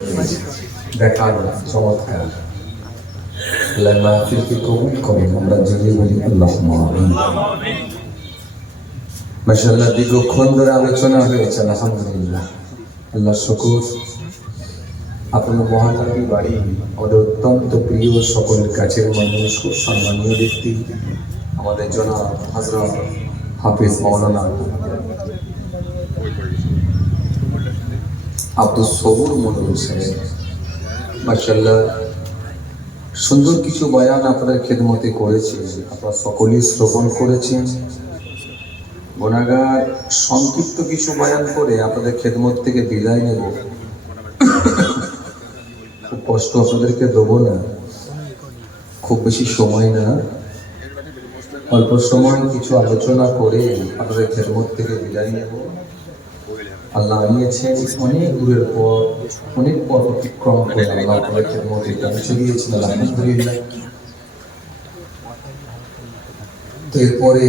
দেখার চমৎকার আল্লাহ মাহফিলকে কবুল করেন। আমরা জেনে বলি আল্লাহুম্মা আমিন। মাশাআল্লাহ, দীর্ঘক্ষণ ধরে আলোচনা হয়েছে, আলহামদুলিল্লাহ। আল্লাহ শুকর। আপনার মহানবী বাড়ি আমাদের অত্যন্ত প্রিয়, সকলের কাছের মানুষ, খুব সম্মানীয় ব্যক্তি আমাদের জনাব হযরত হাফেজ মাওলানা আব্দুস সবুর মন্ডল সাহেব, মাশাআল্লাহ সুন্দর কিছু বয়ান আপনাদের খেদমতে করেছে, আপনারা সকলেই শ্রবণ করেছেন। গুনাহগার সংক্ষিপ্ত কিছু বয়ান করে আপনাদের খেদমত থেকে বিদায় নেব। খুব কষ্ট আপনাদেরকে দেবো না, খুব বেশি সময় না, অল্প সময় কিছু আলোচনা করে আপনাদের খেদমত থেকে বিদায় নেব। আল্লাহ আনিয়েছেন অনেক দূরের পর, অনেক পথ অতিক্রম করে আল্লাহ আপনাদের খেদমতে পৌঁছে দিয়েছেন, আলহামদুলিল্লাহ। তো এরপরে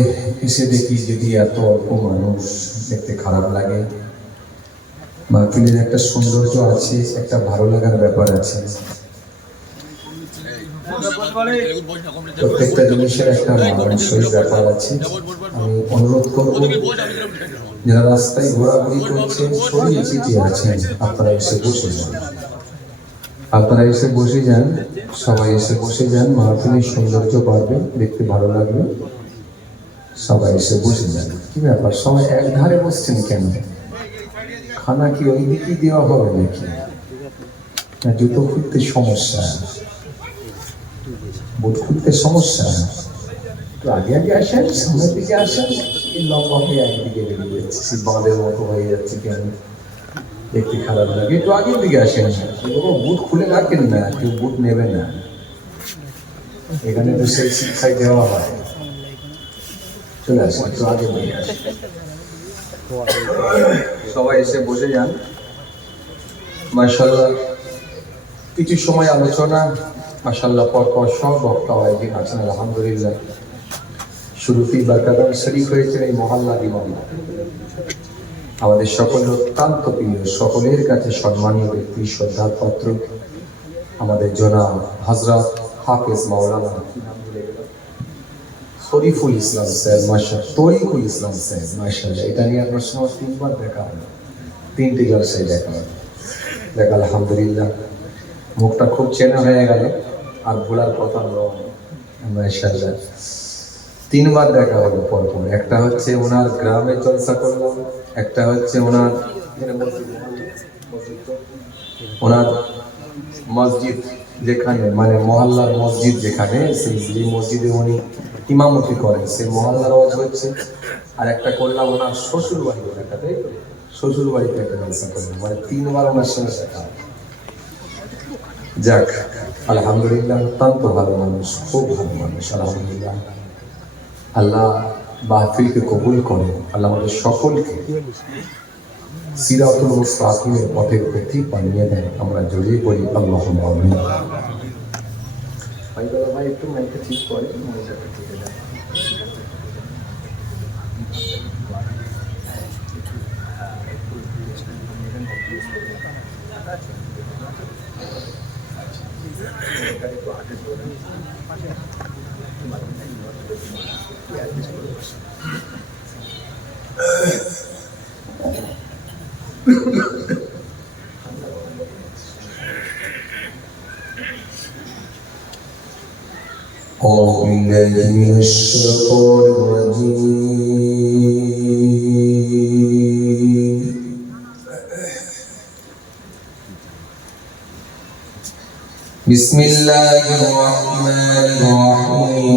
এসে দেখি যদি এত অল্প মানুষ, দেখতে খারাপ লাগে। মাহফিলের একটা সৌন্দর্য আছে, একটা ভালো লাগার ব্যাপার আছে। প্রত্যেকটা জিনিসের একটা মানানসই ব্যাপার আছে। আমি অনুরোধ করব, যারা রাস্তায় ঘোরাঘুরি করছেন, ছড়িয়ে ছিটিয়ে আছেন, আপনারা এসে বসে যান। আপনারা এসে বসে যান, সবাই এসে বসে যান। মাহফিলের সৌন্দর্য বাড়বে, দেখতে ভালো লাগবে। সবাই এসে বসে যান। কি ব্যাপার, সবাই এক ধারে বসছেন কেন? খানা কি ওই দিকেই দেওয়া হবে নাকি? না জুতো খুলতে সমস্যা, বুট খুলতে সমস্যা? একটু আগে আগে আসেন, সামনের দিকে আসেন। এই লম্বা হয়ে একদিকে বেরিয়ে যাচ্ছে, বাঁধের মতো হয়ে যাচ্ছে কেন? দেখতে খারাপ লাগে। একটু আগের দিকে আসেন। বুট খুলে রাখেন না, কেউ বুট নেবে না। এখানে তো সেই শিক্ষায় দেওয়া হয়। চলে আসেন, একটু আগে দিকে আসেন। সবাই এসে বসে যান। মাশাআল্লাহ কিছু সময় আলোচনা, মাশাআল্লাহ পরপর সব বক্তা আয়োজন আছেন, আলহামদুলিল্লাহ। শুরুতেই বারকাতান শরীফ হয়েছেন এই মহল্লার ইমাম, আমাদের সকলের অত্যন্ত প্রিয়, সকলের কাছে সম্মানীয় ব্যক্তি, শ্রদ্ধার পাত্র আমাদের জনাব হযরত হাফেজ মাওলানা শরীফুল ইসলাম সাহেব, মাশাআল্লাহ তরিকুল ইসলাম সাহেব, মাশাআল্লাহ। এটা নিয়ে আপনার সঙ্গে তিনবার দেখা হলো, তিনটি জলসায় দেখা হলো। দেখ আলহামদুলিল্লাহ, মুখটা খুব চেনা হয়ে গেল, আর ভোলার কথা নয়, মাশাআল্লাহ। তিনবার দেখা হলো পরপর। একটা হচ্ছে ওনার গ্রামে জলসা করলাম, একটা হচ্ছে ওনার মসজিদ যেখানে, মানে মহল্লার মসজিদ যেখানে, সেই মসজিদে উনি ইমামতি করেন, সেই মহল্লার ওয়াজ হচ্ছে। আর একটা করলাম ওনার শ্বশুর বাড়ি, এলাকাতে শ্বশুর বাড়িতে একটা জলসা করলাম, মানে তিনবার ওনার সঙ্গে দেখা। যাক আলহামদুলিল্লাহ, অত্যন্ত ভালো মানুষ, খুব ভালো মানুষ, আলহামদুলিল্লাহ। আল্লাহ মাহফিলকে কবুল করেন, আল্লাহ আমাদের সকলকে সিরাতুল মুস্তাকিমের পথের পথিক বানিয়ে দেন। আমরা জড়িয়ে পড়ি আল্লাহুম্মা আমিন। ভাই একটু মাইকটা ঠিক করে, মাইকটা ঠিক করে দেন। أعوذ بالله من الشيطان الرجيم. بسم الله الرحمن الرحيم.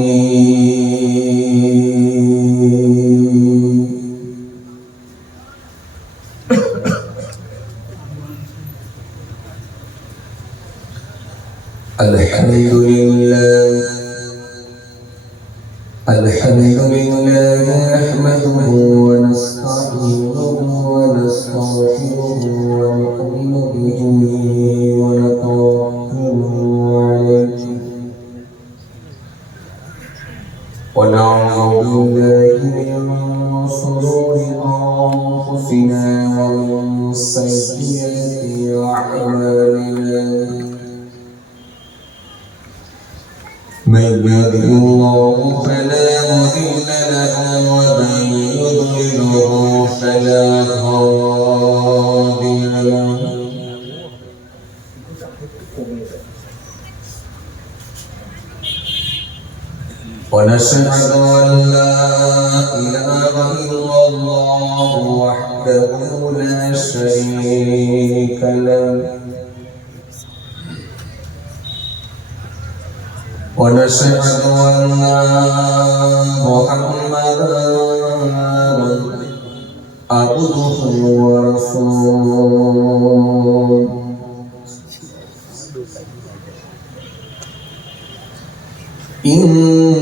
الحمد لله نحمده ونستعينه ونستغفره ونؤمن به ونتوكل عليه ونعوذ بالله من شرور أنفسنا ومن سيئات أعمالنا. من يهده الله فلا مضل له ومن يضلله فلا هادي له ونشهد أن لا إله إلا الله وحده لا شريك له ونشهد أن محمدا عبده ورسوله إن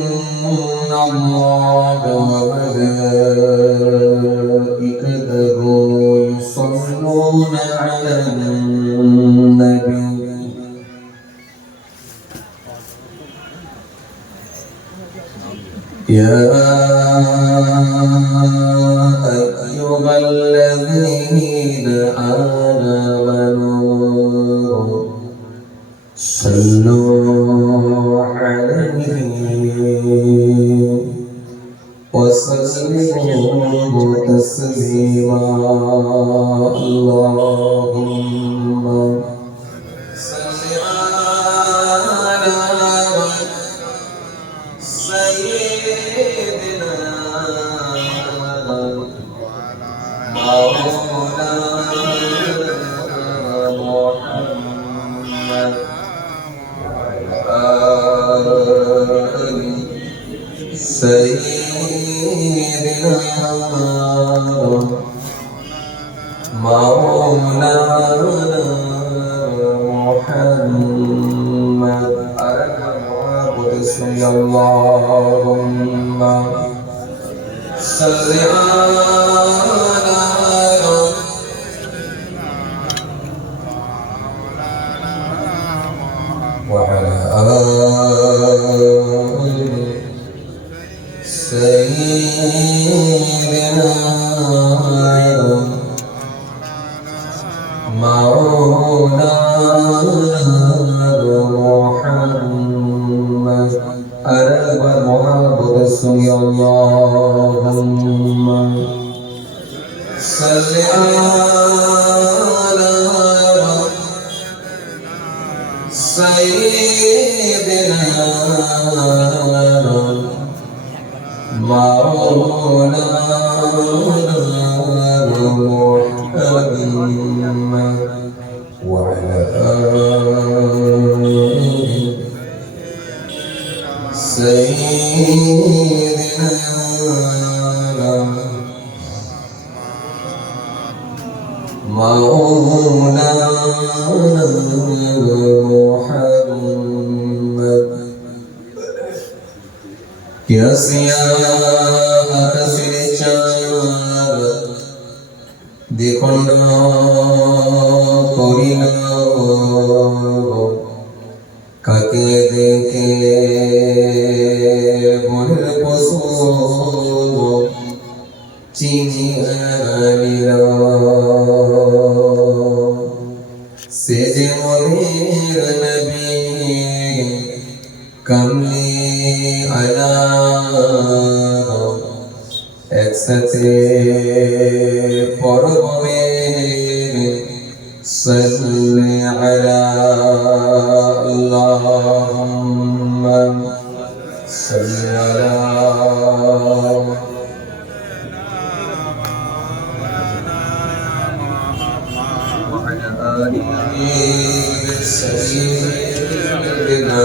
الله وملائكته يصلون على النبي يا أيها الذين آمنوا صلوا عليه وسلموا تسليما اللهم صل على سيدنا مولانا محمد سيدنا مولانا محمد بسم اللهم صل على وعلى سيدنا مولانا محمد أربع محمد رسول اللهم صل على سيدنا مولانا محمد وعلى سيدنا مولانا محمد يا سياق سرچار দেখুন করিল কাকে দেখে বনের পশু চিনিল সে যে মোদের নবী কমলি আলা একসাথে পরবে সাল্লি আলা আল্লাহুম্মা সাল্লি আলা سيدنا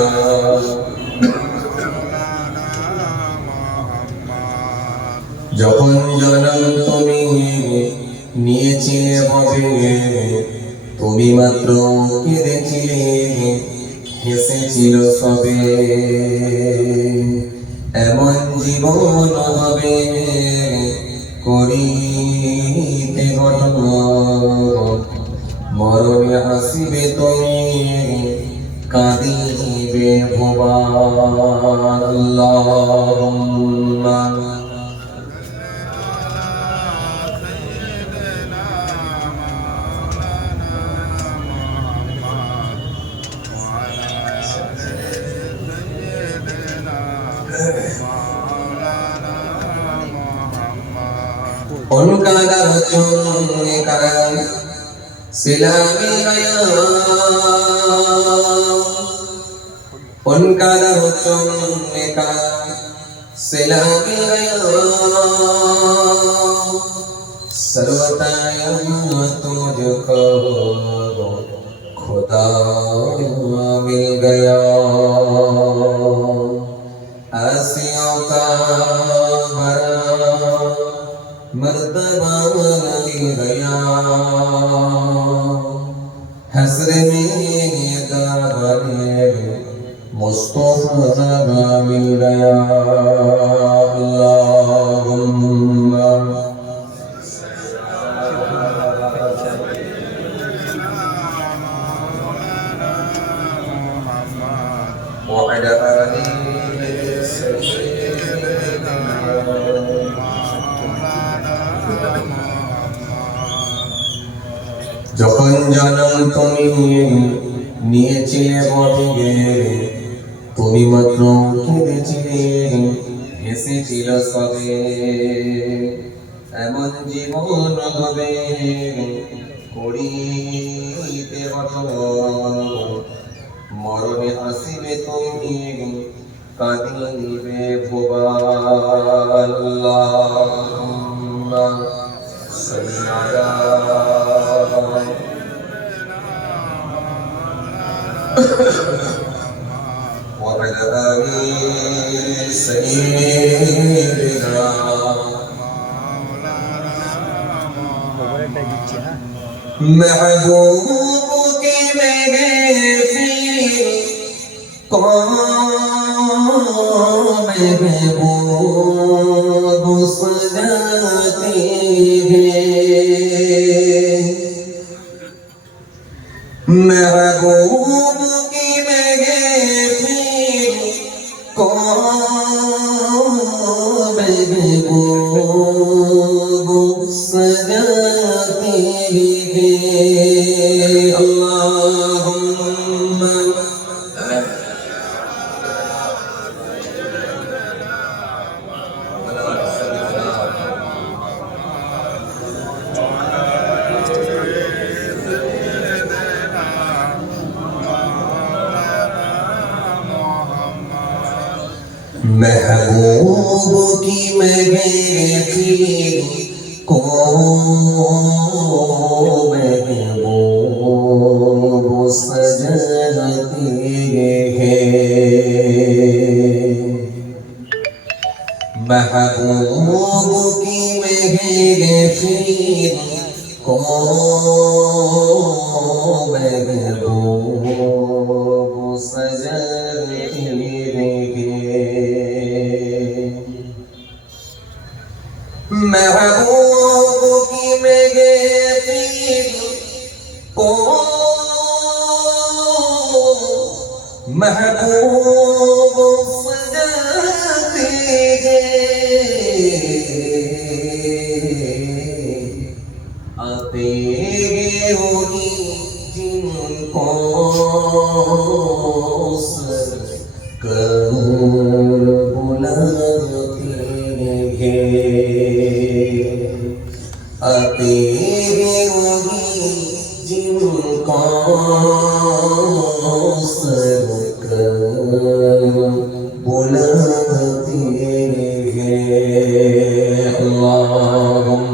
যখন জনম তুমি নিয়েছিলে ভাবে তুমি মাত্র কেঁদেছিলে হেসেছিল সবে এমন জীবন হবে করিতে গঠন মরণে হাসিবে তুমি কাঁদিবে ভুবন আল্লাহুম্মা उनका दर चुनने का सिला मिल गया, उनका दर चुनने का सिला मिल गया, सर्वताया तुझको खुदा मिल गया, आसियों का बड़ा मर्तबा मिल गया, हसर में दाने मुस्तफा मिल गया, अल्लाहुम्मा وعلى آله سيدنا যখন জনম তুমি নিয়েছিলে বটে, তুমি মাত্র কেঁদেছিলে হেসেছিল সবে, এমন জীবন হবে করিতে বটন, মরণে আসিবে তুমি কাঁদিবে ভোবাল, আল্লাহুম্মা সাল্লি আলা وعلى آل سيدنا महबूब की महफिल को महबूब सजाते हैं, महबूब की महफिल को महबूब सजाते हैं, अल्लाहुम्मा महबूब की महफिल को महबूब सजाते हैं, महबूब की महफिल को महबूब सजाते महबूब की महफिल को महबूब सजाते हैं, आते होगी जिनको कर बुलाते हैं, आते होगी जिनको सर कर बुलाते हैं, अल्लाहुम्मा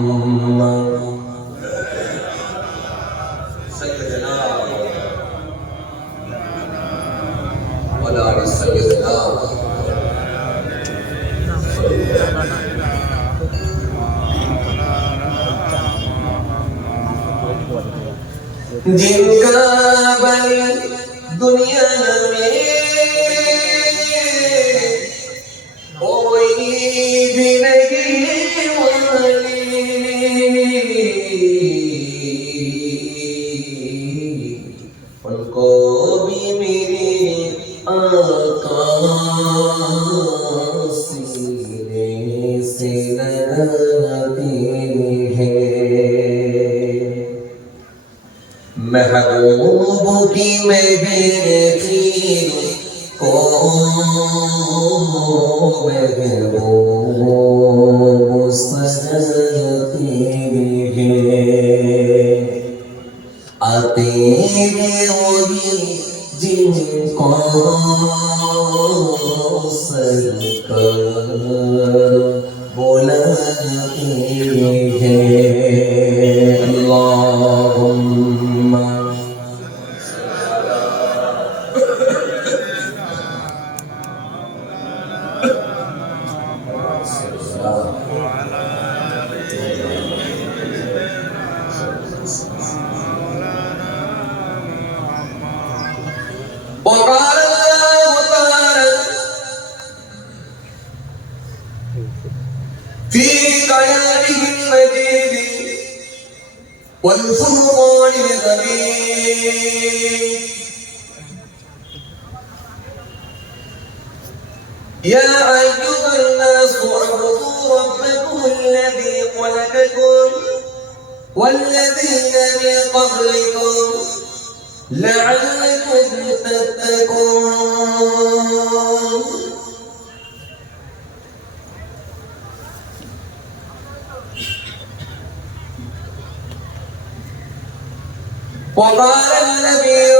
सय्यदना वला सय्यदना जिनका बल दुनिया में कोई भी नहीं वाली, उनको भी मेरे आका सीने से लगाते हैं, महबूब की महफिल को महबूब सजाते वही जिनको सरकार बुलाते हैं। अल्लाहुम्मा وقال الله تعالى في كلامه المجيد والفرقان الحميد يا أيها الناس اعبدوا ربكم الذي خلقكم والذين من قبلكم لعلكم تتقون وقال النبي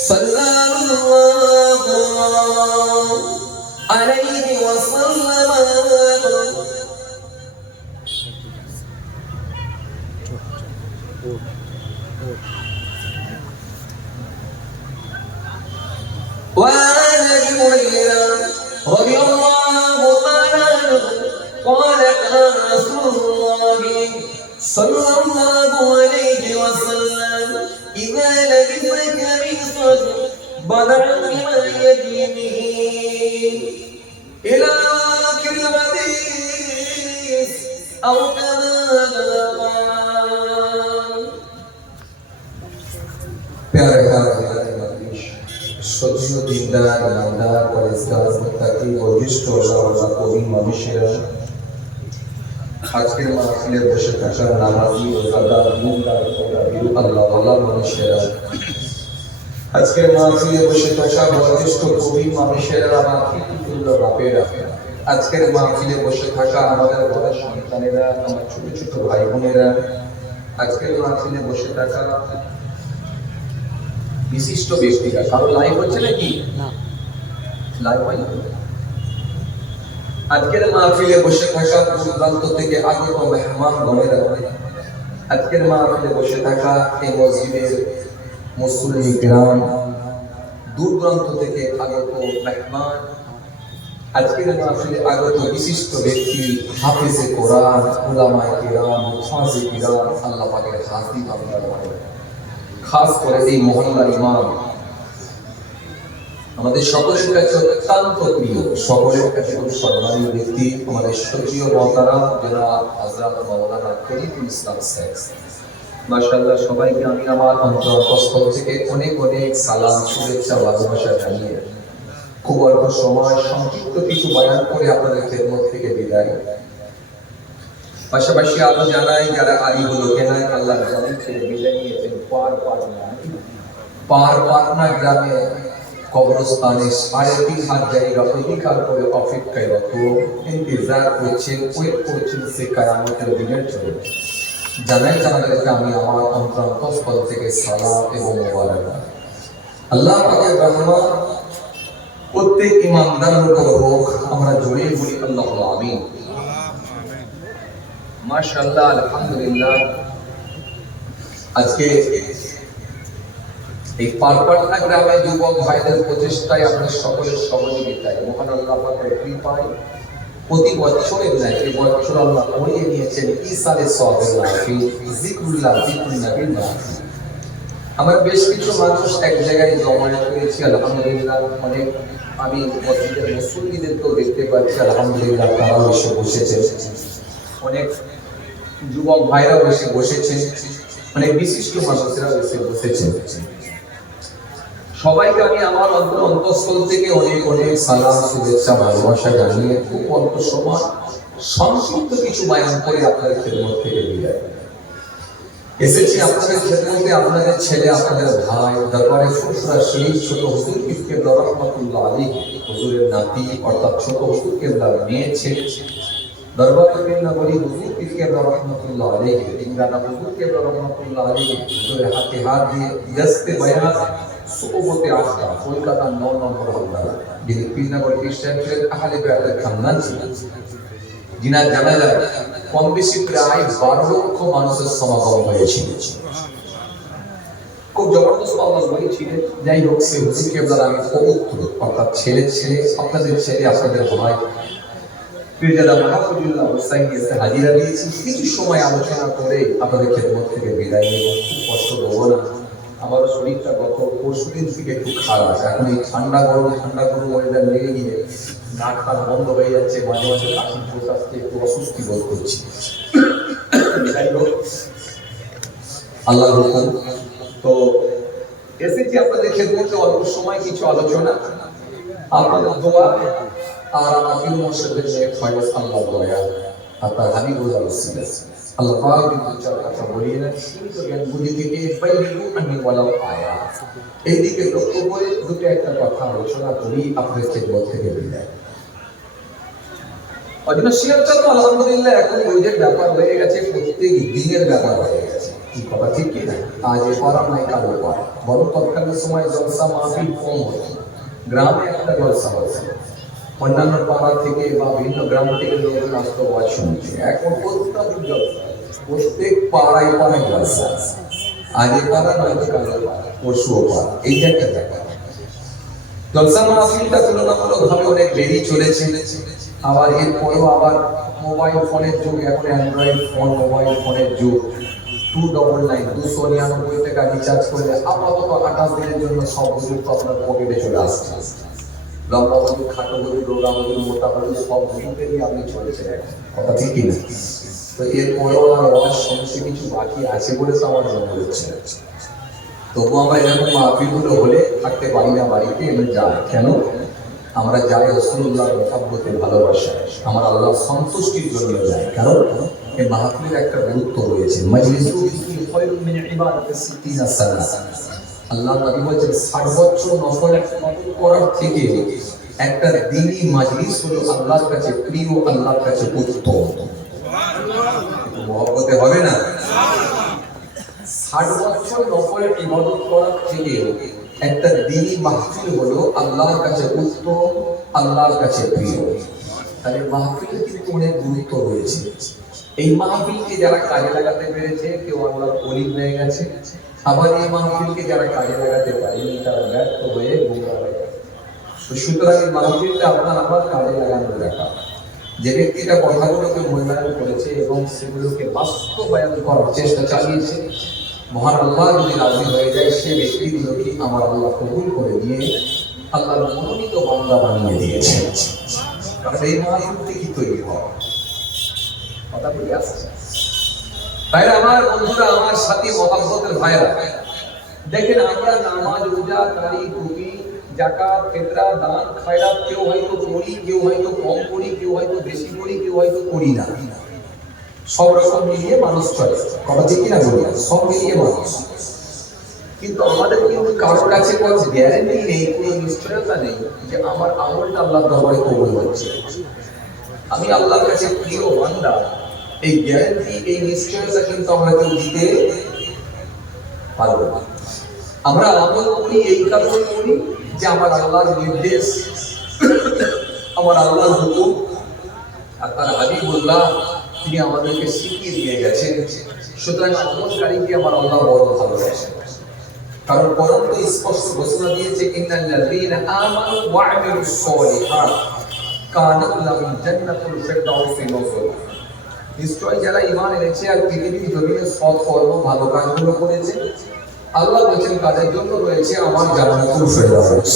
صلى الله عليه وسلم وعن ابي هريره رضي الله تعالى عنه قال كان رسول الله صلى الله عليه وسلم اذا لبس قميصا بدأ بما يدينه الى اخر الحديث او كما قال प्यारे সত্যিও দিনদার ইমানদার পরেজগার মুত্তাকি বলিষ্ঠ আল্লাহওয়ালা কবি মানুষেরা আজকের মাহফিলে বসে থাকা নামাজি রোজাদার দিনদার আল্লাহওয়ালা মানুষেরা আজকের মাহফিলে বসে থাকা বলিষ্ঠ কবি মানুষেরা আমার পিতৃতুল্য বাপেরা আজকের মাহফিলে বসে থাকা আমাদের বড় সন্তানেরা আমার ছোট ছোট ভাই বোনেরা আজকের মাহফিলে বসে থাকা বিশিষ্ট ব্যক্তিরা কারো লাইভ হচ্ছে নাকি না লাইভ হয় না আজকের মাহফিলে বসে থাকা দূরান্ত থেকে আগত মেহমান গণেরা আজকের মাহফিলে বসে থাকা এই মসজিদের মুসল্লি কিরাম দূরান্ত থেকে আগত মেহমান আজকের মাহফিলে আগত বিশিষ্ট ব্যক্তি হাফেজে কোরআন উলামায়ে কিরাম মুফাসসির কিরাম আল্লাহ পাকের হাজির আমরা খাস করে এই মহল্লার ইমাম আমাদের সকলের কাছে অত্যন্ত প্রিয় সকলের কাছে খুব সম্মানীয় ব্যক্তি আমাদের সচিব মহতারাম জনাব হযরত মাওলানা ফরিদুল ইসলাম সাহেব মাশাআল্লাহ সবাইকে আমি আমার অন্তরস্থল থেকে অনেক অনেক সালাম শুভেচ্ছা ভালোবাসা জানিয়ে খুব অল্প সময় সংক্ষিপ্ত কিছু বয়ান করে আপনাদের খেদমত থেকে বিদায় পাশাপাশি আরো জানাই যারা আলিগুলো কেনায় আল্লাহ জানেন ছেড়ে বিদায় নিয়েছেন পারনা গ্রামে কবরস্থানে 3.5 জায়গা অধিকার করে অপেক্ষায় রত ইন্তজার করছেন ওয়েট করছেন সে কিয়ামতের দিনের জন্য জানাই জানাদেরকে আমি আমার অন্তরস্থল থেকে সালাম এবং মোবারক আল্লাহ পাকের রহমত প্রত্যেক ইমানদারের উপর হোক আমরা জোরে বলি আল্লাহুম্মা আমিন মাশাআল্লাহ আলহামদুলিল্লাহ আজকে এই পারপাটনা গ্রামে যুবক ভাইদের প্রচেষ্টায় আমরা সকলের সহযোগিতায় মহান আল্লাহ পাকের কৃপায় প্রতি বছরের ন্যায় এই বছর আল্লাহ করিয়ে নিয়েছেন ইসারে সওয়াবের মাহফিল জিকরুল্লাহ জিকরুন মাহফিল আমরা বেশ কিছু মানুষ এক জায়গায় জমায়েত করেছি আলহামদুলিল্লাহ অনেক আমি মসজিদের মুসল্লিদেরকেও দেখতে পাচ্ছি আলহামদুলিল্লাহ তারাও এসে বসেছেন অনেক যুবক ভাইরা বসেছে অনেক বিশিষ্ট মানুষরা এসে বসেছে সবাইকে আমি আমার অন্তঃস্থল থেকে অনেক অনেক সালাম শুভেচ্ছা ভালোবাসা জানিয়ে খুব অল্প সময় সংক্ষিপ্ত কিছু বয়ান করে আপনাদের খেদমত থেকে বিদায় এসেছি আপনাদের খেদমতে আপনাদের ছেলে আপনাদের ভাই দরবারে ফুরফুরা শহীদ ছোট হুজুর কিবলা রাহমাতুল্লাহ আলাইহি হুজুরের নাতি অর্থাৎ ছোট হুজুর কিবলার মেয়ে ছেলে দরবারে কেবলা বলি হুজুর পীর কেবলা রহমাতুল্লাহ আলাইহি, ইমরান হুজুর কেবলা রহমাতুল্লাহ আলাইহি হুজুরের হাতে হাত দিয়ে দস্তে বায়াত সোহবতে আসা কলকাতা 9 নম্বর হল্লার যিনি পীরনগর পীর সাহেব ছিলেন, আহলে বায়াতের খানদান ছিলেন, যিনার জানাজায় কম বেশি প্রায় 12 লক্ষ মানুষের সমাগম হয়েছিল। খুব জবরদস্ত আল্লাহ বলি ছিলেন। যাই হোক, সে হুজুর কেবলার আমি পবিত্র অর্থাৎ ছেলে আপনাদের ছেলে আপনাদের ভাই পীরজাদা মাহফুজুল্লাহ হুসাইন এসে হাজিরা দিয়েছি। কিছু সময় আলোচনা করে আপনাদের খেদমত থেকে বিদায় নেব। খুব কষ্ট দেবো না, আমারও শরীরটা গত পরশুদিন থেকে একটু খারাপ। এখন এই ঠান্ডা গরম ওয়েদার লেগে গিয়ে নাক কান বন্ধ হয়ে যাচ্ছে, মাঝে মাঝে কাশি ঢোক আসছে, একটু অস্বস্তি বোধ করছি। যাই হোক, আল্লাহর হুকুম। তো এসেছি আপনাদের খেদমতে অল্প সময় কিছু আলোচনা, আপনাদের দোয়া আর আমার পীর মুর্শিদের শেখ ফয়েজ আল্লাহ দয়া আপনার হাবিবুল্লাহ রাসূল আল্লাহ পাক কিন্তু চার কথা বলিয়ে না, সীমিত জ্ঞান বুদ্ধি থেকে বাইরিকু আন্নি ওয়ালাউ আয়া। এই দিকে লক্ষ্য করে দুটো একটা কথা আলোচনা করি আপনাদের খেদমত থেকে বিদায়। অধিবেশনটা তো আলহামদুলিল্লাহ এখন রোজের ব্যাপার হয়ে গেছে, প্রত্যেক দিনের ব্যাপার হয়ে গেছে। কি কথা ঠিক কি না? আজ এ পারা নাই কাল ও পারা। বড় তৎকালীন সময় জলসা মাহফিল কম হতো, গ্রামে একটা জলসা হতো, অন্যান্য পাড়া থেকে বা বিভিন্ন গ্রাম থেকে লোকজন আসতো ওয়াজ শুনতে। এখন প্রত্যেক জলসা, প্রত্যেক পাড়ায় পাড়ায় জলসা। আজ এ পারা নয়তো কাল ও পারা, পরশুও পারা, এই যে একটা ব্যাপার। জলসা মাহফিলটা তুলনামূলকভাবে অনেক দেরি চলেছে। আবার এরপরেও আবার মোবাইল ফোনের যুগ, এখন অ্যান্ড্রয়েড ফোন, মোবাইল ফোনের যুগ। 299 টাকা রিচার্জ করে আপাতত 28 দিনের জন্য সব হুজুর আপনার পকেটে চলে আসছে। লম্বা হুজুর, খাটো হুজুর, রোগা হুজুর, মোটা হুজুর সব হুজুরকে নিয়ে আপনি চলেছেন এখন। কথা ঠিক কি না? তো এরপরেও আমার ওয়াজ সমস্যা কিছু বাকি আছে বলে তো আমার মনে হচ্ছে। তবু আমরা এরকম মাহফিলগুলো হলে থাকতে পারি না বাড়িতে, এমনি যাই কেন? আমরা যাই রাসূলুল্লাহর মহব্বতে, ভালোবাসা, আমার আল্লাহর সন্তুষ্টির জন্য যাই। কারণ এই মাহফিলের একটা গুরুত্ব রয়েছে। মাজলিসু ফিহি খায়রুম মিন ইবাদাতিস 60 সানা। আল্লাহ নবী বলেছেন 60 বছর নফল ইবাদত করার থেকে একটা দ্বীনি মাজলিস হলো আল্লাহর কাছে প্রিয়, আল্লাহর কাছে উত্তম। মহব্বতে হবে না? 60 বছর নফল ইবাদত করার থেকে একটা দ্বীনি মাহফিল হলো আল্লাহর কাছে উত্তম, আল্লাহর কাছে প্রিয়। তাহলে মাহফিলের কিন্তু অনেক গুরুত্ব রয়েছে। এই মাহফিলকে যারা কাজে লাগাতে পেরেছে, কেউ আল্লাহর ওলি হয়ে গেছে। আবার এই মাহফিলকে যারা কাজে লাগাতে পারেনি, তারা ব্যর্থ হয়ে গোমরাহ হয়ে গেছে। সুতরাং এই মাহফিলটা আপনার আমার কাজে লাগানোর ব্যাপার। যে ব্যক্তিটা কথাগুলোকে মূল্যায়ন করেছে এবং সেগুলোকে বাস্তবায়ন করার চেষ্টা চালিয়েছে, মহান আল্লাহ যদি রাজি হয়ে যায়, সে ব্যক্তিগুলোকে আমার আল্লাহ কবুল করে দিয়ে আল্লাহর মনোনীত বান্দা বানিয়ে দিয়েছে। কারণ এই মাহফিল থেকে তৈরি হওয়া কথা বলে আসছে। তাই আমার বন্ধুরা, আমার সাথী, মহব্বতের ভাইরা, দেখেন আমরা নামাজ, রোজা, দাড়ি, টুপি, যাকাত, ফিতরা, দান, খায়রাত কেউ হয়তো করি, কেউ হয়তো কম করি, কেউ হয়তো বেশি করি, কেউ হয়তো করি না। সব রকম মিলিয়ে মানুষ চলে। কথা ঠিক কিনা বলুন? সব মিলিয়ে মানুষ। কিন্তু আমাদের কিন্তু কারোর কাছে কোনো গ্যারান্টি নেই, কোনো নিশ্চয়তা নেই যে আমার আমলটা আল্লাহর দরবারে কবুল হচ্ছে। আমি আল্লাহর কাছে প্রিয় বান্দা, এই গ্যারান্টি, এই নিশ্চয়তা কিন্তু আমরা কেউ দিতে পারবো না। আমরা আমল করি এই কারণে করি যে আমার আল্লাহর নির্দেশ, আমার আল্লাহর হুকুম, আর তার হাবিবুল্লাহ তিনি আমাদেরকে শিখিয়ে দিয়ে গেছেন। সুতরাং আমলকারীকে আমার আল্লাহ বড় ভালোবাসেন। কারণ কোরআন তো স্পষ্ট ঘোষণা দিয়েছে, ইন্নাল্লাযীনা আমানু ওয়া আমিলুস সালিহাত কানাত লাহুম জান্নাতুল ফিরদাউসি নুজুলা। নিশ্চয় যারা ঈমান এনেছে আর পৃথিবীর জমিনে সৎ কর্ম, ভালো কাজগুলো করেছে, আল্লাহ বলেছেন তাদের জন্য রয়েছে আমার জান্নাতুল ফিরদাউস।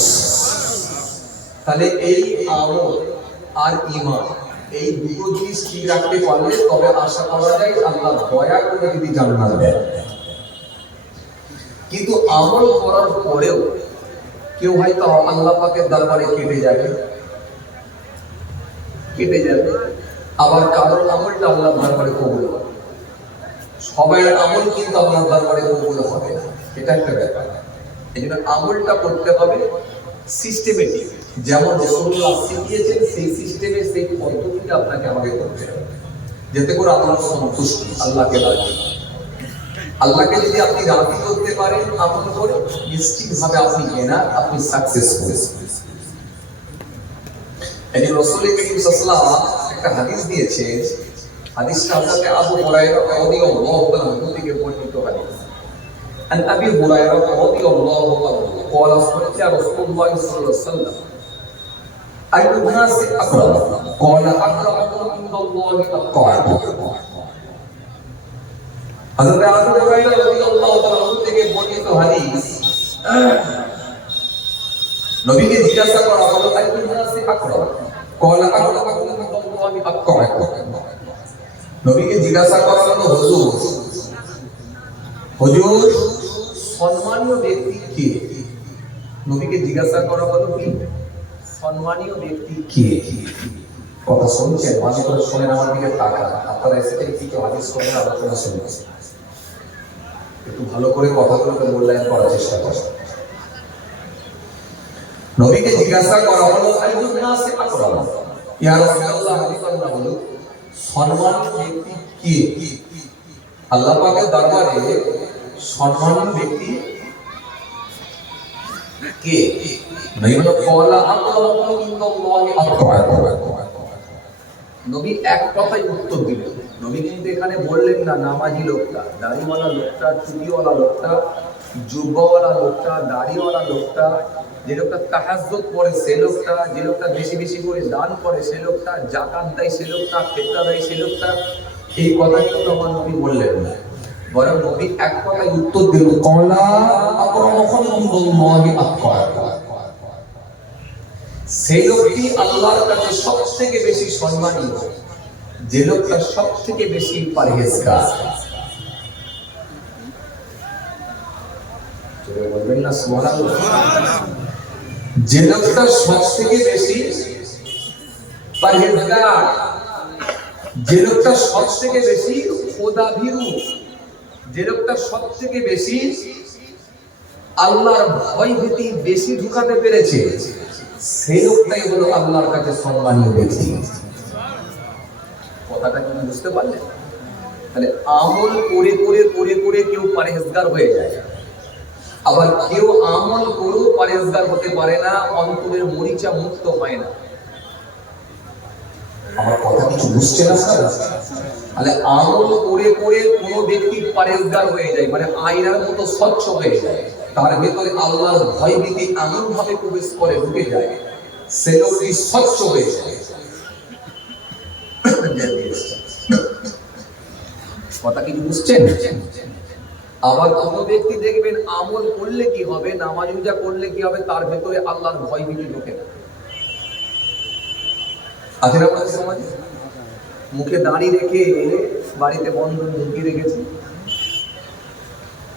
তাহলে এই আমল আর ঈমান, এই দুটো জিনিস ঠিক রাখতে পারলে তবে আশা করা যায় আল্লাহ দয়া করে যদি জান্নাত দেয়। কিন্তু আমল করার পরেও কেউ হয়তো আল্লাহ পাকের দরবারে কেটে যাবে, আবার কারোর আমলটা আল্লাহর দরবারে কবুল হবে। সবার আমল কিন্তু আল্লাহর দরবারে কবুল হবে না, এটা একটা ব্যাপার। এই জন্য আমলটা করতে হবে সিস্টেমেটিক, যেমন রাসূলুল্লাহ শিখিয়েছেন সেই সিস্টেমে, সেই পদ্ধতিতে আপনাকে আমাকে করতে হবে। যাতে করে আল্লাহর সন্তুষ্টি, আল্লাহকে রাজি। আল্লাহকে যদি আপনি রাজি করতে পারেন আমল করে, নিশ্চিতভাবে আপনি কেনা, আপনি সাকসেসফুল। এই যে রাসূল করিম সাল্লাল্লাহু আলাইহি ওয়াসাল্লাম একটা হাদিস দিয়েছে, হাদিসটা হযরত আবু হুরায়রা রাদিয়াল্লাহু তাআলা থেকে বর্ণিত হাদিস। عن ابي هريره رضي الله عنه قال قال رسول الله صلى الله عليه وسلم اي الناس اكرم قال اكرمكم عند الله اتقاكم। হযরত আবু হুরায়রা রাদিয়াল্লাহু তাআলা থেকে বর্ণিত হাদিস, নবীকে জিজ্ঞাসা করা হলো আই الناس اكرم قال اكرمكم عند الله اتقاكم। নবীকে জিজ্ঞাসা করা হলো হুজুর সম্মানীয় ব্যক্তি কে? নবীকে জিজ্ঞাসা করা হলো কি সম্মানীয় ব্যক্তি কে? কথা শুনছেন? মাঝে করে শোনেন, আমার দিকে তাকান। আপনারা এসে কি হাদিস করেন, আলোচনা শুনছেন, একটু ভালো করে কথাগুলোকে মূল্যায়ন করার চেষ্টা করেন। নবীকে জিজ্ঞাসা করা হলো আইয়ুন নাসি আকরাম, ইয়া রাসূলুল্লাহ, হাদিসটা হলো সম্মানীয় ব্যক্তি কে? আল্লাহ পাকের দরবারে সম্মানীয় ব্যক্তি কে? নবী বলল ক্বালা আকরামুকুম ইনদাল্লাহি আতকাকুম। নবী এক কথাই উত্তর দিলেন। নবী কিন্তু এখানে বললেন না নামাজি লোকটা, দাড়িওয়ালা লোকটা, টুপিওয়ালা লোকটা, জুব্বাওয়ালা লোকটা, দাড়িওয়ালা লোকটা, যে লোকটা তাহাজ্জুদ পড়ে সে লোকটা, যে লোকটা বেশি বেশি করে দান করে সে লোকটা, যাকাত দেয় সে লোকটা, ফিতরা দেয় সে লোকটা। এই কথা কিন্তু আমার নবী বললেন না, বরং নবী এক কথায় উত্তর দিলেন ক্বালা আকরামুকুম ইনদাল্লাহি আতকাকুম। সেই লোকটি আল্লাহর কাছে সবথেকে বেশি সম্মানীয়, যে লোকটা সবথেকে বেশি পরহেজগার। বলবেন না সুবহানাল্লাহ? যে লোকটা সবথেকে বেশি পরহেজগার, যে লোকটা সবথেকে বেশি খোদাভীরু, যে লোকটা সবথেকে বেশি আল্লাহর ভয় ভীতি বেশি ঢুকাতে পেরেছে, সেই লোকটাই হলো আল্লাহর কাছে সম্মানীয় ব্যক্তি। কথাটা কি বুঝতে পারলেন? তাহলে আমল করে করে করে করে কেউ পরহেজগার হয়ে যায়, আবার কেউ আমল করেও পরহেজগার হতে পারে না, অন্তরের মরিচা মুক্ত হয় না। আমার কথা কিছু বুঝছে না স্যার? তাহলে আমল করে করে কোন ব্যক্তি পরহেজগার হয়ে যায়, মানে আয়নার মতো স্বচ্ছ হয়ে যায়, তার ভেতরে আল্লাহর ভয় ভীতি এমন ভাবে প্রবেশ করে ঢুকে যায়, সে লোকটি স্বচ্ছ হয়ে যায়। কথা কি বুঝছেন? আবার কোন ব্যক্তি দেখবেন আমল করলে কি হবে, নামাজ রোজা করলে কি হবে, তার ভেতরে আল্লাহর ভয় ভীতি ঢোকে না। আছে না আমাদের সমাজে? মুখে দাড়ি রেখে বাড়িতে বন্ধন ঢুকিয়ে রেখেছে,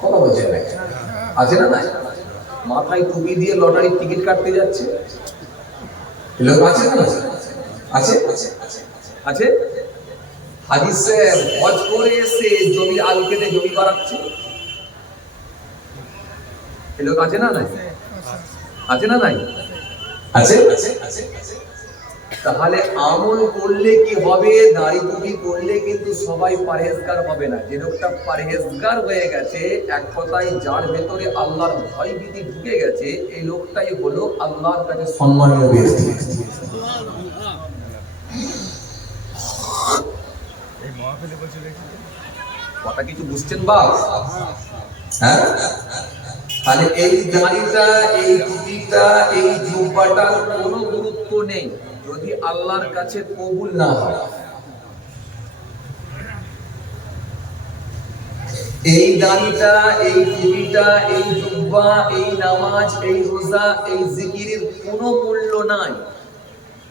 কথা বলছে না? আছে না? না মাথায় টুপি দিয়ে লটারির টিকিট কাটতে যাচ্ছে, লোক আছে না? আছে আছে। হাজি সাহেব হজ করে এসে জমি আল কেটে জমি বাড়াচ্ছে, লোক আছে না? নাই আছে না? নাই আছে। তাহলে আমল করলে কি হবে, দাড়ি টুপি করলে কিন্তু সবাই পরহেজগার হবে না। যে লোকটা পরহেজগার হয়ে গেছে, এক কথায় যার ভেতরে আল্লাহর ভয় ভীতি ঢুকে গেছে, এই লোকটাই হলো আল্লাহর কাছে সম্মানীয় ব্যক্তি। কথা কিছু বুঝছেন বাপ? হ্যাঁ, তাহলে এই দাড়িটা, এই টুপিটা, এই জুব্বাটার কোনো গুরুত্ব নেই যদি আল্লাহর কাছে কবুল না হয়। এই দাড়িটা, এই টুপিটা, এই জুব্বা, এই নামাজ, এই রোজা, এই জিকিরের কোনো মূল্য নাই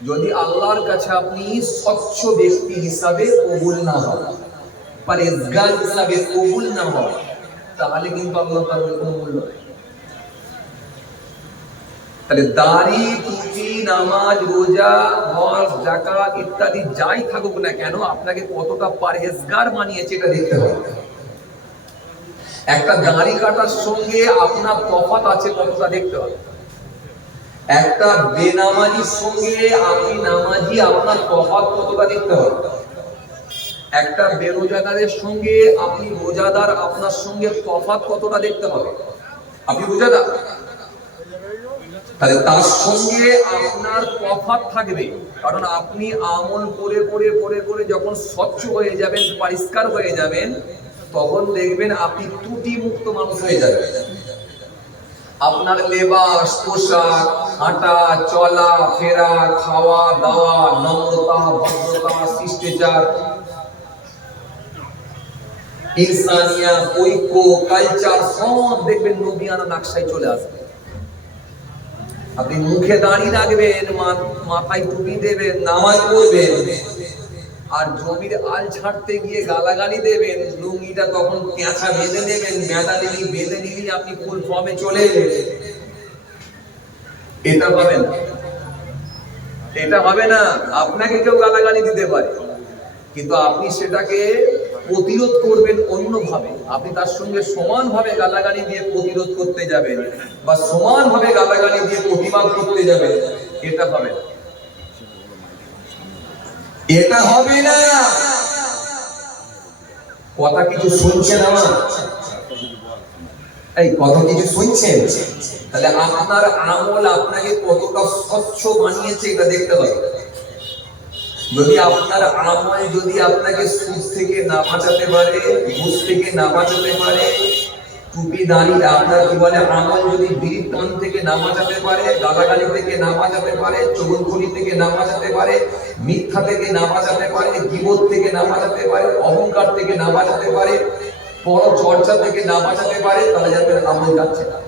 যদি আল্লাহর কাছে আপনি স্বচ্ছ ব্যক্তি হিসাবে কবুল না হয়, পরহেজগার হিসাবে কবুল না হয়, তাহলে কিন্তু আল্লাহ তাআলার কোনো মূল্য নেই। তাহলে দাড়ি, টুপি, নামাজ, রোজা, হজ, যাকাত ইত্যাদি যাই থাকুক না কেন, আপনাকে কতটা পরহেজগার বানিয়েছে এটা দেখতে হবে। একটা দাড়ি কাটার সঙ্গে আপনার তফাৎ আছে কতটা দেখতে হবে। একটা বেনামাজির সঙ্গে আপনি নামাজি, আপনার তফাৎ কতটা দেখতে হবে। একটা বেরোজাদারের সঙ্গে আপনি রোজাদার, আপনার সঙ্গে তফাৎ কতটা দেখতে হবে। আপনি রোজাদার, তাহলে তার সঙ্গে আপনার তফাৎ থাকবে, কারণ আপনি আমল করে করে করে করে যখন স্বচ্ছ হয়ে যাবেন, পরিষ্কার হয়ে যাবেন, তখন দেখবেন আপনি ত্রুটি মুক্ত মানুষ হয়ে যাবেন। আপনার লেবাস, পোশাক, হাঁটা চলা ফেরা, খাওয়া দাওয়া, নম্রতা, ভদ্রতা, শিষ্টাচার, ইনসানিয়া, ঐক্য, কালচার সব দেখবেন নবিয়ানা নকশায় চলে আসবে। আপনি মুখে দাঁড়িয়ে রাখবেন, মাথায় টুপি দেবেন, নামাজ পড়বেন, আর জমির আল ছাড়তে গিয়ে গালাগালি দেবেন, লুঙ্গিটা তখন পেঁচা বেঁধে নেবেন, মেদালি বেঁধে নিলে আপনি ফুল ফর্মে চলে এলেন। এটা হবে না, এটা হবে না। আপনাকে কেউ গালাগালি দিতে পারে, কিন্তু আপনি সেটাকে প্রতিরোধ করবেন অন্যভাবে। আপনি তার সঙ্গে সমানভাবে গালাগালি দিয়ে প্রতিরোধ করতে যাবেন, বা সমানভাবে গালাগালি দিয়ে প্রতিবাদ করতে যাবেন। এটা হবে না, এটা হবে না। কথা কিছু শুনছেন আমার? এই কথা কিছু শুনছেন? তাহলে আপনার আমল আপনাকে কতটা স্বচ্ছ বানিয়েছে এটা দেখতে হবে। যদি আপনার আমল যদি আপনাকে সুদ থেকে না বাঁচাতে পারে, ঘুষ থেকে না বাঁচাতে পারে, টুপি দাঁড়িয়ে আপনার কি বলে আমল যদি বিড়ির টান থেকে না বাঁচাতে পারে, গালাগালি থেকে না বাঁচাতে পারে, চুগলখড়ি থেকে না বাঁচাতে পারে, মিথ্যা থেকে না বাঁচাতে পারে, গীবত থেকে না বাঁচাতে পারে, অহংকার থেকে না বাঁচাতে পারে, পর চর্চা থেকে না বাঁচাতে পারে, তাহলে যাদের আমল যাচ্ছে না।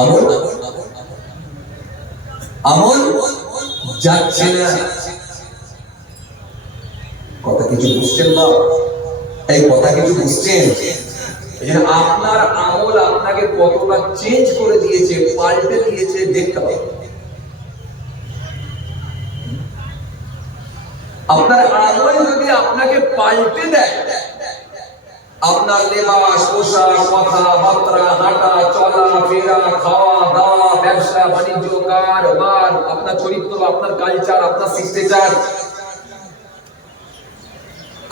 আমল আমল যাচ্ছে না। কথা কিছু বুঝছেন না? এই কথা কিছু বুঝছেন? আপনার আমল আপনাকে কতটা চেঞ্জ করে দিয়েছে, পাল্টে দিয়েছে দেখতে হবে। আপনার আমল যদি আপনাকে পাল্টে দেয়, আপনার লেবাস, পোশাক, কথাবার্তা, হাঁটা চলা ফেরা, খাওয়া দাওয়া, ব্যবসা বাণিজ্য, কারবার, আপনার চরিত্র, আপনার কালচার, আপনার শিষ্টাচার,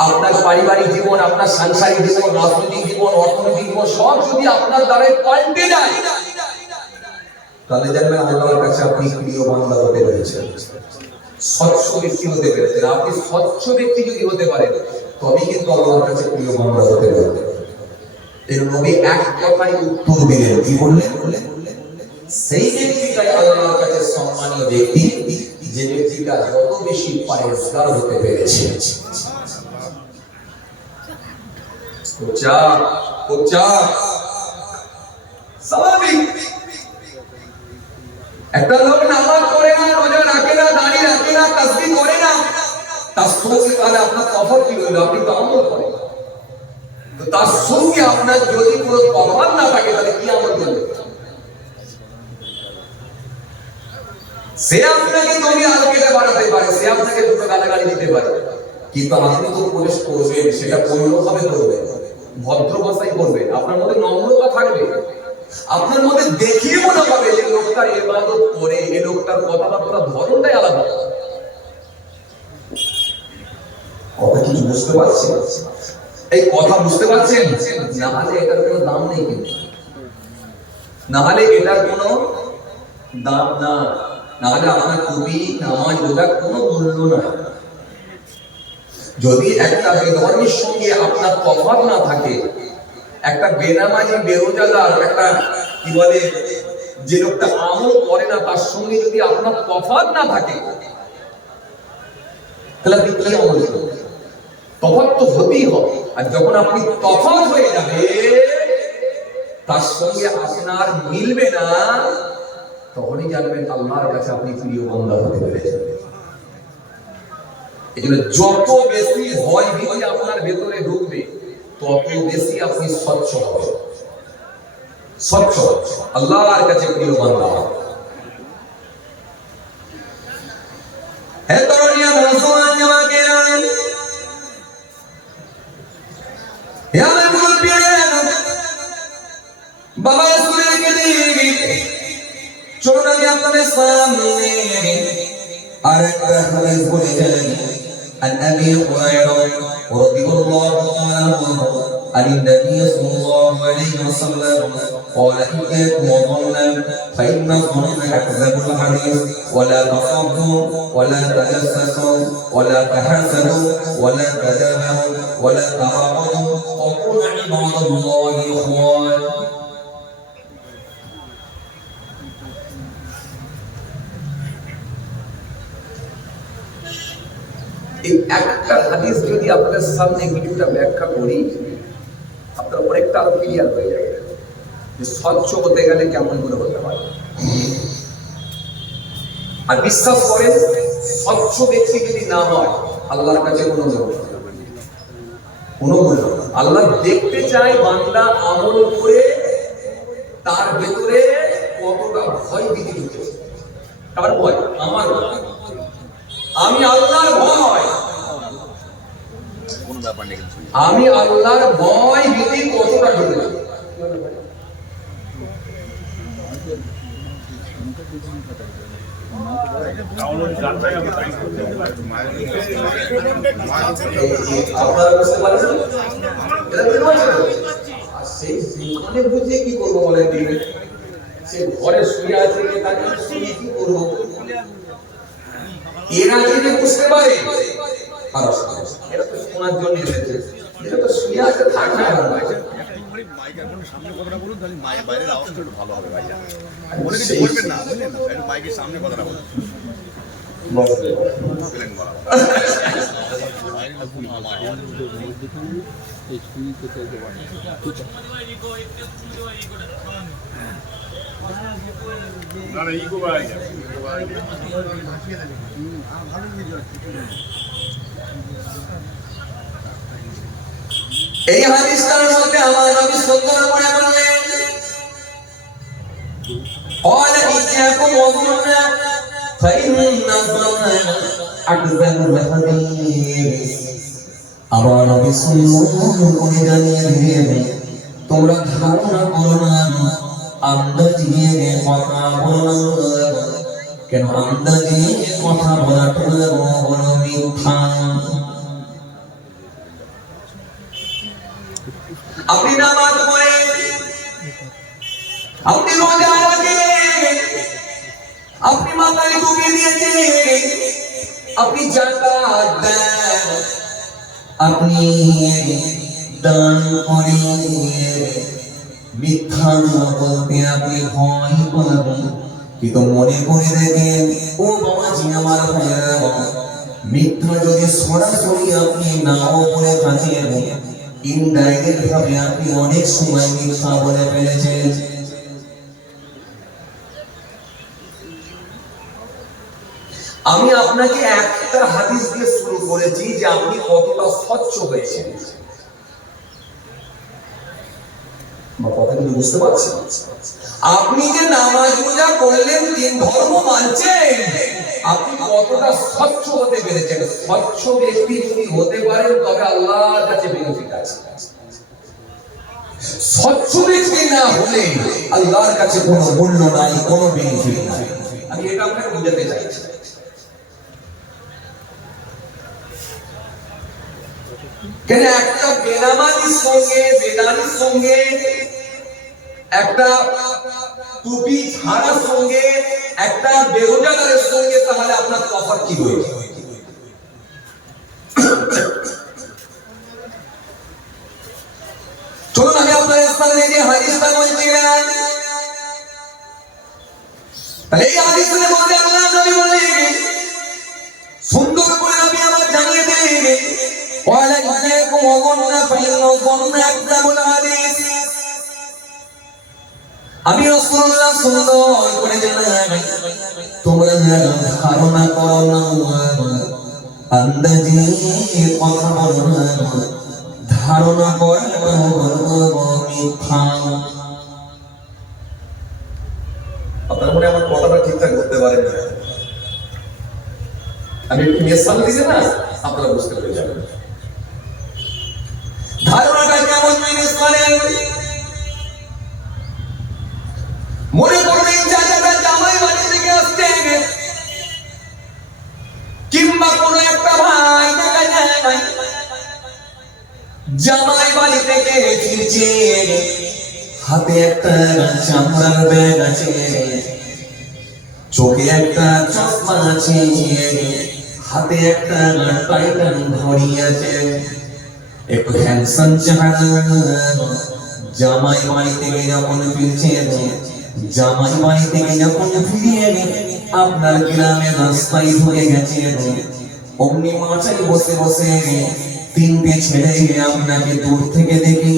আপনার পারিবারিক জীবন, আপনার সাংসারিক জীবন, রাজনৈতিক জীবন, অর্থনৈতিক জীবন সব যদি আপনার দ্বারা পাল্টে যায়, তাহলে জানবেন আল্লাহর কাছে আপনি প্রিয় বান্দা হতে পেরেছেন, স্বচ্ছ ব্যক্তি হতে পেরেছেন। আপনি স্বচ্ছ ব্যক্তি যদি হতে পারেন, তবেই কিন্তু আল্লাহর কাছে প্রিয় বান্দা হতে পারবেন। এর নবী এক কথায় উত্তর দিলেন, কি বললেন? সেই ব্যক্তিটাই আল্লাহর কাছে সম্মানীয় ব্যক্তি, যে ব্যক্তিটা যত বেশি পরেজগার হতে পেরেছে। একটা লোক নামাজ পড়ে না, রোজা রাখে না, দাঁড়িয়ে রাখে না, তাসবিহ করে না, তার সঙ্গে তাহলে আপনার তফাৎ কি হলো? আপনি তো আমল করেন, তো তার সঙ্গে আপনার যদি কোনো তফাৎ না থাকে, তাহলে কি আমল করবে? সে আপনাকে জমি আলকেটে বাড়াতে পারে, সে আপনাকে দুটো গালাগালি দিতে পারে, কিন্তু আপনি তো উপদেশ করবেন, সেটা পূর্ণভাবে করবেন, ভদ্র ভাষায় করবেন, আপনার মধ্যে নম্রতা থাকবে, আপনার মধ্যে দেখিয়ে মনে হবে যে লোকটার ইবাদত করে, এই লোকটার কথাবার্তার ধরনটাই আলাদা। কথা কি বুঝতে পারছেন? এই কথা বুঝতে পারছেন? না হলে এটার কোনো দাম নেই, কিন্তু না হলে এটার কোনো দাম না, না হলে আপনার টুপি, নামাজ, রোজার কোনো মূল্য না। যদি একটা বেধর্মের সঙ্গে আপনার তফাৎ না থাকে, একটা বেনামাজি, বেরোজাদার, একটা কি বলে যে লোকটা আমল করে না, তার সঙ্গে যদি আপনার তফাৎ না থাকে, তাহলে আপনি কি আমল করবেন? তফাৎ তো হতেই হবে। আর যখন আপনি তফাৎ হয়ে যাবে, তার সঙ্গে আপনার মিলবে না, তখনই জানবেন আল্লাহর কাছে আপনি প্রিয় বান্দা হতে পেরেছেন। এই জন্য যত বেশি ভয় ভীতি আপনার ভেতরে ঢুকবে, তত বেশি আপনি স্বচ্ছ হবেন, স্বচ্ছ আল্লাহর কাছে প্রিয় বান্দা হবেন। হে তরুণিয়া, মুসলমান জামাকেরা, হে আমার মুরব্বিরা, বাবা শুনে রেখে দিন, চলুন আমি আপনাদের সামনে আরেকটা হাদিস বলে যাই। عن أبي هريرة رضي الله عنه عن النبي صلى الله عليه وسلم قال إياكم وظن فإن الظن أكذب الحديث ولا تصدوا ولا تجسسوا ولا تحسدوا ولا تدابروا ولا تباغضوا وكونوا عباد الله إخوان এই একটা হাদিস যদি আপনাদের সামনে কিছুটা ব্যাখ্যা করি আপনার অনেকটা আরো ক্লিয়ার হয়ে যাবে যে স্বচ্ছ হতে গেলে কেমন করে হতে পারে। আর বিশ্বাস করেন স্বচ্ছ ব্যক্তি যদি না হয় আল্লাহর কাছে কোনো মূল্য না। আল্লাহ দেখতে চায় বান্দা আমল করে তার ভেতরে কতটা ভয় ভীতি ঢুকেছে। কার ভয়? আমার ভয়। আমি আল্লাহর ভয়, আমি আল্লাহর ভয় ভীতি কতটা ঢুকেছে। আপনারা বুঝতে পারছেন? সেই সেখানে বুঝে কি করবো বলেন দিকে? সে ঘরে শুয়ে আছে তাকে শুয়ে কি করবো? এরা যদি বুঝতে পারে এরা তো শোনার জন্য এসেছে, এরা তো শুয়ে আছে থাকবে না। সামনে কথাটা বলুন, তাহলে বাইরের আওয়াজটা একটু ভালো হবে ভাই। মনে কিছু করবেন না, বুঝলেন? একটু মাইকের সামনে কথাটা বলুন। এই হাদিসটার মধ্যে আমার নবী সুন্দর করে বললেন قال إياكم والظن فإن الظن أكذب الحديث। আমার নবী সুন্দর করে জানিয়ে দিলেন তোমরা ধারণা করো না, আন্দাজিয়ে কথা বলো না। কেন আন্দাজিয়ে কথা বলাটা বড় মিথ্যা। আপনি নামাজ পড়েন, আপনি রোজা রাখেন, আপনি মাথায় টুপি দিয়েছেন, আপনি যাকাত দেন, আপনি দান করেন, মিথ্যা বলতে আপনি ভয় পাবেন, কিন্তু মনে করে দেখেন ও বাবাজি আমার ভাইরা, মিথ্যা যদি সরাসরি আপনি নাও করে থাকেন ইনডাইরেক্ট ভাবে আপনি অনেক সময় মিথ্যা বলে ফেলেছেন। আমি আপনাকে একটা হাদিস দিয়ে শুরু করেছি যে আপনি কতটা স্বচ্ছ হয়েছেন। বুঝতে পারছেন? আপনি যে নামাজ রোজা করলেন, তিন ধর্ম মানছেন, আপনি কতটা স্বচ্ছ হতে পেরেছেন। স্বচ্ছ ব্যক্তি যদি হতে পারেন তবে আল্লাহর কাছে বেনিফিট আছে। স্বচ্ছ ব্যক্তি না হলে আল্লাহর কাছে কোনো মূল্য নাই, কোনো বেনিফিট নাই। আমি এটা আপনাকে বোঝাতে চাইছি। কেন একটা বেনামাজির সঙ্গে বেদানির সঙ্গে, একটা টুপি ছাড়ার সঙ্গে, একটা বেরোজগারের সঙ্গে তাহলে আপনার তফাৎ কি রয়েছে? চলুন আমি আপনাদের সামনে যে হাদিসটা বলছিলাম, তাহলে এই হাদিসের মধ্যে আল্লাহ নবী বলেন, সুন্দর করে নবী আমার জানিয়ে দিলেন قال إياكم وظن فإن الظن أكذب الحديث। আমি রাসূলুল্লাহ সুন্দর করে জানাই তোমরা ধারণা করো না, আন্দাজে কথা বলো না, ধারণা করো মিথ্যা। আপনারা মনে আমার কথাটা ঠিকঠাক করতে পারেন না, আমি একটু মেসাল দিছি না, আপনারা বুঝতে পেরে যাবেন ধারণাটা কেমন মেনে করেন। মনে করবেন চাচাটা জামাই বাড়ি থেকে আসছেন, কিংবা কোনো একটা ভাই টাকা জামাই বাড়ি থেকে ফিরছে, হাতে একটা চামড়ার ব্যাগ আছে, চোখে একটা চশমা আছে, হাতে একটা টাইটান ঘড়ি আছে, একটু হ্যান্ডসাম চেহারা। জামাই বাড়ি থেকে যখন ফিরছে, জামাই বাড়ি থেকে যখন ফিরিয়ে আপনার গ্রামের রাস্তায় ধরে গেছে, অমনি মাথায় বসে বসে তিনটে ছেলে আপনাকে দূর থেকে দেখে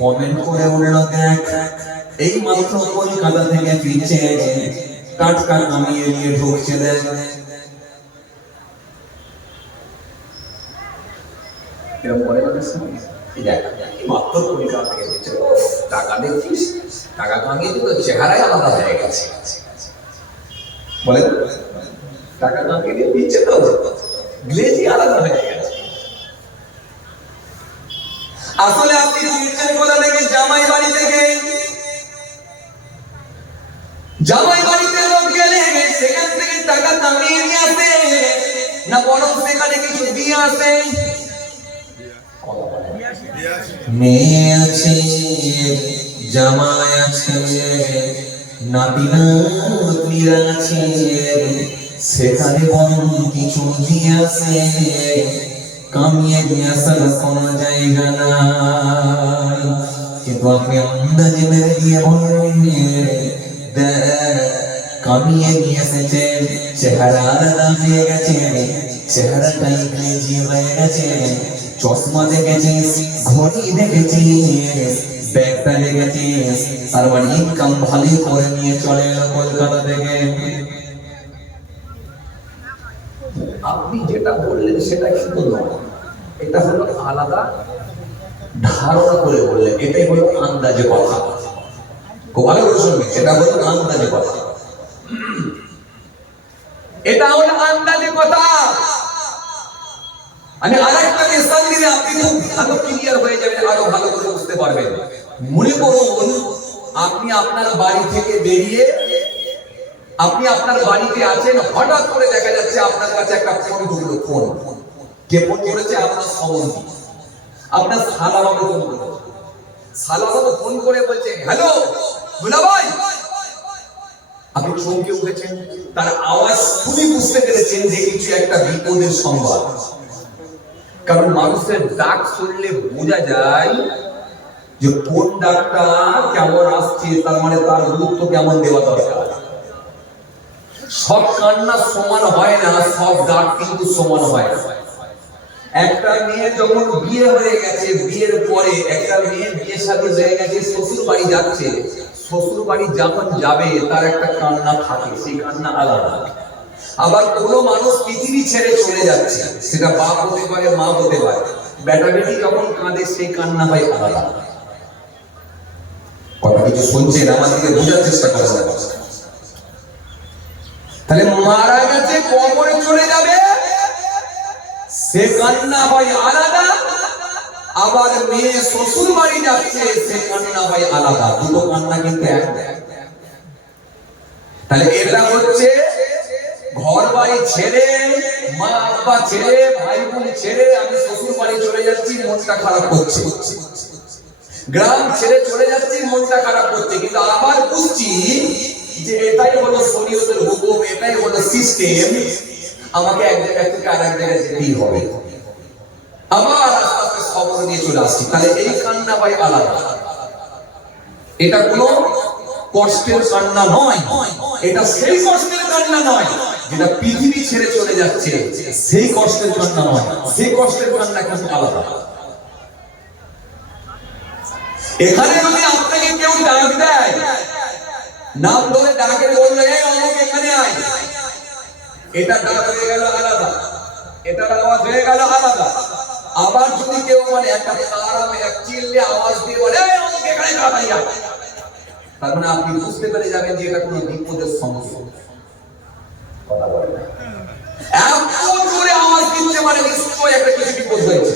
কমেন্ট করে উঠল, দেখ এই মাত্র কলকাতা থেকে ফিরছে, টাটকা কামিয়ে নিয়ে ঢুকছে, দেখ। এরকম করে মাত্র কলকাতা থেকে ফিরছে, টাকা দেখছিস, টাকা কামিয়ে দিল, চেহারাই আলাদা হয়ে গেছে। বলে টাকা কামিয়ে দিয়ে দিচ্ছে তো, গ্লেজই আলাদা হয়ে গেছে। আসলে আপনি ফিরছেন কোথা থেকে? জামাই বাড়ি থেকে। জামাই বাড়িতে লোক গেলে সেখান থেকে টাকা কামিয়ে নিয়ে আসে না বরং সেখানে কিছু দিয়ে আসে? মেয়ে আছে, জামাই আছে, নাতি নাতনিরা আছে, সেখানে বরং কিছু দিয়ে আসে, কামিয়ে নিয়ে আসার কোনো জায়গা নাই। কিন্তু আপনি আন্দাজে মেরে দিয়ে বললেন, কামিয়ে নিয়ে এসেছে, চেহারা আলাদা হয়ে গেছে, চেহারাটাই গ্লেজি হয়ে গেছে, চশমা দেখেছিস, ঘড়ি দেখেছিস, ব্যাগটা দেখেছিস, তার মানে ইনকাম ভালোই করে নিয়ে চলে এলো কলকাতা থেকে। আপনি যেটা বললেন সেটা কিন্তু নয়, এটা হলো আলাদা ধারণা করে বললেন, এটাই হলো আন্দাজে কথা। খুব ভালো করে শুনবেন, এটা হলো আন্দাজে কথা, এটা হলো আন্দাজে কথা। আমি আরেকটা মিসাল দিলে আপনি খুব ভালো ক্লিয়ার হয়ে যাবেন, আরো ভালো করে বুঝতে পারবেন। মনে করুন আপনি আপনার বাড়ি থেকে বেরিয়ে আপনি আপনার বাড়িতে আছেন, হঠাৎ করে দেখা যাচ্ছে আপনার কাছে একটা ফোন ঢুকলো। ফোন কে ফোন করেছে? আপনার সম্বন্ধী, আপনার শালাবাবু ফোন করেছে। শালাবাবু ফোন করে বলছে, হ্যালো দুলা ভাই। আপনি চমকে উঠেছেন, তার আওয়াজ শুনে বুঝতে পেরেছেন যে কিছু একটা বিপদের সংবাদ। কারণ মানুষের ডাক শুনলে বোঝা যায় যে কোন ডাকটা কেমন আসছে, তার মানে তার গুরুত্ব কেমন দেওয়া দরকার। সব কান্না সমান হয় না, সব ডাক কিন্তু সমান হয় না। একটা মেয়ে যখন বিয়ে হয়ে গেছে, বিয়ের পরে একটা মেয়ে বিয়ের সাথে হয়ে গেছে, শ্বশুর বাড়ি যাচ্ছে, শ্বশুর বাড়ি যখন যাবে তার একটা কান্না থাকে, সেই কান্না আলাদা। আবার কোনো মানুষ পৃথিবী ছেড়ে চলে যাচ্ছে, সেটা বাপ হতে পারে, মা হতে পারে, বেটা বেটি যখন কাঁদে সেই কান্না হয় আলাদা। কথা কিছু শুনছেন? আমাদেরকে বোঝার চেষ্টা করা যাচ্ছে। তাহলে মারা গেছে, কবরে চলে যাবে, সে কান্না হয় আলাদা। আবার মেয়ে শ্বশুর বাড়ি যাচ্ছে, সে কান্না হয় আলাদা। দুটো কান্না কিন্তু এক। তাহলে এটা হচ্ছে ঘর বাড়ি ছেড়ে, মা বাবা ছেড়ে, ভাই বোন ছেড়ে আমি শ্বশুর বাড়ি চলে যাচ্ছি, মনটা খারাপ করছে। গ্রাম ছেড়ে চলে যাচ্ছি, মনটা খারাপ করছে। কিন্তু আবার বুঝছি যে এটাই হলো শরীয়তের হুকুম, এটাই হলো সিস্টেম, আমাকে এক জায়গা থেকে আর এক জায়গায় যেতেই হবে। আবার আস্তে আস্তে খবর নিয়ে চলে আসছি। তাহলে এই কান্না ভাই আলাদা। এটা কোনো কষ্টের কান্না নয়, এটা সেই কষ্টের কান্না নয় যেটা পৃথিবী ছেড়ে চলে যাচ্ছে, সেই কষ্টের কান্না নয়, সেই কষ্টের কান্না কিন্তু আলাদা। এখানে যদি আপনাকে কেউ ডাক দেয়, নাম ধরে ডাকে, বললে এই অমুক এখানে আয়, এটা ডাক হয়ে গেল আলাদা, এটার আওয়াজ হয়ে গেল আলাদা। আবার যদি কেউ মানে একটা তারামে এক চিল্লে আওয়াজ দিয়ে বলে এই অমুক এখানে তাড়াতাড়ি আয়, তার মানে আপনি বুঝতে পেরে যাবেন যে এটা কোনো বিপদের সমস্যা। কথা বলে না, এত জোরে আওয়াজ দিচ্ছে মানে নিশ্চয়ই একটা কিছু বিপদ হয়েছে।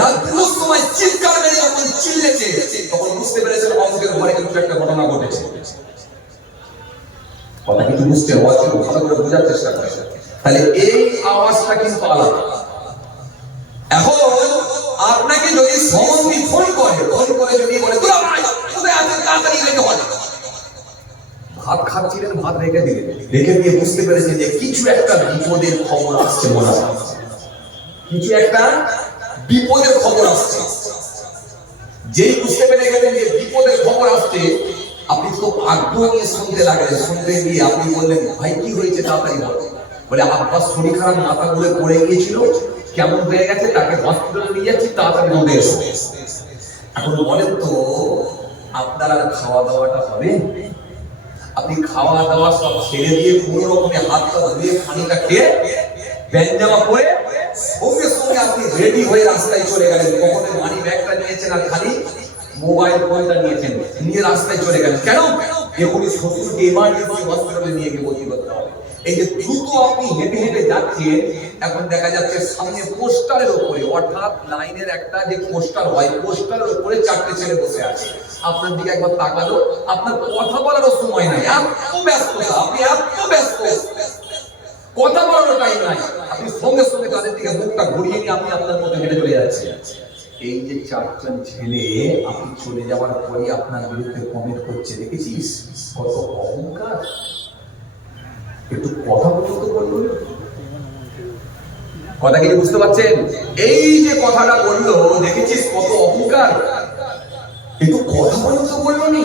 রাতগুলোর সময় চিৎকার মেরে যখন চিল্লেছে, তখন বুঝতে পেরেছেন অমুকের ঘরে কিছু একটা ঘটনা ঘটেছে। কথা কিছু বুঝতে আওয়াজকে ভালো করে বোঝার চেষ্টা করেছে। তাহলে এই আওয়াজটা কিন্তু আলাদা। এখন আপনাকে যদি সম্বন্ধী ফোন করে যদি বলে তোরা ভাই কোথায় আছেন তাড়াতাড়ি রেখে বল, ভাত খাচ্ছিলেন ভাত রেখে দিলেন, রেখে দিয়ে বুঝতে পেরেছেন যে কিছু একটা বিপদের খবর আসছে, মনে হয় কিছু একটা বিপদের খবর আসছে। যেই বুঝতে পেরে গেলেন যে বিপদের খবর আসছে, আপনি তো আগ্রহ নিয়ে শুনতে লাগলেন, শুনতে গিয়ে আপনি বললেন ভাই কি হয়েছে তাড়াতাড়ি বল। বলে আব্বাস শরীর খারাপ, মাথা ঘুরে পড়ে গিয়েছিল, কেমন হয়ে গেছে, তাকে হসপিটালে নিয়ে যাচ্ছি, তাড়াতাড়ি রোদে এসো। এখন বলেন তো আপনার আর খাওয়া দাওয়াটা হবে? আপনি খাওয়া দাওয়া সব ছেড়ে দিয়ে কোনো রকমে হাতটা ধুয়ে খানিটা খেয়ে প্যান্ট জামা পরে সঙ্গে সঙ্গে আপনি রেডি হয়ে রাস্তায় চলে গেলেন। কখনো মানি ব্যাগটা নিয়েছেন আর খালি মোবাইল ফোনটা নিয়েছেন, নিয়ে রাস্তায় চলে গেলেন। কেন? এখনই শ্বশুরকে এমার্জেন্সি হসপিটালে নিয়ে গিয়ে ভর্তি করতে হবে। এই যে দ্রুত আপনি হেঁটে হেঁটে যাচ্ছেন, এখন দেখা যাচ্ছে সামনে পোস্টারের উপরে, অর্থাৎ লাইনের একটা যে পোস্টার হয়, পোস্টারের উপরে 4টে ছেলে বসে আছে। আপনার দিকে একবার তাকালো, আপনার কথা বলারও সময় নাই, এত ব্যস্ততা, আপনি এত ব্যস্ত, কথা বলারও টাইম নাই। আপনি সঙ্গে সঙ্গে তাদের দিকে মুখটা ঘুরিয়ে নিয়ে আপনি আপনার মতো হেঁটে চলে যাচ্ছেন। এই যে 4জন ছেলে আপনি চলে যাওয়ার পরে আপনার বিরুদ্ধে কমেন্ট করছে, দেখেছিস কত অহংকার, একটু কথা বলতে বললো, কথা কি বুঝতে পারছেন? এই যে কথাটা বললো, দেখেছিস কত অহংকার, একটু কথা বলতে বললো নি।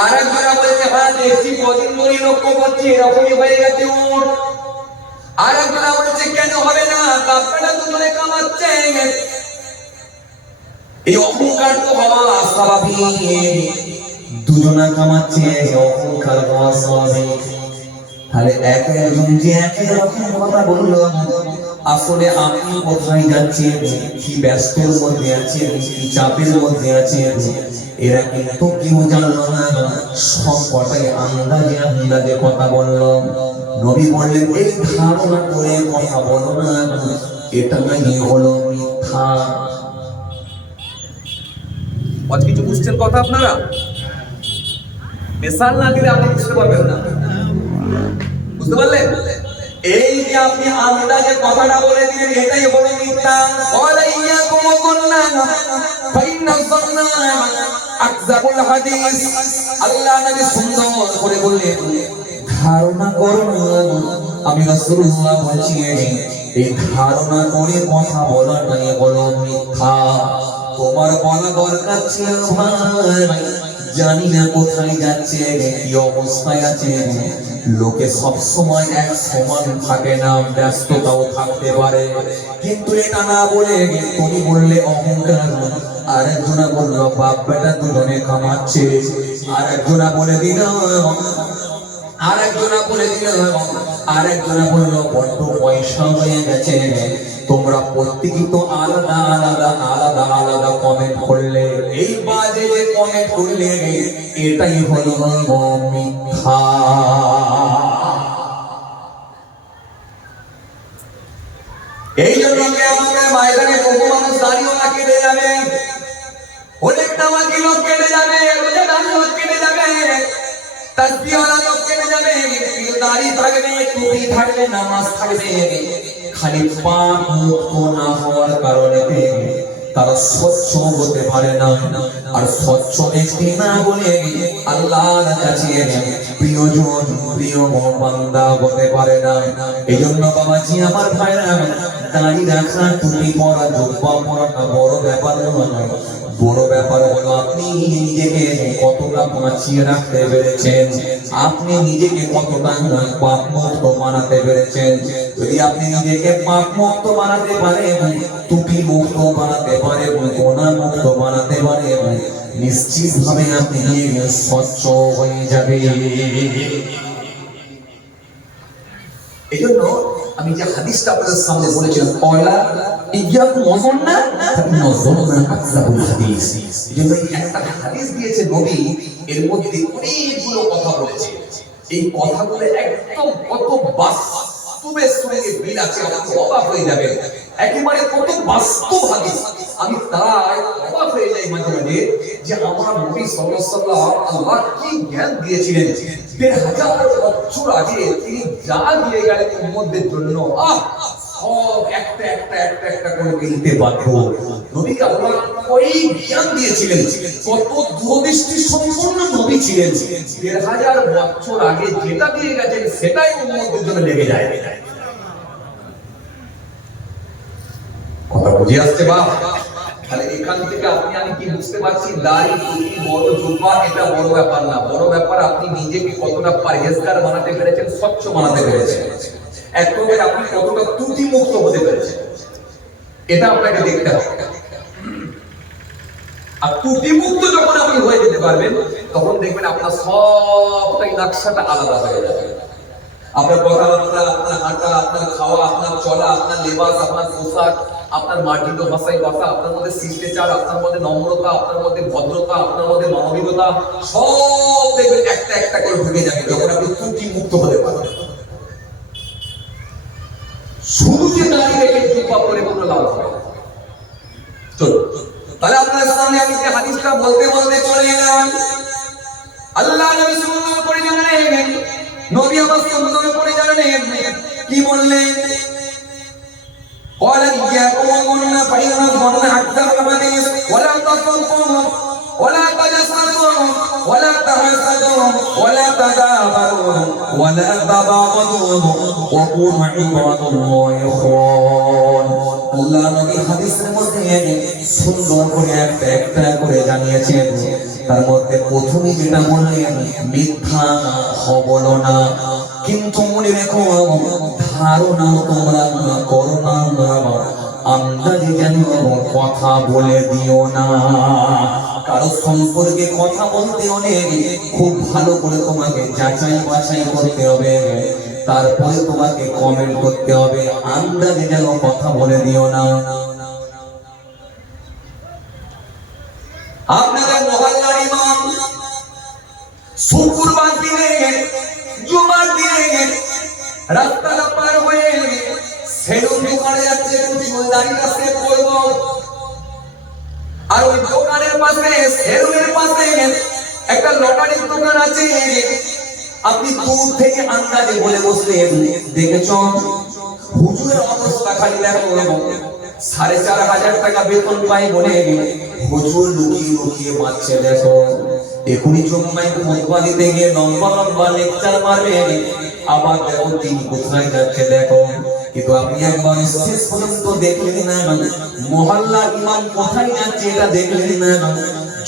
আর একজনা বলছে হ্যাঁ দেখছি কদিন ধরে লক্ষ্য করছি এরকমই হয়ে গেছে ওর। আর একজনা বলছে কেন হবে না, আপনারা দুজনে কামাচ্ছে। এই অহংকার তো হওয়া স্বাভাবিক, দুজনা কামাচ্ছে, অহংকার হওয়া স্বাভাবিক। তাহলে একজন যে একই রকম কথা বললো, আসলে আপনি কোথায় যাচ্ছেন, কি ব্যস্তর মধ্যে আছেন, কি চাপের মধ্যে আছেন, এরা কিন্তু কেউ জানলো না। সব কটাই আন্দাজে আন্দাজে কথা বললো। নবী বললেন এই ধারণা করে কথা বলো না, এটা নাই হলো মিথ্যা। আজ কিছু বুঝছেন কথা আপনারা? মিশাল না দিলে আপনি বুঝতে পারবেন না। বুঝতে পারলেন? এই যে আপনি আন্দাজে কথাটা বলে দিলেন, এটাই হলো মিথ্যা। ওয়ালাইয়াকুম কুন্না ফাইন্না যান্না আকযাবুল হাদিস। আল্লাহ নবী সুন্দর করে বললেন ধারণা করো না, আমি রাসূলুল্লাহ বলছি এই ধারণা করে কথা বলাটাই হলো মিথ্যা। তোমার বলা দরকার ছিল ভাই জানি না কোথায় যাচ্ছে, কি অবস্থায় আছে। লোকে সব সময় এক সমান থাকে না, ব্যস্ততাও থাকতে পারে, কিন্তু এটা না বলে তুমি বললে অহংকার। আরেকজনা বললো বাপ বেটা দুজনে কামাচ্ছে, আরেকজনা বলে দিল, আরেকজনা বললো বড্ড পয়সা হয়ে গেছে। তোমরা প্রত্যেকে তো আলাদা আলাদা আলাদা আলাদা কমেন্ট করলে, এই বাজে যে কমেন্ট করলে এটাই হলো মিথ্যা। এই জন্য আমাদের ময়দানে বহু মানুষ দাঁড়িয়ে কেটে যাবে, অনেক নামাজি লোক কেটে যাবে, রোজাদার লোক কেটে যাবে, তাসবিহওয়ালা লোক কেটে যাবে, দাড়ি থাকবে, টুপি থাকবে, নামাজ থাকবে, খালি পাপ মুক্ত না হওয়ার কারণে তারা স্বচ্ছ হতে পারে না। আর স্বচ্ছ ব্যক্তি না বলে আল্লাহর কাছে প্রিয়জন প্রিয় বান্দা হতে পারে না। এই জন্য বাবাজি আমার ভাইরা, দাড়ি রাখা, টুপি পরা, জুব্বা পরাটা বড় ব্যাপার নয়। বড় ব্যাপার হলো আপনি নিজেকে কতটা বাঁচিয়ে রাখতে পেরেছেন, আপনি নিজেকে কতটা পাপ মুক্ত বানাতে পেরেছেন। যদি আপনি নিজেকে পাপ মুক্ত বানাতে পারেন, টুপি মুক্ত বানাতে পারেন, গোনা মুক্ত বানাতে পারেন, নিশ্চিত ভাবে আপনি স্বচ্ছ হয়ে যাবে। এই জন্য আমি যে হাদিসটা আপনাদের সামনে বলেছিলাম, পয়লা ইয়াকুম ওয়াজন্না নজরনা আকযাবুল হাদিস, যেন একটা হাদিস দিয়েছে নবী, এর মধ্যে অনেকগুলো কথা বলেছে। এই কথাগুলো একদম কত বাস্তবের সঙ্গে মিল আছে, আপনি অবাক হয়ে যাবেন। একেবারে কত বাস্তব হাদিস, আমি তাই অবাক হয়ে যাই মাঝে মাঝে যে আমার নবী সাল্লাল্লাহু আলাইহি ওয়াসাল্লাম আল্লাহ কি জ্ঞান দিয়েছিলেন। 1500 বছর আগে তিনি যা দিয়ে গেলেন উম্মতের জন্য, সব একটা একটা একটা একটা করে মিলতে বাধ্য। নবীকে আল্লাহ ওই জ্ঞান দিয়েছিলেন, কত দূরদৃষ্টি সম্পন্ন নবী ছিলেন। ১,৫০০ বছর আগে যেটা দিয়ে গেছেন সেটাই উম্মতের জন্য লেগে যায়। কথা বুঝে আসছে বাপ? তাহলে এখান থেকে আপনি আমি কি বুঝতে পারছি, দাড়ি টুপি বড় জুব্বা এটা বড় ব্যাপার না। বড় ব্যাপার আপনি নিজেকে কতটা পরহেজগার বানাতে পেরেছেন, স্বচ্ছ বানাতে পেরেছেন। এক প্রকার আপনি কতটা ত্রুটি মুক্ত হতে পেরেছেন, এটা আপনাকে দেখতে হবে। আর ত্রুটি মুক্ত যখন আপনি হয়ে যেতে পারবেন, তখন দেখবেন আপনার সবটাই নকশাটা আলাদা হয়ে যাবে। আপনার কথাবার্তা, আপনার হাঁটা, আপনার খাওয়া, আপনার চলা, আপনার লেবাস, আপনার পোশাক, আপনার মার্জিত ভাষায় কথা, আপনার মধ্যে শিষ্টাচার, আপনার মধ্যে নম্রতা, আপনার মধ্যে ভদ্রতা, আপনার মধ্যে মানবিকতা, সব দেখবেন একটা একটা করে ঢুকে যাবে যখন আপনি ত্রুটি মুক্ত হতে পারবেন। শুধু যে দাঁড়িয়ে রেখে জুব্বা পরে কোনো লাভ হবে না। চলো, তাহলে আপনার সামনে আমি যে হাদিসটা বলতে বলতে চলে এলাম। আল্লাহ নবী সুন্নাহ পড়ে জানেন, নবী আমার সুন্নাহ পড়ে জানেন কি বললেন? قال إياكم وظن فإن الظن أكثر الحديث ولا تصدقوا ولا تجسسوا ولا تحسدوا ولا تدابروا ولا تباغضوا وكونوا عباد الله إخوانا। আল্লাহ নবী হাদিসের মধ্যে সুন্দর করে একটা একটা করে জানিয়েছেন। তার মধ্যে প্রথমে যেটা বললেন, মিথ্যা বলো না, কিন্তু মনে রেখো ধারণা তোমরা করো না, আন্দাজে যেন কথা বলে দিও না। কারো সম্পর্কে কথা বলতে হলে খুব ভালো করে তোমাকে যাচাই বাছাই করতে হবে, তারপরে তোমাকে কমেন্ট করতে হবে। আন্দাজে যেন কথা বলে দিও না। আপনাদের মহল্লার ইমাম শুক্রবার দিনে, জুমার দিনে রাস্তাটা পার হয়ে সেলুন দোকানে যাচ্ছে, চুল দাড়িটা সেভ করবো, আর ওই দোকানের পাশে, সেলুনের পাশে একটা লটারির দোকান আছে। আপনি দূর থেকে আন্দাজে বলে বসলেন, দেখেছ হুজুরের অবস্থা খালি দেখো, ৪,৫০০ টাকা বেতন পাই বলে হুজুর লুকিয়ে লুকিয়ে মারছে দেখো। এখনই জুম্মায় খুতবা দিতে গিয়ে লম্বা লম্বা লেকচার মারবে, আবার দেখো তিনি কোথায় যাচ্ছে দেখো। কিন্তু আপনি একবার শেষ পর্যন্ত দেখলেন না, মহল্লার ইমাম কোথায় যাচ্ছে এটা দেখলেন না।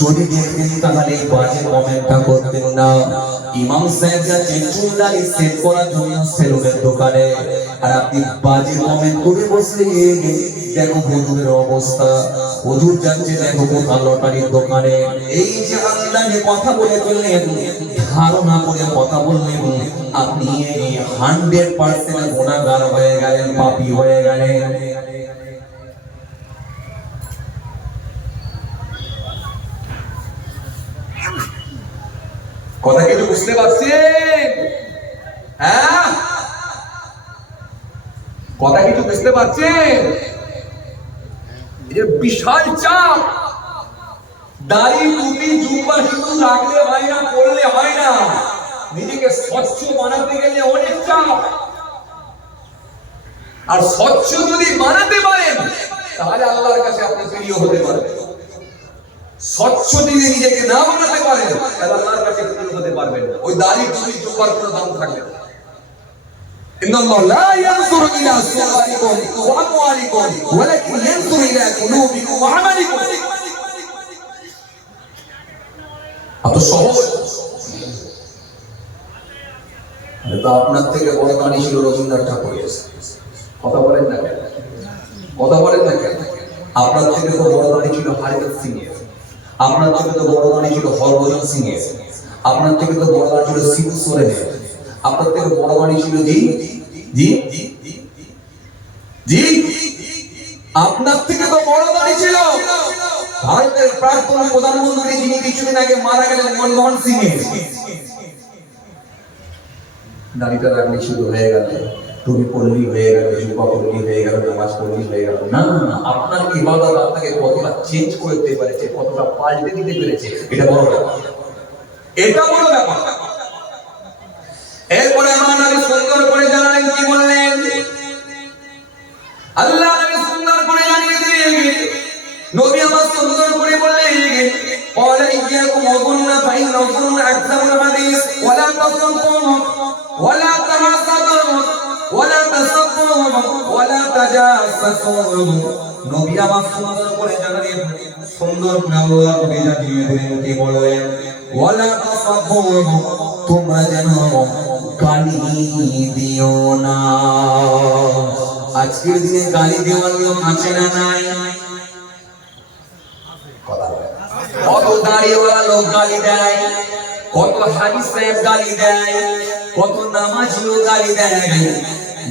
যদি দেখতেন তাহলে বাজে কমেন্টটা করতেন না। ইমাম সাহেব যাচ্ছে চুল দাড়ি সেট করার জন্য সেলুনের দোকানে, আর আপনি বাজে কমেন্ট করে বসলেন, দেখো হুজুরের অবস্থা, হুজুর যাচ্ছে দেখো কোথাও লটারির দোকানে। এই যে আন্দাজে কথা বলে চললেন, ধারণা করে কথা বললেন, আপনি 100% গুনাহগার হয়ে গেলেন, পাপী হয়ে গেলেন। কথা কিছু বুঝতে পারছেন? হ্যাঁ, কথা কিছু বুঝতে পারছেন? এই বিশাল চাপ, দাড়ি টুপি জুব্বা শুধু রাখলে হয় না, পড়লে হয় না, নিজেকে স্বচ্ছ বানাতে গেলে অনেক চাপ। আর স্বচ্ছ যদি বানাতে পারেন তাহলে আল্লাহর কাছে আপনি প্রিয় হতে পারবেন। স্বচ্ছ যদি নিজেকে না বানাতে পারেন তাহলে আল্লাহর কাছে প্রিয় হতে পারবেন না। ওই দাড়ি টুপি জুব্বার কোনো দাম থাকবে না। ইন্নাল্লাহ লা ইয়ানজুরু ইলা সুওয়ারিকুম ওয়া আমওয়ালিকুম ওয়ালাকিন ইয়ানজুরু ইলা কুলুবিকুম ওয়া আমালিকুম। এত সহজ। এটা আপনার থেকে বড় দানি ছিল রবীন্দ্রনাথ ঠাকুরের। কথা বলেন না কেন? কথা বলেন না কেন? আপনার থেকে তো বড় দানি ছিল হরিদাস সিং এর, আপনার থেকে তো বড় দানি ছিল হরভজন সিং এর, আপনার থেকে তো বড় দানি ছিল শিবু সোরেনের, আপনার থেকে বড় দানি ছিল জি জি জি আপনার থেকে তো বড় দানি ছিল ভারতের প্রাক্তন প্রধানমন্ত্রী, যিনি কিছুদিন আগে মারা গেলেন, মনমোহন সিং এর। দাড়িটা রাখলে শুরু হয়ে গেল, টুপি পড়লি হয়ে গেল, জুব্বা পড়লি হয়ে গেল, নামাজ পড়লি হয়ে গেল। না, আপনার ইবাদত আপনাকে কতটা চেঞ্জ করতে পেরেছে, কতটা পাল্টে দিতে পেরেছে, এটা বড় ব্যাপার। এটা বড় ব্যাপার। এরপরে আমার নবী সুন্দর করে জানালেন, কি বললেন? আকসামুল হাদিস ওয়ালা তাসাব্বু ওয়ালা তাহাসাদু ওয়ালা তাসাব্বু ওয়ালা তাজাসসু। নবী আমার সুন্দর করে জানালেন, সুন্দর করে আল্লাহ নবী জানিয়ে দিলেন কি বলেন, ওয়ালা তাসাব্বু, তোমরা যেন গালি দিও না। আজকের দিনে গালি দেওয়ার লোক আছে না নাই? কত দাড়িওয়ালা লোক গালি দেয়, কত হাদিস সাহেব গালি দেয়, কত নামাজিও গালি দেয়।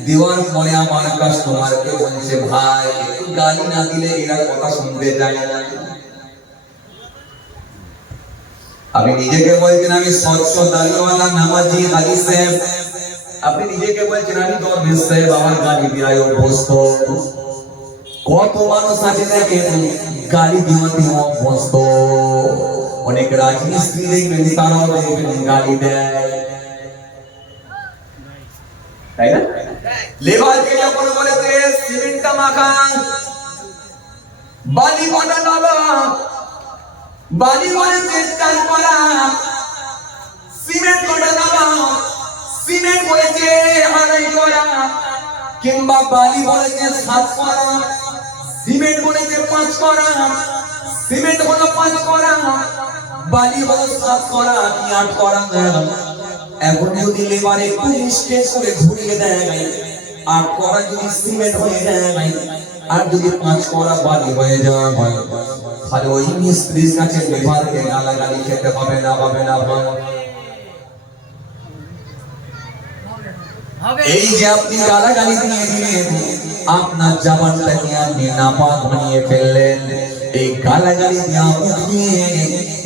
দেওয়ার পরে আমার কাস্টমারকে বলছে, ভাই একটু গালি না দিলে এরা কথা শুনতে চায় না। আপনি নিজেকে বলছেন আমি স্বচ্ছ দাড়িওয়ালা নামাজি হাদিস সাহেব, আপনি নিজেকে বলছেন আমি দরবেশ সাহেব, আমার গালি দেয় অভ্যস্ত। কত মানুষ আছে দেখেন গালি দেওয়াতে অভ্যস্ত। অনেক রাজমিস্ত্রি দেখবেন তারাও দেখবেন গালি দেয়, তাই না? লেবারকে যখন বলেছে সিমেন্টটা মাখা, বালি কটা নাবা, বালি বলেছে চাল করা, সিমেন্ট কটা নাবা, সিমেন্ট বলেছে আড়াই করা, কিংবা বালি বলেছে 7 করা, সিমেন্ট বলেছে 5 করা, সিমেন্ট হলো 5 করা, বালি হলো 7 করা কি 8 করা। এখন যদি লেবার একটু মিস্টেক করে ঘুরিয়ে দেয়, 8 করা যদি সিমেন্ট হয়ে যায় আর যদি 5 করা বালি হয়ে যায়, তাহলে ওই মিস্ত্রির কাছে লেবারকে গালাগালি খেতে হবে না? হবে না? এই যে আপনি গালাগালি দিয়ে দিলেন, আপনার জবানটাকে আপনি নাপাক বানিয়ে ফেললেন। এই গালাগালি দিয়ে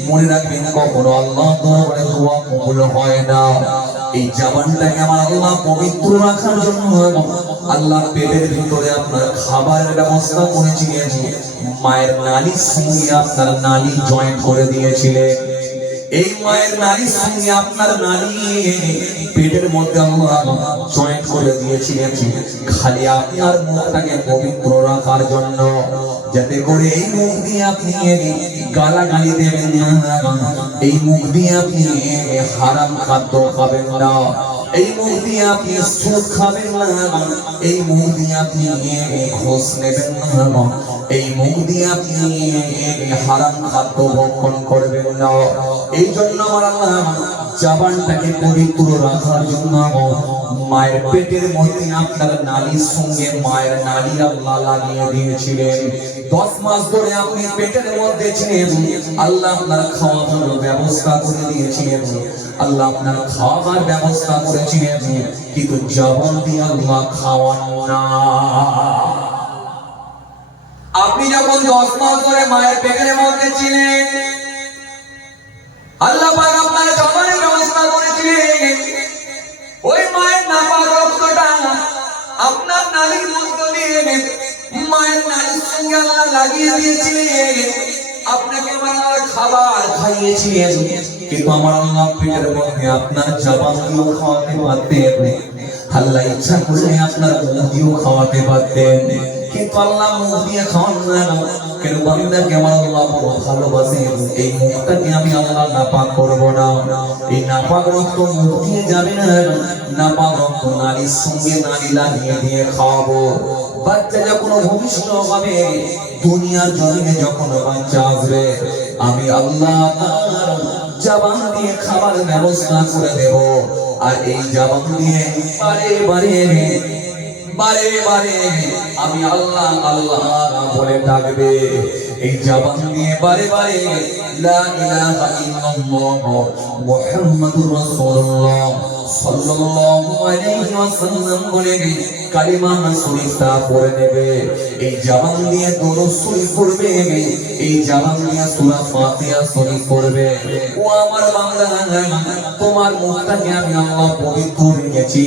মনে রাখবেন কখনো আল্লাহ দরবারে দোয়া কবুল হয় না। এই জবানটাকে আমার আল্লাহ পবিত্র রাখার জন্য আল্লাহ পেটের ভিতরে আপনার খাবারের ব্যবস্থা করেছিলেন, মায়ের নালীর সঙ্গে আপনার নালী জয়েন্ট করে দিয়েছিলেন। এই মায়ের নালীর সঙ্গে আপনার নালী পেটের মধ্যে আল্লাহ জয়েন্ট করে দিয়েছিলেন খালি আপনার মুখটাকে পবিত্র রাখার জন্য, যাতে করে এই মুখ দিয়ে আপনি গালাগালি দেবেন না, এই মুখ দিয়ে আপনি হারাম খাদ্য খাবেন না, এই মুখ দিয়ে আপনি সুদ খাবেন না, এই মুখ দিয়ে আপনি ঘুষ নেবেন না, এই মুখ দিয়ে আপনি হারাম খাদ্য ভক্ষণ করবেন না। এই জন্য আমার আল্লাহ জবানটাকে পবিত্র রাখার জন্য মায়ের পেটের মধ্যে আপনার নালীর সঙ্গে মায়ের নালী আল্লাহ লাগিয়ে দিয়েছিলেন। 10 মাস ধরে আপনি পেটের মধ্যে ছিলেন, আল্লাহ আপনার খাওয়ানোর ব্যবস্থা করে দিয়েছিলেন, আল্লাহ আপনার খাওয়ার ব্যবস্থা করেছিলেন, কিন্তু জবান দিয়ে আল্লাহ খাওয়ান না। আপনি যখন 10 মাস ধরে মায়ের পেটের মধ্যে ছিলেন, আল্লাহ পাক আপনার খাবারের ব্যবস্থা করেছিলেন। ওই মায়ের নাপাক রক্তটা আপনার নালীর মধ্যে দিয়ে মায়ের নালীর সঙ্গে আল্লাহ লাগিয়ে দিয়েছিলেন, আপনাকে আমার আল্লাহ খাবার খাইয়েছিলেন, কিন্তু আমার আল্লাহ পেটের মধ্যে আপনার জবান দিয়েও খাওয়াতে পারতেন, আল্লাহ ইচ্ছা করলে আপনার মুখ দিয়েও খাওয়াতে পারতেন, কিন্তু আল্লাহ মুখ দিয়ে খাওয়ান না। কেন? বান্দাকে আমার আল্লাহ বড় ভালোবাসে, এই মুখটাকে আমি আল্লাহ নাপাক করব না। এই নাপাক রক্ত মুখ দিয়ে যাবে না, নাপাক রক্ত নারীর সঙ্গে নারী লাগিয়ে দিয়ে খাওয়াবো। বাচ্চা যখন ভূমিষ্ঠ হবে, দুনিয়ার জমিনে যখন বাচ্চা আসবে, আমি আল্লাহ জবান দিয়ে খাবার ব্যবস্থা করে দেব। আর এই জবান দিয়ে বারে বারে আমি আল্লাহ আল্লাহ বলে ডাকবে। এই জবান দিয়ে বারে বারে লা ইলাহা ইল্লাল্লাহ মুহাম্মাদুর রাসূলুল্লাহ সাল্লাল্লাহু আলাইহি ওয়াসাল্লাম বলে কালিমা শরীফটা পড়ে নেবে। এই জবান দিয়ে দরুদ শরীফ পড়বে, এই জবান দিয়ে সূরা ফাতিহা শরীফ পড়বে। ও আমার বান্দা, তোমার মুখটাকে আমি আল্লাহ পবিত্র রেখেছি,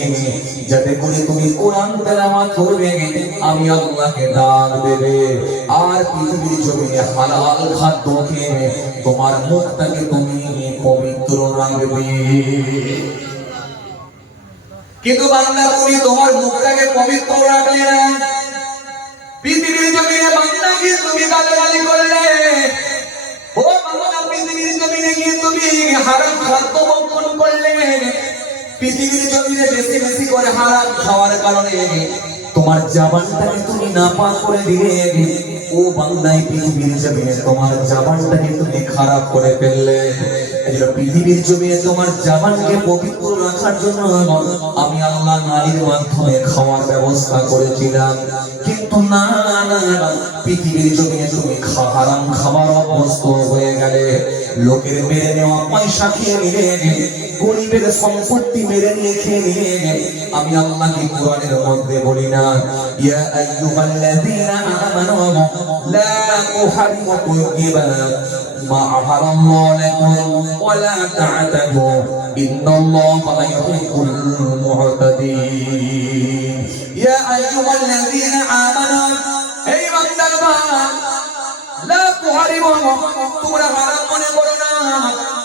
যাতে করে তুমি কোরআন তেলাওয়াত করবে, আমি আল্লাহকে ডাক দেবে, আর পৃথিবীর জমিনে হালাল খাদ্য খেয়ে তোমার মুখটাকে তুমি পবিত্র রাখবে। কিন্তু বান্দা, তুমি তোমার মুখটাকে পবিত্র রাখলে না, পৃথিবীর জমিনে বান্দাকে তুমি গালাগালি করলে। ও বান্দা, পৃথিবীর জমিনে গিয়ে তুমি হারাম খাদ্য ভক্ষণ করলে, পৃথিবীর জমিনে বেশি বেশি করে হারাম খাওয়ার কারণে তোমার জবানটাকে তুমি নাপাক করে দিলে। ও বান্দাই, পৃথিবীর জমিনে তোমার জবানটাকে তুমি খারাপ করে ফেললে। পৃথিবীর জমিনে তোমার জবানকে পবিত্র রাখার জন্য আমি আল্লাহ নারীর মাধ্যমে খাওয়ার ব্যবস্থা করেছিলাম, কিন্তু না না, পৃথিবীর জমিনে তুমি হারাম খাবার অভ্যস্ত হয়ে গেলে। লোকের মেরে নেওয়া পয়সা খেয়ে নিলে, গরিবের সম্পত্তি মেরে নিয়ে খেয়ে নিলে। আমি আল্লাহ কি কোরআনের মধ্যে বলি না, ইয়া আইয়ুহাল্লাযীনা আমানু লা তুহারিমু তাইয়্যিবা মা আহারাল্লাহু লাকুম ওয়া লা তা'তাদু ইন্নাল্লাহা লা ইউহিব্বুল মু'তাদিন। ইয়া আইয়ুহাল্লাযীনা আমানু, এই বান্দারা, লা তুহারিমু, তোমরা হারাম মনে করো না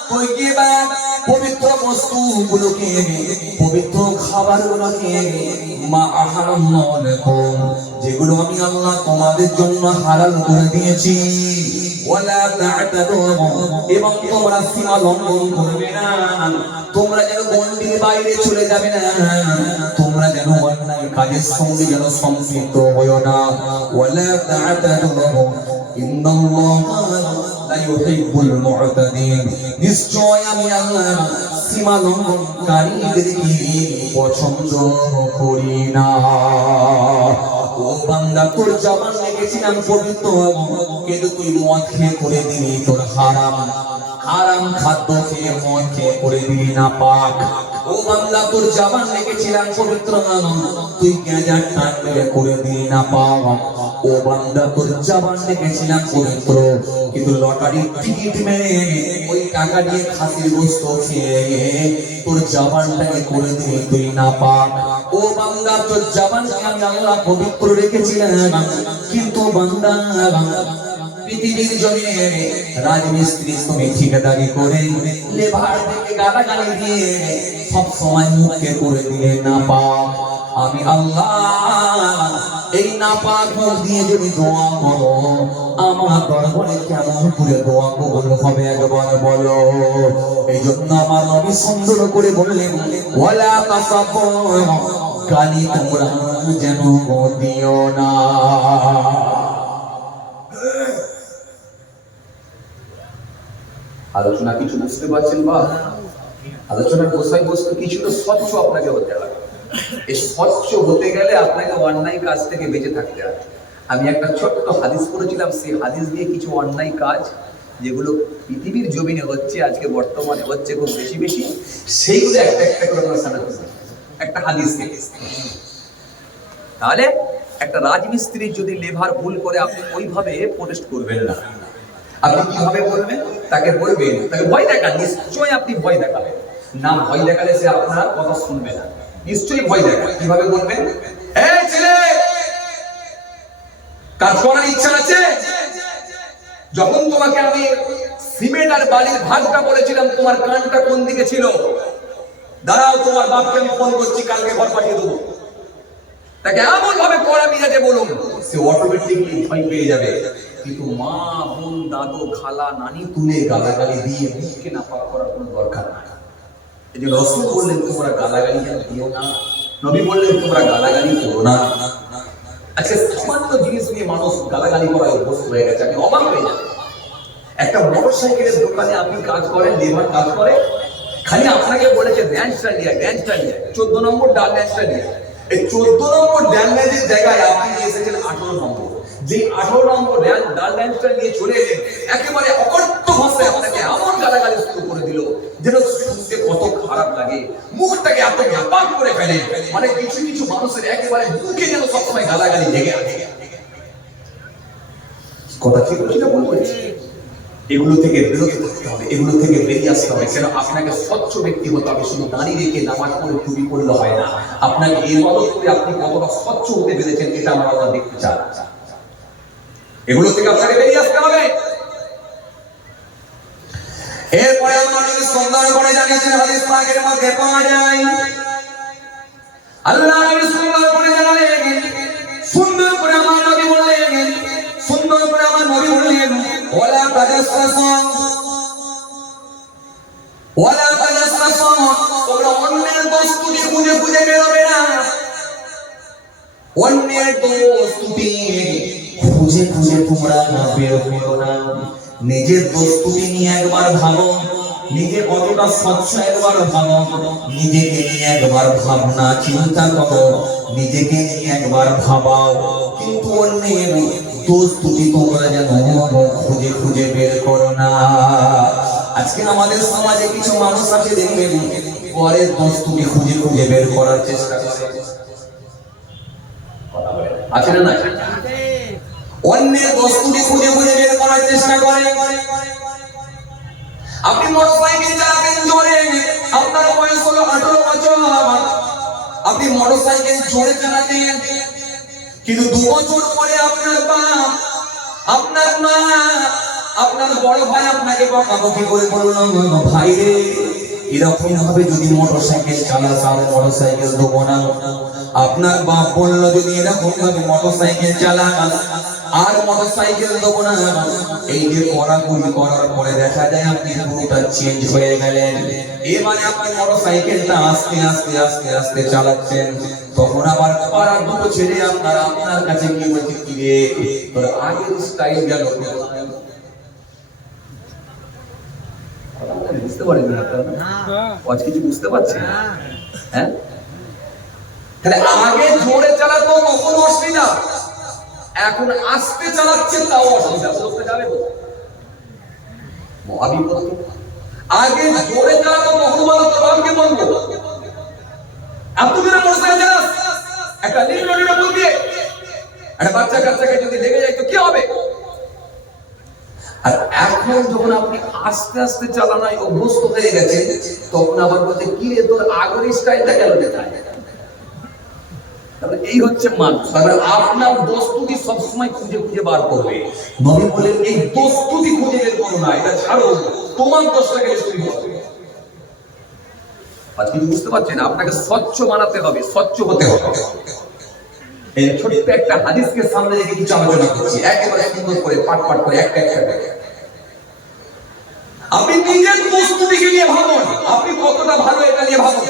তাইয়্যিবা, পবিত্র বস্তুগুলোকে, পবিত্র খাবারগুলোকে, মা আহারাল্লাহু লাকুম, যেগুলো আমি আল্লাহ তোমাদের জন্য হালাল করে দিয়েছি। ওয়ালা তা'তাদু, এবং তোমরা সীমা লঙ্ঘন করবে না। তোমরা যেন গণ্ডির বাইরে চলে যাবে না, তোমরা যেন অন্যায় কাজের সঙ্গে যেন সম্পৃক্ত হয়ো না। ওয়ালা তা'তাদু ইন্নাল্লাহা লা ইউহিব্বুল মু'তাদিন, নিশ্চয় আমি আল্লাহ সীমা লঙ্ঘনকারীদেরকে পছন্দ করি না। ও বান্দা, তোর জবান রেখেছিলাম পবিত্র, কিন্তু তুই মদ খেয়ে করে দিলি তোর হারাম, হারাম খাদ্য খেয়ে মদ খেয়ে করে দিলি না পাক। ও বান্দা, তোর জবান রেখেছিলাম পবিত্র, তুই গাঁজার টান মেরে করে দিলি না পাক। ও বান্দা, তোর জবান রেখেছিলাম পবিত্র, কিন্তু লটারির টিকিট মেরে ওই টাকা দিয়ে খাসির গোশত খেয়ে তোর জবানটাকে করে দিলি তুই না পাক। ও বান্দা, তোর জবানকে আমি আল্লাহ পবিত্র রেখেছিলাম, কিন্তু বান্দা পৃথিবীর জমিনে রাজমিস্ত্রি তুমি ঠিকাদারি করে লেবার থেকে গালাগালি দিয়ে সব সময় মুখে করে দিলে না পাক। আমি আল্লাহ এই নাপাক মুখ দিয়ে যদি দোয়া করো, আমার দরবারে কেমন করে দোয়া কবুল হবে একবার বলো। এই জন্য আমার নবী সুন্দর করে বললেন, ওয়ালা তাসাফু, গালি তোমরা যেন দিও না। আলোচনা কিছু বুঝতে পারছেন বা? আলোচনার বিষয়বস্তু কিছুটা স্বচ্ছ আপনাকে হতে হবে। এই স্বচ্ছ হতে গেলে আপনাকে অন্যায় কাজ থেকে বেঁচে থাকতে হবে। আমি একটা ছোট্ট হাদিস পড়েছিলাম, সেই হাদিস দিয়ে কিছু অন্যায় কাজ যেগুলো পৃথিবীর জমিনে হচ্ছে, আজকে বর্তমানে হচ্ছে খুব বেশি বেশি, সেইগুলো একটা একটা করে আমরা জানাতে চাই একটা হাদিস থেকে। তাহলে একটা রাজমিস্ত্রি যদি লেভার ভুল করে, আপনি ওইভাবে প্রোটেস্ট করবেন না। আপনি কিভাবে বলবেন? তাকে বলবেন, তাকে ভয় দেখান, নিশ্চয়ই আপনি ভয় দেখাবেন না। ভয় দেখালে সে আপনার কথা শুনবে না, নিশ্চয়ই ভয় দেখান। কিভাবে বলবেন? এই ছেলে, কাজ করার ইচ্ছা আছে? যখন তোমাকে আমি সিমেন্ট আর বালির ভাগটা বলেছিলাম, তোমার কানটা কোন দিকে ছিল? দাঁড়াও, তোমার বাপকে আমি ফোন করছি, কালকে ঘর পাঠিয়ে দেবো। তাকে এমন ভাবে কড়া মিজাজে বলুন, সে অটোমেটিকলি ভয় পেয়ে যাবে। কিন্তু মা, বোন, দাদু, খালা, নানি তুলে গালাগালি দিয়ে মুখকে নাপাক করার কোনো দরকার নাই। এই যে রাসূল বললেন তোমরা গালাগালি দিও না, নবী বললেন তোমরা গালাগালি করো না। আচ্ছা, সামান্য জিনিস নিয়ে মানুষ গালাগালি করার অভ্যস্ত হয়ে গেছে। আমি অবাক হয়ে যাই। একটা মোটরসাইকেলের দোকানে আপনি কাজ করেন, লেবার কাজ করে, খালি আপনাকে বলেছে ড্যান্সটা নিয়ে, 14 নম্বর ডাল ড্যান্সটা নিয়ে। এই 14 নম্বর ডাল ড্যান্সের জায়গায় আপনি এসেছেন 18 নম্বর। যে 18 নম্বর ডাল ড্যান্সটা নিয়ে চলে এলেন, একেবারে অকথ্য ভাষায় আপনাকে এমন গালাগালি শুরু করে দিল, যেন শুনতে কত খারাপ লাগে, মুখটাকে এত ব্যাপার করে ফেলে। মানে কিছু কিছু মানুষের একেবারে মুখে যেন সবসময় গালাগালি লেগে আছে। কথা ঠিক হচ্ছে না ভুল হয়েছে? এগুলো থেকে বিরত থাকতে হবে, এগুলো থেকে বেরিয়ে আসতে হবে। কেন? আপনাকে স্বচ্ছ ব্যক্তি হতে হবে। শুধু দাঁড়িয়ে রেখে নামাজ পড়ে টুপি পড়লে হয় না। আপনাকে ইবাদত করে আপনি কতটা স্বচ্ছ হতে পেরেছেন, এটা আমরা আল্লাহ দেখতে চাই। এগুলো থেকে আপনাকে বেরিয়ে আসতে হবে। এরপরে আমরা সুন্দর করে জানিয়েছেন, হাদিস পাকের মধ্যে পাওয়া যায়, আল্লাহ নবী সুন্দর করে জানালেন, সুন্দর করে আমার নবী বললেন, সুন্দর করে আমার নবী বললেন, ওয়ালা তাজাসসাসু, ওয়ালা তাজাসসাসু, তোমরা অন্যের দোষ ত্রুটি খুঁজে খুঁজে বেরোবে না। অন্যের দোষ ত্রুটি খুঁজে খুঁজে তোমরা বেরোবে না। নিজের দোষ ত্রুটি নিয়ে একবার ভাবো, নিজে কতটা স্বচ্ছ একবার ভাবো, নিজেকে নিয়ে একবার ভাবনা চিন্তা করো, নিজেকে নিয়ে একবার ভাবাও। কিন্তু অন্যের দোষ ত্রুটি তোমরা যেন খুঁজে খুঁজে বের করো না। আজকে আমাদের সমাজে কিছু মানুষ আছে দেখবেন পরের দোষ ত্রুটি খুঁজে খুঁজে বের করার চেষ্টা করে, আছে না? অন্যের দোষ ত্রুটি খুঁজে খুঁজে বের করার চেষ্টা করে। আপনি মোটরসাইকেল চালাবেন জোরে, আপনার বয়স হলো 18 বছর, আপনি মোটরসাইকেল জোরে চালাতেন, কিন্তু 2 বছর পরে আপনার বাপ, আপনার মা, আপনার বড় ভাই আপনাকে বকাবকি করে বললো, ভাই রে এরকম ভাবে যদি মোটরসাইকেল চালাস আর মোটরসাইকেল দেবো না। আপনার বাপ বললো যদি এরকম ভাবে মোটরসাইকেল চালাস আর মোটরসাইকেল দেবো না। এই যে কড়াকড়ি করার পরে দেখা যায় আপনি পুরোটা চেঞ্জ হয়ে গেলেন। এবারে আপনি মোটরসাইকেলটা আস্তে আস্তে আস্তে আস্তে চালাচ্ছেন, তখন আবার পাড়ার দুটো ছেলে আপনার কাছে কি বলছে, কি রে তোর আগের স্টাইল গেল। বুঝতে পারেন না আপনারা? আজ কিছু বুঝতে পারছেন? হ্যাঁ, তাহলে আগে জোরে চালাতো তখন অসুবিধা, এখন আস্তে চালাচ্ছেন তাও অসুবিধা। বলতে যাবে মহাবিপদ। আগে জোরে চালাতো তখন বলো তো বাপকে বলবো এত দূরে মোটরসাইকেল চালাস, একটা নীল রঙের উপর দিয়ে একটা বাচ্চা কাচ্চাকে যদি লেগে যায় তো কি হবে? আর এখন যখন আপনি আস্তে আস্তে চালানোয় অভ্যস্ত হয়ে গেছেন, তখন আবার বলতে কি রে তোর আগের স্টাইলটা গেল কোথায়? এই হচ্ছে মানুষ। আপনার দোষ ত্রুটি সবসময় খুঁজে খুঁজে বার করবে। নবী বলেন এই দোষ ত্রুটি খুঁজে বের করো না, এটা ছাড়ো, তোমার দোষটাকে তুমি করবে। আজকে বুঝতে পারছেন? আপনাকে স্বচ্ছ বানাতে হবে, স্বচ্ছ হতে হবে। এই ছোট্ট একটা হাদিসকে সামনে রেখে কিছু আলোচনা করছি, একেবারে সুন্দর করে পাট পাট করে একটা একটা। আপনি নিজের দোষ ত্রুটিকে নিয়ে ভাবুন, আপনি কতটা ভালো এটা নিয়ে ভাবুন।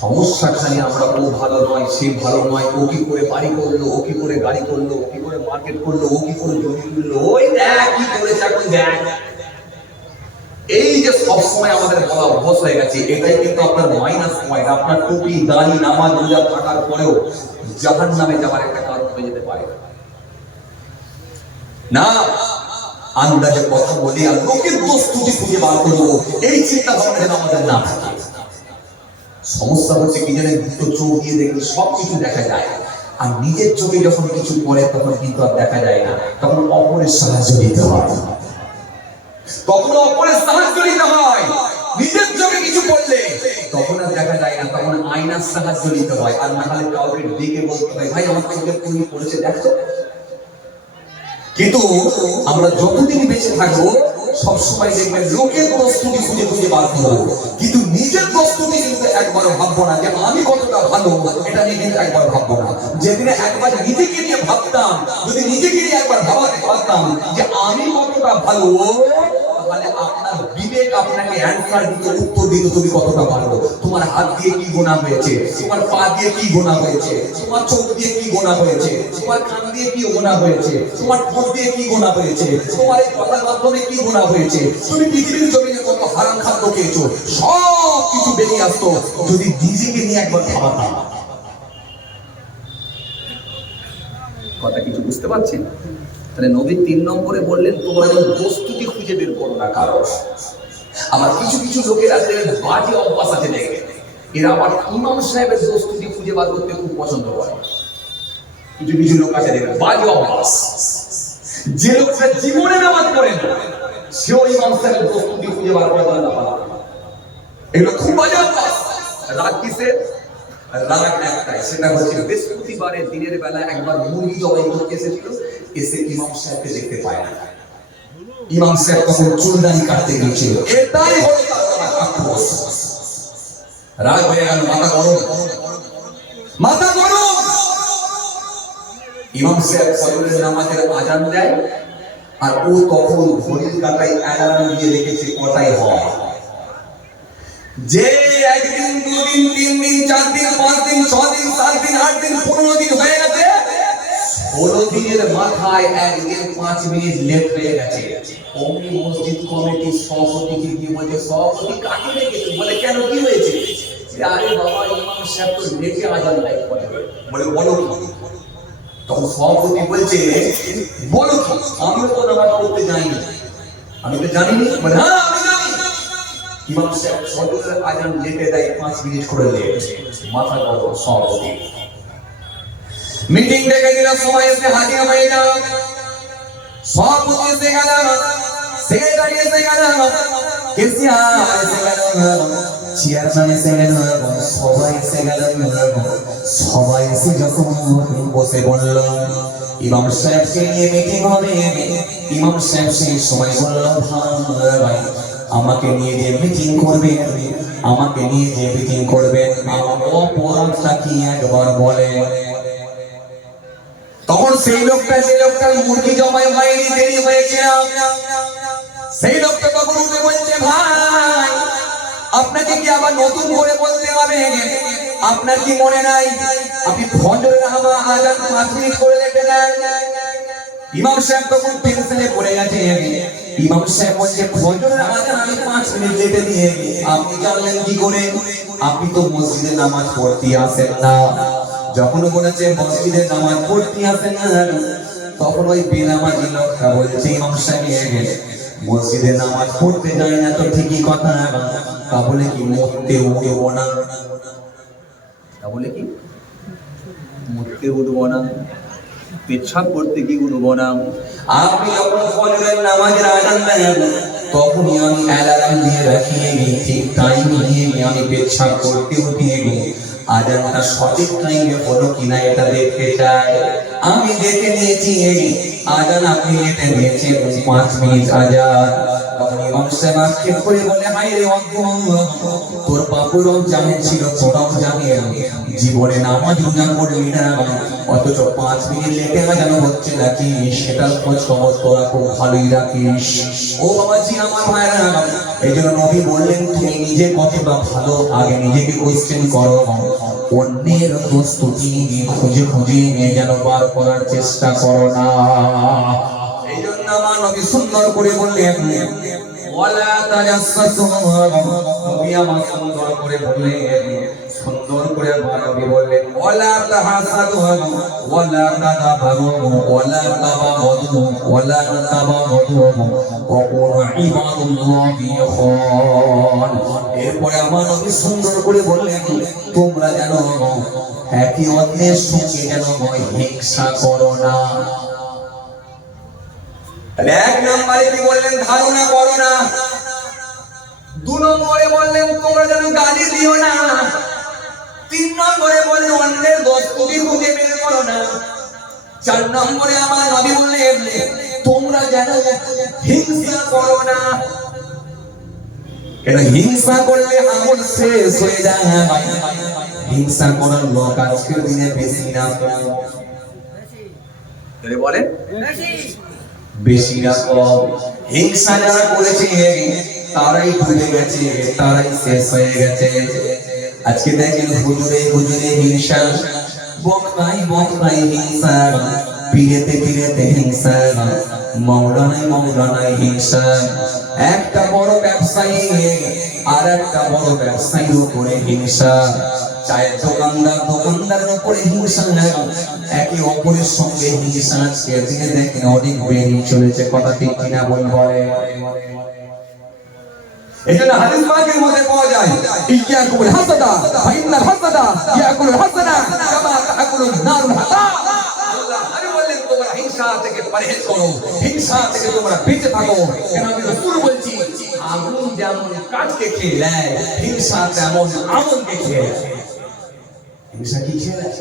সমস্যা খালি আমরা ও ভালো নয়, সে ভালো নয়, ও কি করে বাড়ি করলো, ও কি করে গাড়ি করলো, ও কি করে মার্কেট করলো, ও কি করে জমি কিনলো, ওই দেখ কি করেছে এখন দেখ। এই যে সবসময় আমাদের বলা অভ্যাস হয়ে গেছে, এটাই কিন্তু আপনার মাইনাস পয়েন্ট। আপনার টুপি দাড়ি নামাজ রোজা থাকার পরেও জাহান্নামে যাওয়ার একটা কারণ হয়ে যেতে পারে। না আন্দাজে কথা বলি আর লোকের দোষ ত্রুটি খুঁজে বার করবো, এই চিন্তা ভাবনা যেন আমাদের না থাকে। সমস্যা হচ্ছে কি জানেন, দুটো চোখ দিয়ে দেখলে সবকিছু দেখা যায়, আর নিজের চোখে যখন কিছু পড়ে তখন কিন্তু আর দেখা যায় না, তখন অপরের সাহায্য নিতে হয়। তখন অপরের সাহায্য নিতে হয়। নিজের চোখে কিছু পড়লে তখন আর দেখা যায় না, তখন আয়নার সাহায্য নিতে হয়। আর না হলে কাউকে ডেকে বলতে হয়, ভাই আমার চোখে কোন পড়েছে দেখো। কিন্তু আমরা যতদিন বেঁচে থাকবো সবসময় দেখবেন লোকের প্রস্তুতি খুঁজে খুঁজে বার করবো, কিন্তু নিজের প্রস্তুতি কিন্তু একবারও ভাববো না যে আমি কতটা ভালো, এটা নিয়ে কিন্তু একবার ভাববো না। যেদিনে একবার নিজেকে নিয়ে ভাবতাম, যদি নিজেকে নিয়ে একবার ভাবাতে পারতাম যে আমি কতটা ভালো, তাহলে আপনার বিবেক আপনাকে অ্যানসার দিত, উত্তর দিত তুমি কতটা ভালো। তোমার হাত দিয়ে কি গোনা হয়েছে, তোমার পা দিয়ে কি গোনা হয়েছে, তোমার চোখ দিয়ে কি গোনা হয়েছে, তোমার কান দিয়ে কি গোনা হয়েছে, তোমার ঠোঁট দিয়ে কি গোনা হয়েছে, তোমার এই কথার মাধ্যমে কি গোনা হয়েছে, তুমি পৃথিবীর জমিনে কত হারাম খাদ্য খেয়েছো, সব কিছু বেরিয়ে আসতো যদি নিজেকে নিয়ে একবার ভাবাতাম। কথা কিছু বুঝতে পারছেন? তাহলে নবী 3 নম্বরে বললেন তোমরা যেন দোষ ত্রুটি খুঁজে বের করো না কারো। আবার কিছু কিছু লোকের আছে বাজে অভ্যাস আছে, দেখবেন এরা আবার ইমাম সাহেবের দোষ ত্রুটি খুঁজে বার করতে খুব পছন্দ করে। কিছু কিছু লোক আছে দেখবেন বাজে অভ্যাস, যে লোকটা জীবনে নামাজ পড়ে না সেও ইমাম সাহেবের দোষ ত্রুটি খুঁজে বার করে না। এগুলো খুব বাজে অভ্যাস। রাগ কিসের? রাগ একটাই, সেটা হচ্ছে বৃহস্পতিবারে দিনের বেলা একবার মুরগি জবাই করতে এসেছিল, এসে ইমাম সাহেবকে দেখতে পায় না। ইমাম সাহেব তখন চুলদানি কাটতে গিয়েছিল, এটাই হলো তার আক্রোশ। রাগ হয়ে গেল, মাথা গরম, মাথা গরম। ইমাম সাহেব ফজরের নামাজের আজান দেয়, আর ও তখন ঘড়ির কাঁটায় অ্যালার্ম দিয়ে রেখেছে কটায় হয়। যে একদিন দুদিন 3 দিন 4 দিন 5 দিন 6 দিন 7 দিন 8 দিন 15 দিন হয়ে গেছে, 16 দিনের মাথায় একদিন 5 মিনিট লেট হয়ে গেছে, অমনি মসজিদ কমিটির সভাপতিকে কি বলছে, সভাপতি কাকে রেখেছে? বলে কেন, কি হয়েছে? আরে বাবা ইমাম সাহেব তো লেটে আজান দেয়। বলে বলো কি? তখন সভাপতি বলছে বলো কি? আমি তো নামাজ পড়তে যাইনি, আমি তো জানি না। বলে হ্যাঁ আমি জানি। ইমাম সাহেব ফজরের আজান লেটে দেয় 5 মিনিট করে লেট। মাথা গরম সভাপতি। মিটিং ডেকে দিল, সবাই এসে হাজির হয়ে যাও। সভাপতি এসে গেল, সেক্রেটারি এসে গেল, কেসিআর এসে গেল, চেয়ারম্যান এসে গেল, সবাই এসে গেল। সবাই এসে যখন বসে বলল ইমাম সাহেবকে নিয়ে মিটিং হবে, ইমাম সাহেব সেই সময় বলল ভাই আমাকে নিয়ে যে মিটিং করবে, আমাকে নিয়ে যে মিটিং করবে আমার অপরাধটা কি একবার বলে। তখন সেই লোকটা, যে লোকটার মুরগি জমায় হয়নি, দেরি হয়েছে, সেই লোকটা তখন উঠে বলছে ভাই আপনাকে কি আবার নতুন করে বলতে হবে? আপনার কি মনে নাই আপনি ফজরের আজান 5 মিনিট করে রেখে দেন? ইমাম সাহেব তখন টেনশনে পড়ে গেছে। ইমাম সাহেব বলছে ফজরের আজান আমি 5 মিনিট লেটে দিয়ে আপনি জানলেন কি করে? আপনি তো মসজিদে নামাজ পড়তে আসেন না। যখন বলেছে মসজিদে নামাজ পড়তে আসেন না, তখন ওই বেনামাজি লোকটা বলছে ইমাম সাহেব মসজিদে নামাজ পড়তে যায় না তো ঠিকই কথা, তা বলে কি মরতে উঠবো না? তা বলে কি মরতে উঠবো না? পেছাব করতে কি উঠবো না? আপনি যখন ফজরের নামাজের আজান দেন তখনই আমি অ্যালার্ম দিয়ে রাখিয়ে ঠিক টাইমে আমি পেছাব করতে উঠিয়ে আজানটা সঠিক টাইমে হলো কিনা এটা দেখতে চাই। আমি দেখে নিয়েছি আজান আপনি লেটে নিয়েছেন 5 মিনিট আজান। তখন ইমাম সাহেব আক্ষেপ করে বলে হায় রে তোর বাপুরও জানেন ছিল, তোরাও জানেন জীবনে নামাজ রোজা করবি না, অথচ 5 মিনিট লেটে আজান হচ্ছে নাকি সেটার খোঁজ খবর তোরা খুব ভালোই রাখিস। ও বাবাজি আমার ভাইরা, এই জন্য নবী বললেন তুমি নিজে কতটা ভালো আগে নিজেকে কোয়েশ্চেন করো, অন্যের প্রস্তুতি খুঁজে খুঁজে যেন বার করার চেষ্টা করো না। এই জন্য আমার নবী সুন্দর করে বললেন ওয়ালা তাজাসসু, নবী আমার সুন্দর করে বললেন, সুন্দর করে আমার নবী বললেন ওয়ালা তাহাসাদু ওয়ালা তাদাবারু ওয়ালা তাবাগদু ওয়ালা তাবাগদু ওয়া কুনু ইবাদুল্লাহি ইখওয়ান। এরপরে আমার নবী সুন্দর করে বললেন তোমরা যেন একে অন্যের সঙ্গে যেন হিংসা করো না। এক নম্বরে কি বললেন? ধারণা করো না। 2 নম্বরে বললেন তোমরা যেন গালি দিও না। 3 নম্বরে বললেন অন্যের দোষ তুমি খুঁজে বের করো না। 4 নম্বরে আমার নবী বললেন তোমরা যেন হিংসা করো না। কেন হিংসা করলে আমল শেষ হয়ে যায়। হিংসা করার লোক আজকের দিনে বেশি না, বলেন বেশি না কম। হিংসা যারা করেছে তারাই ভুলে গেছে, তারাই শেষ হয়ে গেছে। আজকে দেখেন হুজুরে হুজুরে হিংসা, বক্তায় বক্তায় হিংসা, পীরেতে পীরেতে হিংসা, মৌলানায় মৌলানায় হিংসা। একটা বড় ব্যবসায়ী আর একটা বড় ব্যবসায়ীর উপরে হিংসা, চায়ের দোকানদার দোকানদারের উপরে হিংসা, একে অপরের সঙ্গে হিংসা। আজকের দিনে দেখেন অনেক বেরিয়ে চলেছে, কথা ঠিক কিনা বলে। এখানে হাদিস পাকের মধ্যে পাওয়া যায় ইয়াকুল হাসাদা ফাইন্নাল হাসাদা ইয়াকুল হাসানা কামা তাকুলুন নারুল হাতা। আল্লাহ আরে বলেন তোমরা হিংসা থেকে পরহেজ করো, হিংসা থেকে তোমরা বেঁচে থাকো। কেন আমি রাসূল বলছি আগুন যেমন কাঠকে খেয়ে নেয়, হিংসা তেমন আমলকে খেয়ে নেয়। হিংসা কি খেয়ে নেয়?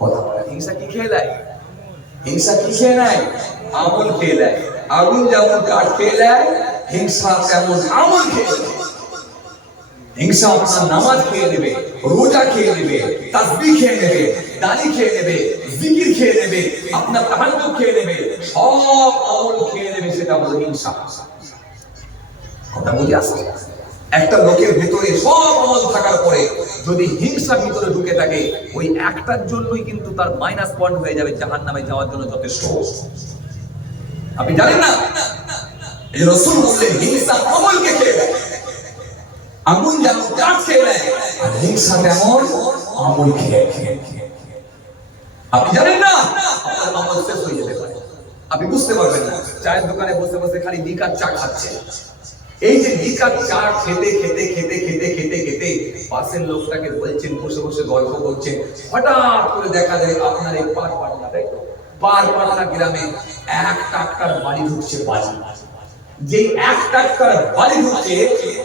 কথা বলে হিংসা কি খেয়ে নেয়? হিংসা কি খেয়ে নেয়? আমল খেয়ে নেয়। আগুন যেমন কাঠ খেয়ে নেয়, হিংসা তেমন আমল খেয়ে নেবে। হিংসা আপনার নামাজ খেয়ে নেবে, রোজা খেয়ে নেবে, তাসবিহ খেয়ে নেবে, দাড়ি খেয়ে নেবে, জিকির খেয়ে নেবে, আপনার তাহাজ্জুদ খেয়ে নেবে, সব আমল খেয়ে নেবে, সেটা হলো হিংসা। কথা বুঝে আসছে? একটা লোকের ভিতরে সব আমল থাকার পরে যদি হিংসা ভিতরে ঢুকে থাকে, ওই একটার জন্যই কিন্তু তার মাইনাস পয়েন্ট হয়ে যাবে, জাহান্নামে যাওয়ার জন্য যথেষ্ট। আপনি জানেন না, এই রাসূল বললেন হিংসা আমলকে খেয়ে নেয়। আগুন যেমন কাঠ খেয়ে নেয়, আর হিংসা তেমন আমল খেয়ে নেয়। আপনি জানেন না, আপনার আমল শেষ হয়ে যেতে পারে, আপনি বুঝতে পারবেন না। চায়ের দোকানে বসে বসে খালি লিকার চা খাচ্ছে, এই যে লিকার চা খেতে খেতে খেতে খেতে খেতে খেতে পাশের লোকটাকে বলছেন, বসে বসে গল্প করছেন, হঠাৎ করে দেখা যায় আপনার এই পাড়পাড়া গ্রামে একটা বাড়ি ঢুকছে। বাড়ি যে একটা বাড়ি ঢুকছে,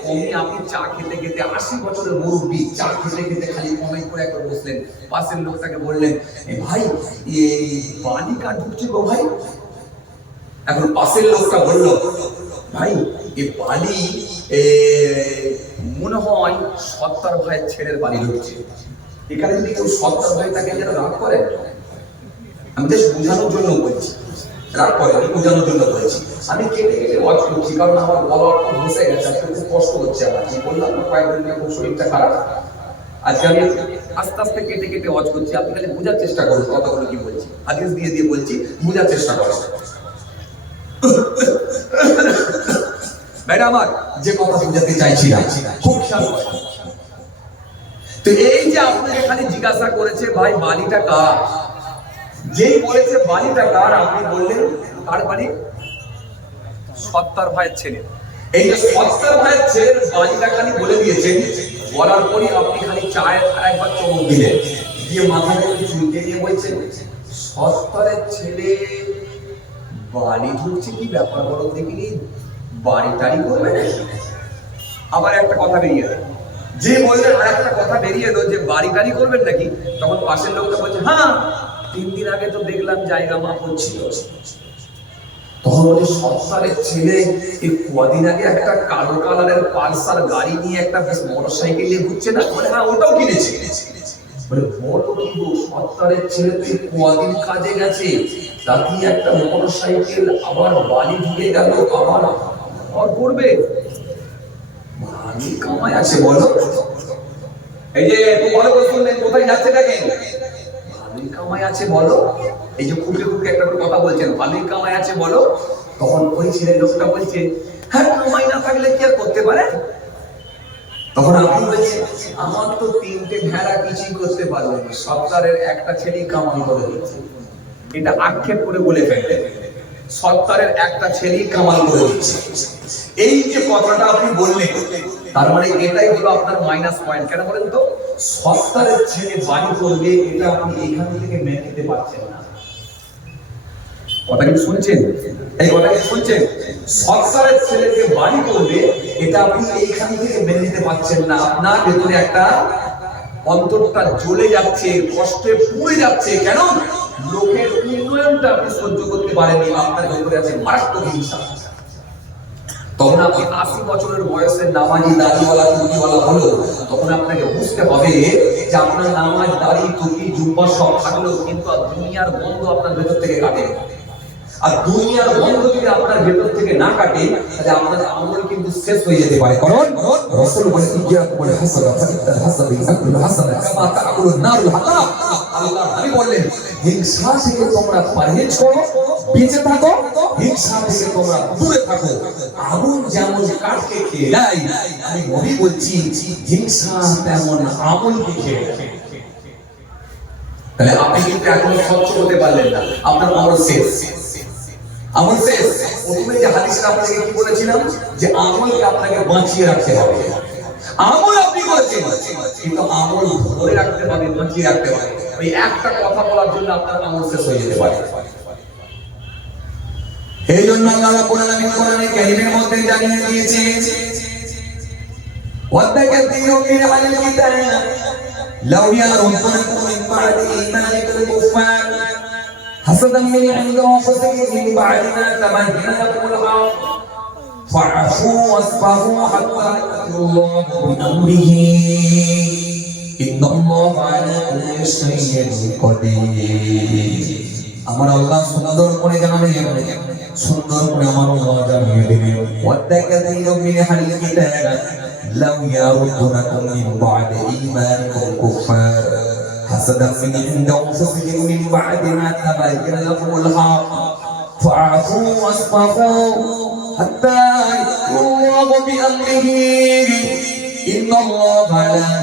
অমনি আপনি চা খেতে খেতে 80 বছরের মুরব্বী চা খেতে খেতে খালি কমেন্ট করে একবার বসলেন, পাশের লোকটাকে বললেন, ভাই এই বাড়ি কার ঢুকছে গো ভাই? এখন পাশের লোকটা বলল, ভাই এই বাড়ি মনে হয় সত্তার ভাইয়ের ছেলের বাড়ি ঢুকছে। এখানে যদি কেউ সত্তার ভাই তাকে যেন রাগ করে, আমি বেশ বোঝানোর জন্য বলছি, রাগ করে আমি বোঝানোর জন্য বলছি। আমি কেটে কেটে ওয়াচ করছি, কারণ আমার গলা খুব বসে গেছে, আজকে খুব কষ্ট হচ্ছে। আমার কি বললাম না, কয়েকদিন ধরে খুব শরীরটা খারাপ। আজকে আমি আস্তে আস্তে কেটে কেটে ওয়াচ করছি। আপনি খালি বোঝার চেষ্টা করুন কথাগুলো কি বলছি, হাদিস দিয়ে দিয়ে বলছি, বোঝার চেষ্টা করুন। ভাইরা আমার, যে কথা বুঝাতে চাইছি না, খুব খেয়াল করেন। তো এই যে আপনাকে খালি জিজ্ঞাসা করেছে, ভাই বাড়িটা কার? যেই বলেছে বাড়িটা কার, আপনি বললেন কার বাড়ি? সত্তার ভাইয়ের ছেলে। এই যে সত্তার ভাইয়ের ছেলের বাড়িটা খালি বলে দিয়েছেন, বলার পরই আপনি খালি চায়ের আরেকবার চমক দিলেন, দিয়ে মাথায় চুলকে নিয়ে বলছেন, সত্তারের ছেলে বাড়ি ঢুকছে, কি ব্যাপার বলো দেখিনি, বাড়ি টাড়ি করবে না? আবার একটা কথা বেরিয়ে এলো, যে বললেন আর একটা কথা বেরিয়ে এলো যে বাড়ি টাড়ি করবেন নাকি, তখন পাশের লোকটা বলছে, হ্যাঁ 3 দিন আগে তো দেখলাম জায়গা মাপ হচ্ছিল। তখন বলছে, সত্তারের ছেলে এই কদিন আগে একটা কালো কালারের পালসার গাড়ি নিয়ে একটা মোটরসাইকেল নিয়ে ঘুরছে না? বলে হ্যাঁ ওটাও কিনেছে। বলে বলো কি গো, সত্তারের ছেলে তো কদিন কাজে গেছে, তাতে একটা মোটরসাইকেল আবার বাড়ি ঢুকে গেল, আবার করবে, ভালো কামাই আছে বলো। এই যে বলো শুনলেন, কোথায় যাচ্ছে দেখেন, ভালোই কামাই আছে বলো। এই যে খুঁটে খুঁটে একটা করে কথা বলছেন, ভালোই কামাই আছে বলো। তখন ওই ছেলে লোকটা বলছে, হ্যাঁ কামাই না থাকলে কি আর করতে পারে? তখন আপনি বলছেন, আমার তো 3টে ভেড়া কিছুই করতে পারবে না, সত্তারের একটা ছেলেই কামাই করে দিচ্ছে। এটা আক্ষেপ করে বলে ফেললেন, সত্তারের একটা ছেলেই কামাল করে দিচ্ছে। এই যে কথাটা আপনি বললেন, তার মানে এটাই হলো আপনার মাইনাস পয়েন্ট। কেন বলেন তো? সত্তারের ছেলে বাড়ি করবে, এটা আপনি এখান থেকে মেনে নিতে পারছেন না। কথা কি শুনছেন? এই কথা কি শুনছেন? সত্তারের ছেলেকে বাড়ি করবে, এটা আপনি এইখান থেকে মেনে নিতে পারছেন না। আপনার ভেতরে একটা অন্তরটা জ্বলে যাচ্ছে, কষ্টে পুড়ে যাচ্ছে। কেন? লোকের উন্নয়নটা আপনি সহ্য করতে পারেননি, আপনার ভেতরে আছে মারাত্মক হিংসা। তখন আপনি 80 বছরের বয়সের নামাজি দাড়িওয়ালা টুপিওয়ালা হলো, তখন আপনাকে বুঝতে হবে যে আপনার নামাজ দাড়ি টুপি জুব্বা সব থাকলেও কিন্তু দুনিয়ার বন্ধ আপনার ভেতর থেকে কাটে। আর দুনিয়ার বন্ধ যদি আপনার ভেতর থেকে না কাটে, তাহলে আপনার আমল কিন্তু শেষ হয়ে যেতে পারে। কারণ রাসূল বলেন, ইয়্যাকুম ওয়াল হাসাদা ফাইন্নাল হাসাদা ইয়াকুলু হাসাদা কামা তাকুলুন নারুল হাতাব। আল্লাহ নবী বললেন, হিংসা থেকে তোমরা পরহেজ করো, বেঁচে থাকো, হিংসা থেকে তোমরা দূরে থাকো। আগুন যেমন কাঠকে খেয়ে নেয়, আমি নবী বলছি হিংসা তেমন আমলকে খেয়ে নেয়। তাহলে আপনি কিন্তু এখনো স্বচ্ছ হতে পারলেন না, আপনার আমল শেষ। আমল শেষ। প্রথমে যে হাদিসটা আপনাকে কি বলেছিলাম, যে আমলকে আপনাকে বাঁচিয়ে রাখতে হবে। আমল আপনি করেছেন, কিন্তু আমল ধরে রাখতে হবে, বাঁচিয়ে রাখতে হবে। ওই একটা কথা বলার জন্য আপনার আমল শেষ হয়ে যেতে পারে। এই জন্য আল্লাহ রাব্বুল আলামিন কোরআনে কারীমের মধ্যে জানিয়ে দিয়েছে, ওয়াদ্দা কাসীরুম মিন আহলিল কিতাব লাউ ইয়ারুদ্দুনাকুম মিন বা'দি ঈমানিকুম কুফফার হাসাদাম মিন 'ইনদি আনফুসিহিম মিন বা'দি মা তাবাyyana লাকুমুল হক ফা'ফু ওয়াসফাহু হাত্তা ইয়া'তিয়াল্লাহু বিআমরিহি ইন্নাল্লাহা আলা কুল্লি শাইইন কাদির। আমার আল্লাহ সুন্দর করে জানালেন, সুন্দর করে আমার আল্লাহ জানিয়ে দিলেন, ওয়াদা কাসীরুম মিন আহলিল কিতাব লাউ ইয়ারুদুনাকুম মিন বা'দি ঈমানিকুম কুফার হাসাদাম মিন ইনদি আনফুসিহিম মিন বা'দি মা তাবাyyana লাহুমুল হক ফাআফু ওয়াসফাহু হাত্তা ইয়া'তিয়াল্লাহু বিআমরিহি ইন্নাল্লাহা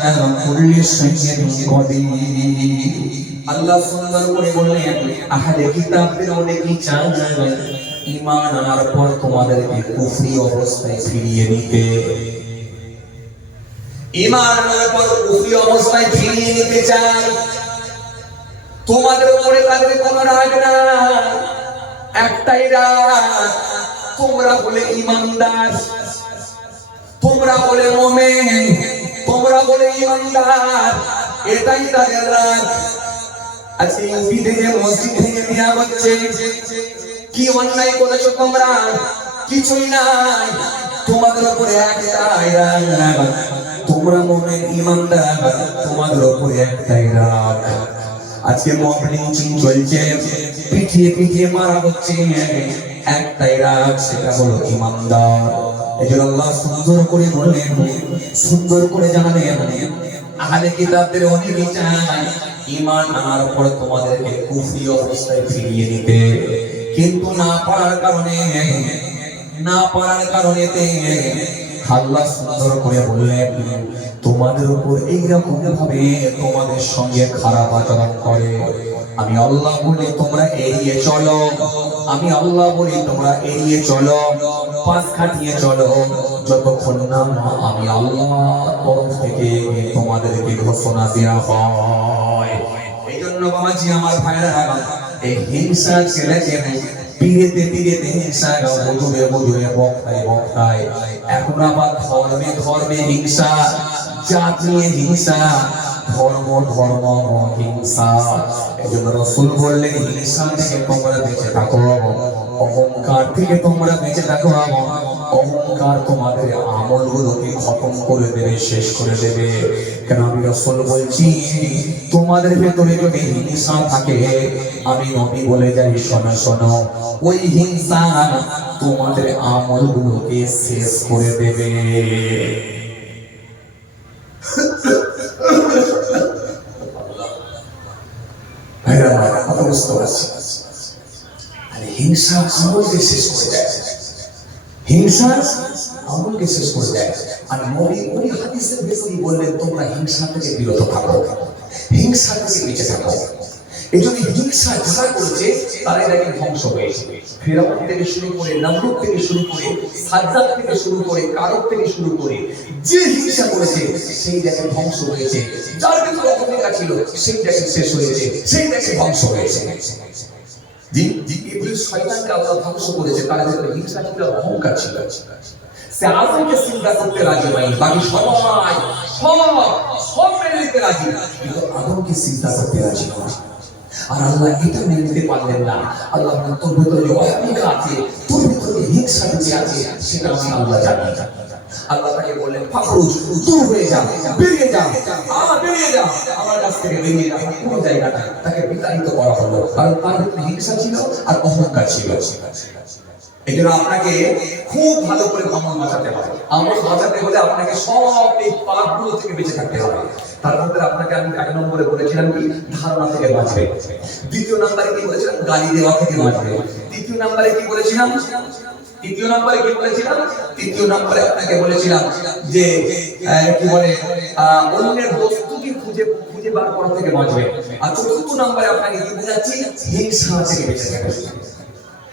আলা কুল্লি শাইইন কাদির। আল্লাহ সুন্দর করে বললেন, আহলে কিতাবদের অনেকেই চান ঈমান আনার পর তোমাদেরকে কুফরি অবস্থায় ফিরিয়ে নিতে। ঈমান আনার পর কুফরি অবস্থায় ফিরিয়ে নিতে চাই। তোমাদের উপরে তাদের কোনো রাগ না, একটাই রাগ, তোমরা বলে ঈমানদার, তোমরা বলে মুমিন, তোমরা বলে ঈমানদার, এটাই তাদের রাগ। আজকে ইউপি থেকে মসজিদ ভেঙে দেওয়া হচ্ছে, কি অন্যায় করেছো তোমরা? কিছুই নাই, তোমাদের উপরে একটাই রাগ, তোমরা মুমিন ঈমানদার, তোমাদের উপরে একটাই রাগ। আজকে মব লিঞ্চিং চলছে, পিটিয়ে পিটিয়ে মারা হচ্ছে, একটাই রাগ, সেটা হলো ঈমানদার। এজন্য আল্লাহ সুন্দর করে বললেন, সুন্দর করে জানালেন, আহলে কিতাবদের অনেকেই চায় ঈমান আনার পর তোমাদেরকে কুফরি অবস্থায় ফিরিয়ে নিতে, কিন্তু না পারার কারণে আল্লাহ সুন্দর করে বললেন, তোমাদের উপর এইরকম ভাবে তোমাদের সঙ্গে খারাপ আচরণ করে, আমি আল্লাহ বলি তোমরা এড়িয়ে চলো, আমি আল্লাহ বলি তোমরা এড়িয়ে চলো, পাশ কাটিয়ে চলো, যতক্ষণ না আমি আল্লাহ তরফ থেকে তোমাদেরকে ঘোষণা দেওয়া হয়। এই জন্য বাবাজি আমার ভাইরা, এই হিংসা ছেলেকে পিড়েতে পিড়েতে হিংসা, মধুরে মধুরে বক্তায় বক্তায়, এখন আবার ধর্মে ধর্মে হিংসা, জাত নিয়ে হিংসা, ধর্ম ধর্ম হিংসা। এই জন্য রাসূল বললেন, হিংসা থেকে তোমরা বেঁচে থাকো, অহংকার থেকে তোমরা বেঁচে থাকো। অহংকার তোমাদের আমলগুলোকে খতম করে দেবে, শেষ করে দেবে। কেন আমি রাসূল বলছি, তোমাদের ভেতরে যদি হিংসা থাকে, আমি নবী বলে যাই, শোনো শোনো, ওই হিংসা তোমাদের আমলগুলোকে শেষ করে দেবে। হিংসা আমলকে শেষ করে দেয়, হিংসা আমলকে শেষ করে দেয়। আর নবী ওই হাদিসের ভেতরে বললেন, তোমরা হিংসা থেকে বিরত থাকো, হিংসা থেকে বেঁচে থাকো। এই জন্য হিংসা যারা করেছে তারাই নাকি ধ্বংস হয়েছে। ফেরাউন থেকে শুরু করে, নমরুদ থেকে শুরু করে, সাজ্জাদ থেকে শুরু করে, কারব থেকে শুরু করে, যে হিংসা করেছে সেই দেখে ধ্বংস হয়েছে। যার ভিতরে অহংকার ছিল সেই দেখে শেষ হয়েছে, সেই দেখে ধ্বংস হয়েছে। ইবলিস শয়তানকে আল্লাহ ধ্বংস করেছে, তার ভিতরে হিংসা ছিল, অহংকার ছিল। সে আদমকে চিন্তা করতে রাজি নাই, বাকি সবাই সব মেনে নিতে রাজি, কিন্তু আদমকে চিন্তা করতে রাজি নয়। আর আল্লাহ এটা মেনে নিতে পারলেন না। আল্লাহ তোর ভিতরে অহংকার আছে, তোর ভিতরে হিংসা ঢুকে আছে, সেটা আমি আল্লাহ জানি। আল্লাহ তাকে বললেন, ফাখরুজ, দূর হয়ে যা, বেরিয়ে যা, বেরিয়ে যা, আমার কাছ থেকে বেরিয়ে যা। কোন জায়গাটা তাকে বিতাড়িত করা হলো, কারণ তার ভিতরে হিংসা ছিল আর অহংকার ছিল। এই জন্য আপনাকে খুব ভালো করে আমল বাঁচাতে হবে। আমল বাঁচাতে হলে আপনাকে সব এই পাপগুলো থেকে বেঁচে থাকতে হবে। তার মধ্যে আপনাকে আমি 1 নম্বরে বলেছিলাম কি, ধারণা থেকে বাঁচবে। 2 নম্বরে কি বলেছিলাম, গালি দেওয়া থেকে বাঁচবে। 3 নম্বরে কি বলেছিলাম, 3 নম্বরে কি বলেছিলাম, 3 নম্বরে আপনাকে বলেছিলাম যে কি বলে, অন্যের বস্তুকে খুঁজে বার করা থেকে বাঁচবে। আর 4 নম্বরে আপনাকে কি বোঝাচ্ছি, হিংসা থেকে বেঁচে থাকবে।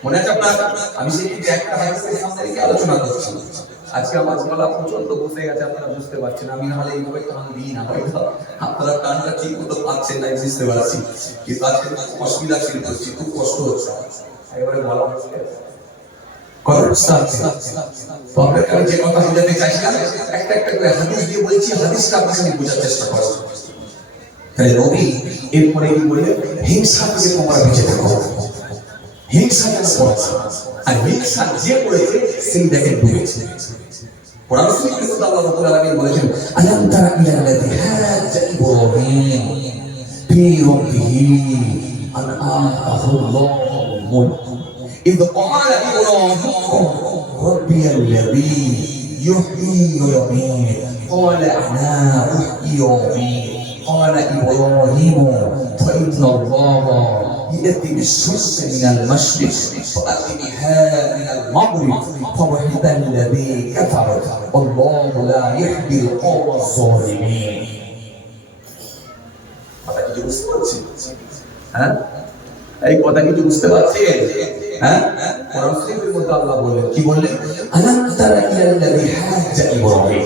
মনে আছে আপনার? আমি সেই একটা হাদিসের সামনে রেখে আলোচনা করছি। আজকে আমার গলা প্রচন্ড বসে গেছে, আপনারা বুঝতে পারছেন। আমি নাহলে এইভাবে কান দিই না, হয়তো আপনারা কানটা ঠিক মতো পাচ্ছেন না, বুঝতে পারছি। কিন্তু আজকে অসুবিধা ফিল করছি, খুব কষ্ট হচ্ছে, একেবারে গলা বসে গেছে। আমি যে কথা বোঝাতে চাইছিলাম, একটা একটা করে হাদিস দিয়ে বলছি, হাদিসটা আপনাকে আমি বোঝার চেষ্টা করব। তাই নবী এরপরে কি বললেন, হিংসা থেকে তোমরা বেঁচে থাকো, হিংসা কেন করছো? আর হিংসা যে করেছে সেই দেখে ডুবেছে। কোরআন শরীফে আল্লাহ রাব্বুল আলামিন বলেছেন, আলাম তারা ইলাল্লাযী হাজ্জা ইব্রাহিম بربه أن آتاه الله الملك إذ قال إبراهيم ربي الذي يحيي ويميت قال أنا أحيي وأميت قال إبراهيم فإن الله يأتي بالشمس من المشرق فأتي بها من المغرب فبهت الذي كفر والله لا يهدي القوم الظالمين. কথা কিছু বুঝতে পারছেন? হ্যাঁ, এই কথা কিছু বুঝতে পারছেন? হ্যাঁ, কোরআন শরীফের মধ্যে আল্লাহ বলেন, কি বললেন? আলাম তারা ইলাল্লাযী হাজ্জা ইব্রাহিম।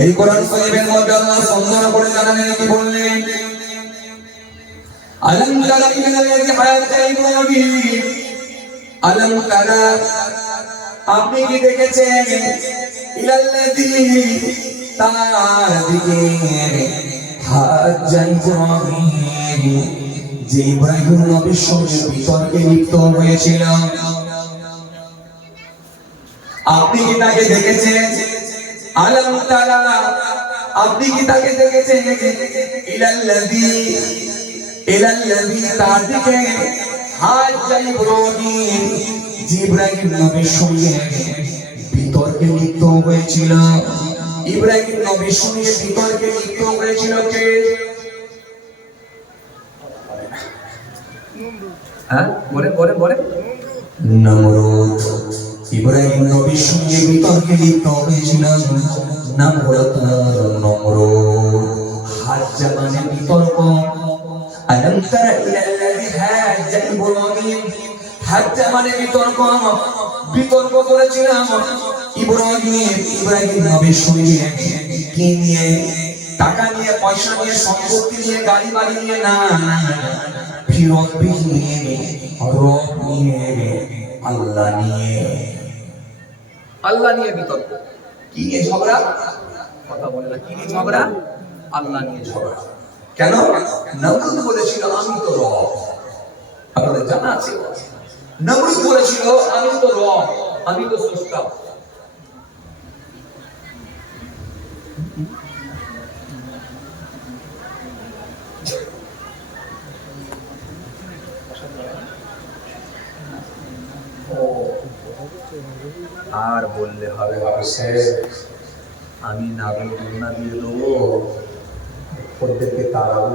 এই কোরআন শরীফের মধ্যে আল্লাহ সুন্দর করে জানালেন, কি বললেন? আলাম তারা ইলাল্লাযী হাজ্জা ইব্রাহিম। আলাম তারা, আপনি কি দেখেছেন? ইলাল্লাযী, তার দিকে, হাজ্জা ইব্রাহিম, যে ইব্রাহিম নবীর সঙ্গে বিতর্কে লিপ্ত হয়েছিল। আপনি কি তাকে দেখেছেন? আলাম তারা, আপনি কি তাকে দেখেছেন? ইলাল্লাযী, তার দিকে, হাজ্জা ইব্রাহিম, যে ইব্রাহিম নবীর সঙ্গে বিতর্কে লিপ্ত হয়েছিল। ইব্রাহিম নবীর সঙ্গে বিতর্কে লিপ্ত হয়েছিল কে? হ্যাঁ, বলেন। নমরুদ। ইব্রাহিম নবীর সঙ্গে বিতর্কে লিপ্ত হয়েছিল, নাম হলো তার নমরুদ। হাজ্জা মানে বিতর্ক। আলাম তারা ইলাল্লাযী হাজ্জা ইব্রাহিম, হাজ্জা মানে বিতর্ক। বিতর্ক করেছিলাম ইব্রাহিম নবীর সঙ্গে। কি নিয়ে? টাকা নিয়ে, পয়সা নিয়ে, সম্পত্তি নিয়ে, গাড়ি বাড়ি নিয়ে না, ফিরত নিয়ে, রব নিয়ে, আল্লাহ নিয়ে। আল্লাহ নিয়ে বিতর্ক। কি নিয়ে ঝগড়া? কথা বলে না। কি নিয়ে ঝগড়া? আল্লাহ নিয়ে ঝগড়া। কেন? নমরুদ বলেছিল আমি তো রব। আপনাদের জানা আছে, নমরুদ বলেছিল আমি তো রব, আমি তো স্রষ্টা। আর বললে হবে আমি নাগরিক যোজনা দিয়ে দেবো, প্রত্যেককে তাড়াবো।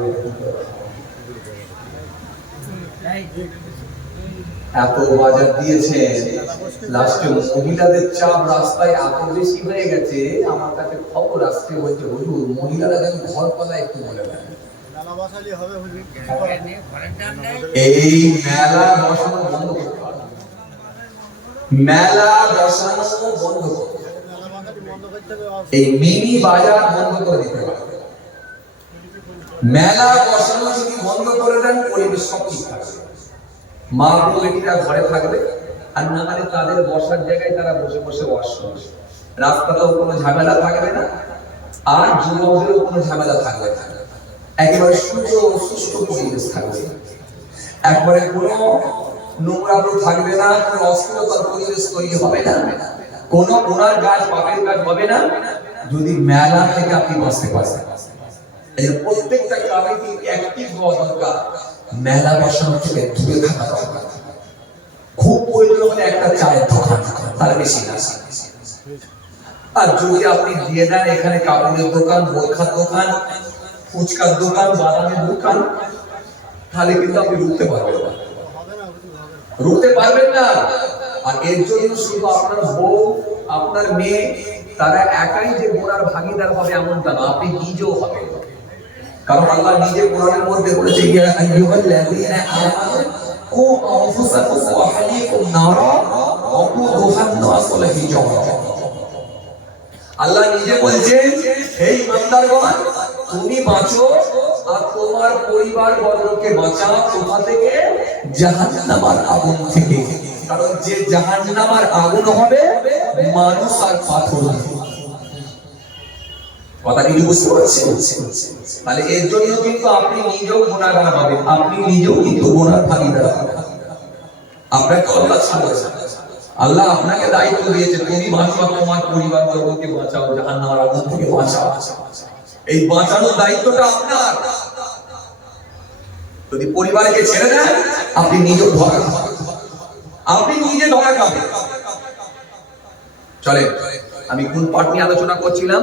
এত বাজার দিয়েছে, লাস্টে মহিলাদের চাপ রাস্তায় এত বেশি হয়ে গেছে। আমার কাছে খবর আসছে, বলছে হুজুর মহিলারা যেন ঘর পালায়, একটু বলে দেন। এই মেলা বসানো বন্ধ করতে হবে, মেলা বসানো বন্ধ করতে হবে, এই মিনি বাজার বন্ধ করে দিতে হবে। মেলা বসানো যদি বন্ধ করে দেন, পরিবেশ সব ঠিক থাকবে। মা বেটিরা ঘরে থাকবে, আর না হলে তাদের বসার জায়গায় তারা বসে বসে ওয়াশ করবে। রাস্তাতেও কোনো ঝামেলা থাকবে না, আর যুবকদেরও কোনো ঝামেলা থাকবে না। একেবারে সুষ্ঠু পরিবেশ থাকবে, একবারে কোনো নোংরামো থাকবে না, কোনো অস্থিরতার পরিবেশ তৈরি হবে না, কোনো গোনার গাছ, পাপের গাছ হবে না, যদি মেলা থেকে আপনি বাঁচতে পারেন। এই প্রত্যেকটা কমিটি অ্যাক্টিভ হওয়া দরকার, মেলা বসানো থেকে দূরে থাকা দরকার। খুব প্রয়োজন হলে একটা চায়ের দোকান, তার বেশি না। আর যদি আপনি দিয়ে দেন এখানে কাপড়ের দোকান, বোরখার দোকান, ফুচকার দোকান, বাদামের দোকান, তাহলে কিন্তু আপনি রুখতে পারবেন না, রুখতে পারবেন না। আর এর জন্য শুধু আপনার বউ, আপনার মেয়ে, তারা একাই যে গোনার ভাগীদার হবে এমনটা না, আপনি নিজেও হবেন। কারণ আল্লাহ নিজে কোরআনের মধ্যে বলেছে, ইয়া আইয়ুহাল্লাযীনা আমানু কু আনফুসাকুম ওয়া আহলিকুম নারা ওয়াকুদুহা আন-নাস ওয়াল হিজারা। আল্লাহ নিজে বলছেন, হে ইমানদারগণ, তুমি বাঁচো আর তোমার পরিবার বর্গকে বাঁচাও কোথা থেকে? জাহান্নামের আগুন থেকে। কারণ যে জাহান্নামের আগুন হবে মানুষ আর পাথর। কথা কি বুঝতে পারছেন? তাহলে এর জন্য কিন্তু আপনি নিজেও গুনাহগার হবেন, আপনি নিজেও কিন্তু গুনার ভাগীদার হবেন। আপনাকে আল্লাহ ছাড়ছে, আল্লাহ আপনাকে দায়িত্ব দিয়েছে, তুমি বাঁচাও, তোমার পরিবার বর্গকে বাঁচাও, জাহান্নামের আগুন থেকে বাঁচাও। এই বাঁচানোর দায়িত্বটা আপনার। যদি পরিবারকে ছেড়ে দেন, আপনি নিজে ধরা খাবেন, আপনি নিজে ধরা খাবেন। চলে, আমি কোন পাঠ নিয়ে আলোচনা করছিলাম?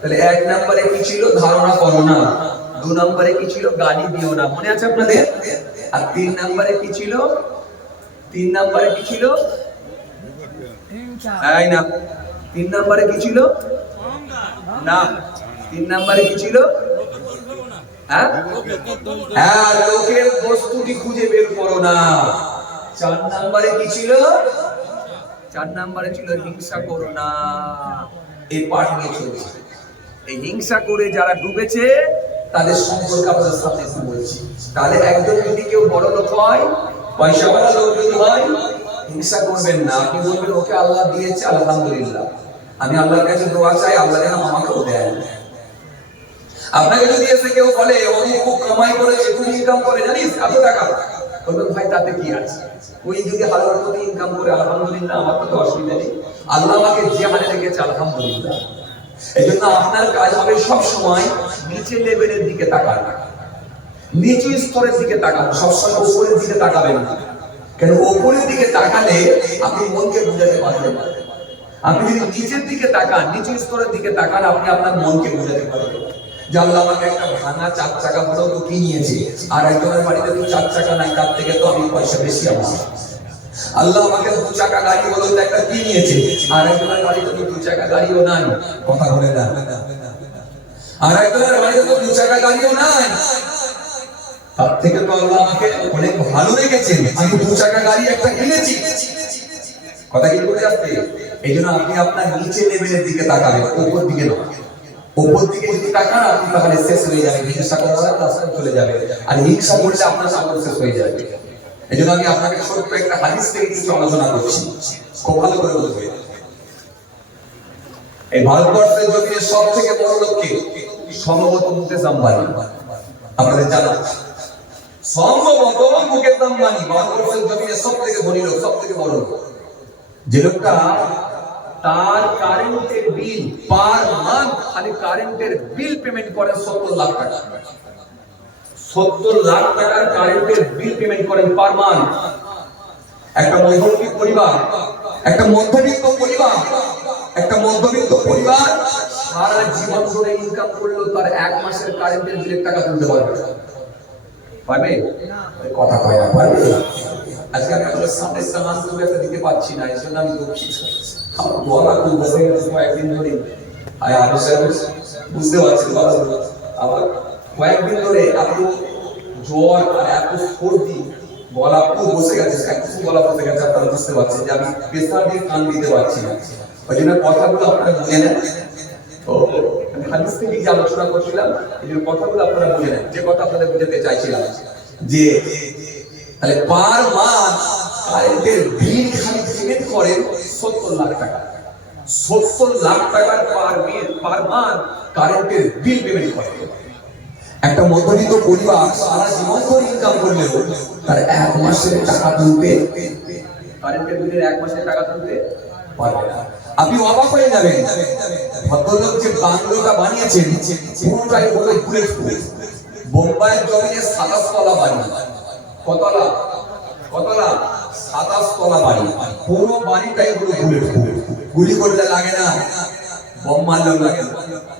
তাহলে 1 নম্বরে কি ছিল? ধারণা করো না। 2 নম্বরে কি ছিল? গালি দিও না। মনে আছে আপনাদের? আর 3 নম্বরে কি ছিল? 3 নম্বরে কি ছিল? এই না, 3 নম্বরে কি ছিল? না, 3 নম্বরে কি ছিল? হ্যাঁ, লোকের বস্তুটি খুঁজে বের করো না। 4 নম্বরে কি ছিল? 4 নম্বরে ছিল হিংসা করো না। এই পাঠ নিয়ে চলছে। এই হিংসা করে যারা ডুবেছে তাদের সম্পর্কে আপনাদের সামনে একটু বলছি। তাহলে একদম যদি কেউ বড় লোক হয়, পয়সাওয়ালা লোক যদি হয়, হিংসা করবেন না। আপনি বলবেন ওকে আল্লাহ দিয়েছে, আলহামদুলিল্লাহ, আমি আল্লাহর কাছে দোয়া চাই আল্লাহ যেন আমাকেও দেন। আপনাকে যদি এসে কেউ বলে উনি খুব কামাই করেছে, তুমি ইনকাম করে জানিস এত টাকা, বলবেন ভাই তাতে কি আছে, ওই যদি হালাল পথে ইনকাম করে আলহামদুলিল্লাহ, আমার তো অসুবিধা নেই, আল্লাহ আমাকে যে হালে রেখেছে আলহামদুলিল্লাহ। এই জন্য আপনার কাজ হবে সব সময় নিচে লেভেলের দিকে তাকান, নিচু স্তরের দিকে তাকান, সবসময় উপরের দিকে তাকাবেন না। কেন উপরের দিকে তাকালে আপনি মনকে বুঝাতে পারবেন না। আপনি যদি নিচের দিকে তাকান, নিচু স্তরের দিকে তাকান, আপনি আপনার মনকে বুঝাতে পারবেন। যে আল্লাহ আমাকে একটা ভাঙা 4 চাকা বড় তো কি নিয়েছে, আর একজনের বাড়িতে তো 4 চাকা নাই, তার থেকে তো আমি পয়সা বেশি আমার। আল্লাহ আমাকে 2 চাকা গাড়ি বলো তো একটা কি নিয়েছে, আর একজনের বাড়িতে তো 2 চাকা গাড়িও নাই, কথা বলে না। আর একজনের বাড়িতে তো 2 চাকা গাড়িও নাই, তার থেকে তো আল্লাহ আমাকে অনেক ভালো রেখেছেন, আমি 2 চাকা গাড়ি একটা কিনেছি। কথা কি বলতে আসছে? এই জন্য আপনি আপনার নিচে লেভেলের দিকে তাকাবেন, উপর দিকে নয়। উপর দিকে যদি তাকান আপনি তাহলে শেষ হয়ে যাবে, হিংসা করার রাস্তায় চলে যাবে, আর হিংসা করলে আপনার সামনে শেষ হয়ে যাবে। এই জন্য আমি আপনাকে ছোট্ট একটা হাদিস থেকে কিছু আলোচনা করছি, খুব ভালো করে বুঝবে। এই ভারতবর্ষের জমিনে সব থেকে বড় লোককে সম্ভবত মুকেশ আম্বানি, আপনাদের জানা সম্ভবত মুকেশ আম্বানি ভারতবর্ষের জমিনে সব থেকে ধনী লোক, সব থেকে বড় লোক। যে লোকটা তার কারেন্টের বিল পার মান্থ, খালি কারেন্টের বিল পেমেন্ট করে 70 লাখ টাকা। 70 লাখ টাকার কারেন্টের বিল পেমেন্ট করেন পার মান্থ। একটা মধ্যবিত্ত পরিবার, একটা মধ্যবিত্ত পরিবার, একটা মধ্যবিত্ত পরিবার সারা জীবন ধরে ইনকাম করলেও তার 1 মাসের কারেন্টের বিলের টাকা তুলতে পারবে পারবে? কথা কয় না, পারবে? আজকে আমি আপনাদের সামনে সামান খুব একটা দিতে পারছি না, এই জন্য আমি দুঃখিত। আমার গলা খুব বসে গেছে কয়েকদিন ধরে। আমি স্যার বুঝতে পারছি আবার কয়েকদিন ধরে এত জ্বর আর এত সর্দি, গলা খুব বসে গেছে, একটু গলা বসে গেছে। আপনারা বুঝতে পারছেন যে আমি প্রেসার দিয়ে কান দিতে পারছি না। ওই জন্য কথাগুলো আপনারা বুঝে নেন। তো আমি হাদিস থেকে যে আলোচনা করছিলাম, এই যে কথাগুলো আপনারা বুঝে নেন। যে কথা আপনাদের বুঝাতে চাইছিলাম যে তাহলে পার মান্থ কারেন্টের বিল খালি পেমেন্ট করেন 70 লাখ টাকা। 70 লাখ টাকার পার মান্থ কারেন্টের বিল পেমেন্ট করে। একটা মধ্যবিত্ত পরিবার সারা জীবন ধরে ইনকাম করলেও তার 1 মাসের টাকা তুলতে, কারেন্টের বিলের 1 মাসের টাকা তুলতে পারবে না। আপনি অবাক হয়ে যাবেন, ভদ্রলোক যে বাংলোটা বানিয়েছেন পুরোটাই হলো বুলেট প্রুফ। বোম্বাইয়ের জমিনে 27 তলা বাড়ি। কতলা? 27 তলা বাড়ি। পুরো বাড়িটাই হলো বুলেট প্রুফ। গুলি করলে লাগে না, বোম মারলেও লাগে না,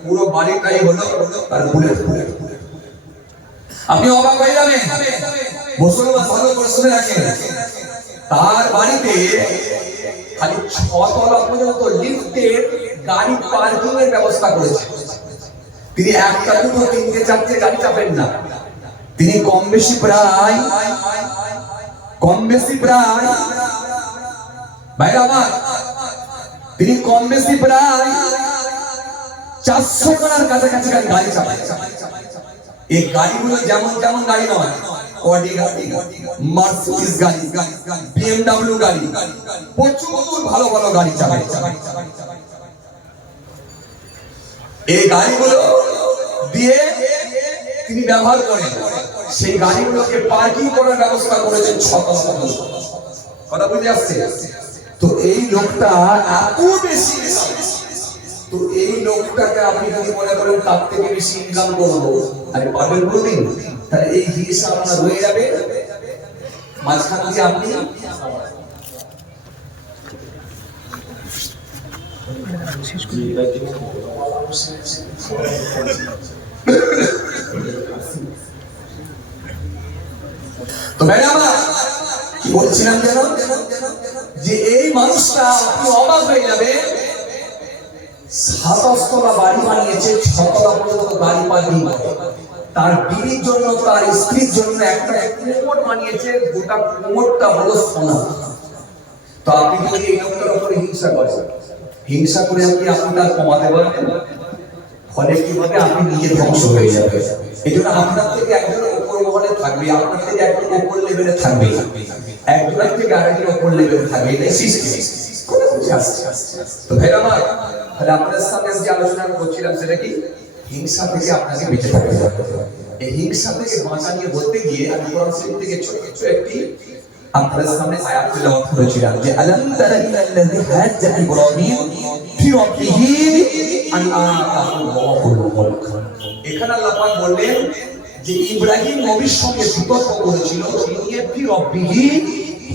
পুরো বাড়িটাই হলো তার বুলেট প্রুফ। আপনি অবাক হয়ে যাবেন। মুসলমান ভালো করে শুনে রাখেন, তার বাড়িতে খালি 6 তলা পর্যন্ত লিফটের গাড়ি পার্কিং এর ব্যবস্থা করেছে। তিনি 1টা 2টো 3টে 4টে গাড়ি চাপেন না। তিনি কম বেশি প্রায় ভাইরা আমার, তিনি কম বেশি প্রায় 400 খানার কাছাকাছি গাড়ি চাপায়। এই গাড়িগুলো যেমন যেমন গাড়ি নয়, অডি গাড়ি, মার্সিডিজ গাড়ি, BMW গাড়ি, প্রচুর ভালো ভালো গাড়ি চালায়। এই গাড়িগুলো দিয়ে তিনি ব্যবহার করেন। সেই গাড়িগুলোকে পার্কিং করার ব্যবস্থা করেছেন 6 তলা। কথা বুঝে আসছে? তো এই লোকটা এত বেশি তো এই লোকটাকে আপনি যদি মনে করেন তার থেকে বেশি ইনকাম করবো, আরে পাবেন কোনদিন? তাহলে এই হিংসা আপনার রয়ে যাবে, মাঝখান দিয়ে আপনি তো ম্যাডাম কি বলছিলাম যেন, যে এই মানুষটা আপনি অবাক হয়ে যাবে, 27 তলা বাড়ি বানিয়েছে, 6 তলা পর্যন্ত গাড়ি পার্কিং করে। তার বিবির জন্য, তার স্ত্রীর জন্য একটা কোমর বানিয়েছে, গোটা কোমরটা হলো সোনা। তো আপনি যদি এই লোকটার উপরে হিংসা করেন, হিংসা করে আপনি তার কমাতে পারবেন? ফলে কি হবে, আপনি নিজে ধ্বংস হয়ে যাবে। এই জন্য আপনার থেকে একজন উপর মহলে থাকবে, আপনার থেকে একজন উপর লেভেলে থাকবে, একজনের থেকে আরেকজন উপর লেভেলে থাকবে, এটাই সিস্টেম। তো ভাই আমার, তাহলে আপনাদের সামনে যে আলোচনা করছিলাম সেটা কি, হিংসা থেকে আপনাকে বেঁচে থাকতে হবে। এই হিংসা থেকে বাঁচা নিয়ে বলতে গিয়ে আমি কোরআন শরীফ থেকে ছোট একটি আপনাদের সামনে আয়াত তেলাওয়াত করেছিলাম, যে আলাম তারা ইলাল্লাযী হাজ্জা ইব্রাহিম ফি রাব্বিহি আন আতাহুল মুলক। এখানে আল্লাহ পাক বললেন যে ইব্রাহিম নবীর সঙ্গে বিতর্ক করেছিল, নিয়ে ফি রাব্বিহি,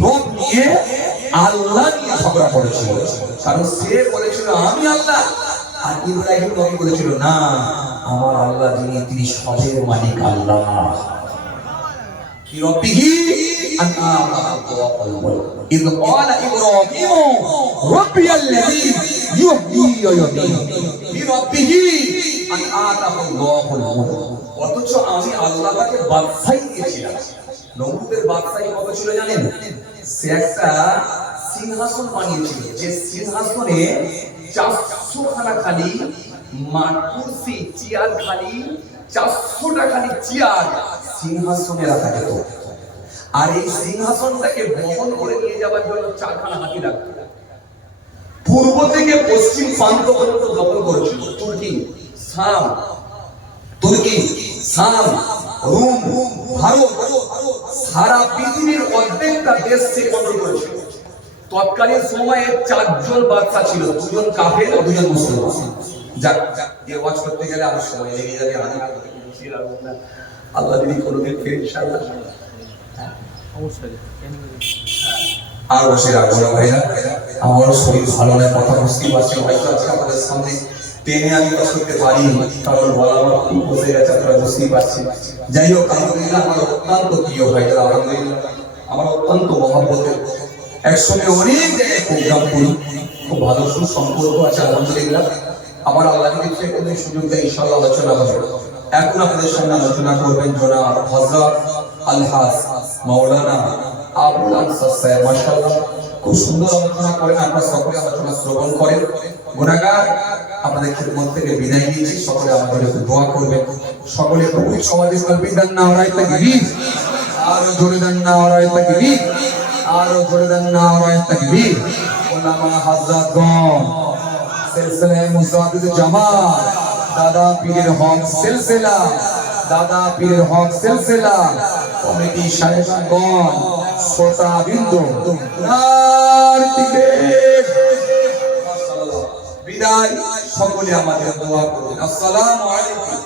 রব নিয়ে, আল্লাহ নিয়ে ঝগড়া করেছিল। কারণ সে বলেছিল আমি আল্লাহ, আর ইব্রাহিম নবী বলেছিল না, আমার আল্লাহ যিনি, তিনি সবের মালিক আল্লাহ। ফি রাব্বিহি আন আতাহুল মুলক ইয ক্বালা ইব্রাহিম রাব্বিয়াল্লাযী ইউহয়ী ওয়া ইউমীত ফি রাব্বিহি আন আতাহুল মুলক। অথচ আমি আল্লাহ তাকে বাদশাহী দিয়েছিলাম। নমরুদের বাদশাহী কত ছিল জানেন? সে একটা সিংহাসন বানিয়েছিল, যে সিংহাসনে 400 খানা খালি কুরসি, চেয়ার খালি 400টা খালি চেয়ার সিংহাসনে রাখা যেত। আর এই সিংহাসনটাকে বহন করে নিয়ে যাওয়ার জন্য 4 খানা হাতি লাগতো। পূর্ব থেকে পশ্চিম প্রান্ত পর্যন্ত দখল করেছিল তুর্কি, শাম, রোম, ভারত, সারা পৃথিবীর অর্ধেকটা দেশ সে কন্ট্রোল করেছিল। তৎকালীন সময়ে 4 জন বাদশা ছিল, 2 জন কাফের, 2 জন মুসলমান। যাক, যে ওয়াজ করতে গেলে আমার সময় লেগে যাবে, আমি আল্লাহ যদি কোনোদিন ফিরে ইনশাআল্লাহ অবশ্যই আর বসে রাখবো না ভাইরা। আমারও শরীর ভালো নয়, কথা বুঝতে পারছি, হয়তো আজকে আমাদের সামনে টেনে আমি কথা করতে পারি, কারণ বলা আমার খুব বসে গেছে, আপনারা বুঝতেই পারছি। যাই হোক, আলহামদুলিল্লাহ আমার অত্যন্ত প্রিয় ভাইরা, আলহামদুলিল্লাহ আমার অত্যন্ত মহব্বতের, একসঙ্গে অনেক জায়গায় প্রোগ্রাম করি, খুব ভালো সুসম্পর্ক আছে আলহামদুলিল্লাহ। আমার আল্লাহ যদি কোনো সুযোগ দেয় ইনশাআল্লাহ আলোচনা হবে। এখন আপনাদের সামনে আলোচনা করবেন জনাব হযরত আলহাজ মাওলানা আবুল আনসার সাহেব। মাশাআল্লাহ খুব সুন্দর আলোচনা করেন, আপনারা সকলে আলোচনা শ্রবণ করেন। গুনাহগার আপনাদের খিদমত থেকে বিদায় নিচ্ছি, সকলে আমাদের জন্য দোয়া করবেন। সকলে প্রভু সমাজে কলবিন দেন না ওরাই তাকবীর, আর জোরে দেন না ওরাই তাকবীর, আর জোরে দেন না ওরাই তাকবীর। ওলামা হযরতগণ, সিলসিলা মুজাদ্দিদ জামাত, দাদা পীরের হক সিলসিলা, দাদা পীরের হক সিলসিলা কমিটি সাহেবগণ, শ্রোতাবৃন্দ, আর দিকে বিদায়, সকলে আমাদের দোয়া করুন। আসসালামু আলাইকুম।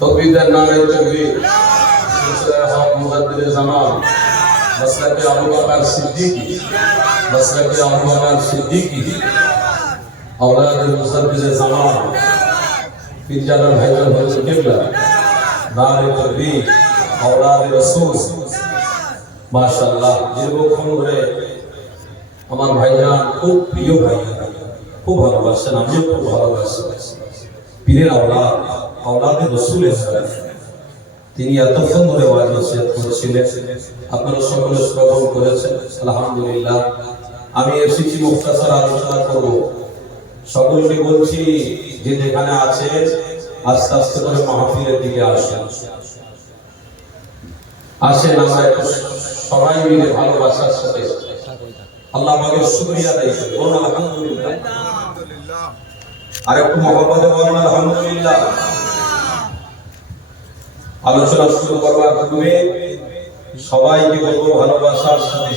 तकबीर नारे तकबीर हक मुजद्दिद ज़मान मसलक अबू बकर सिद्दीकी, मसलक अबू बकर सिद्दीकी औलाद मुजद्दिद ज़मान पिंजर भाईजान हज़रत किबला नारे तकबीर औलाद रसूल। माशाअल्लाह দীর্ঘক্ষণ ধরে আমার ভাইজান খুব প্রিয় ভাইজান, খুব ভালোবাসেন, আমিও খুব ভালোবাসি। পীরের আওলাদ, আওলাদে রাসূলের সালাত, তিনি এতক্ষণ ধরে ওয়াজ নসিহত করেছিলেন, আপনারা সকলে শ্রবণ করেছেন। আলহামদুলিল্লাহ আমি এসেছি মুখতাসার আলোচনা করব। সকলকে বলছি যে যেখানে আছে আস্তে আস্তে করে মাহফিলের দিকে আসেন। আসেন আমরা একটু সবাই মিলে ভালোবাসার সাথে আল্লাহ পাকের শুকরিয়া আদায় করি। বলুন আলহামদুলিল্লাহ। আর একটু মহব্বতে বলুন আলহামদুলিল্লাহ। আলোচনা শুরু করবার পূর্বে সবাইকে বলবো ভালোবাসার সাথে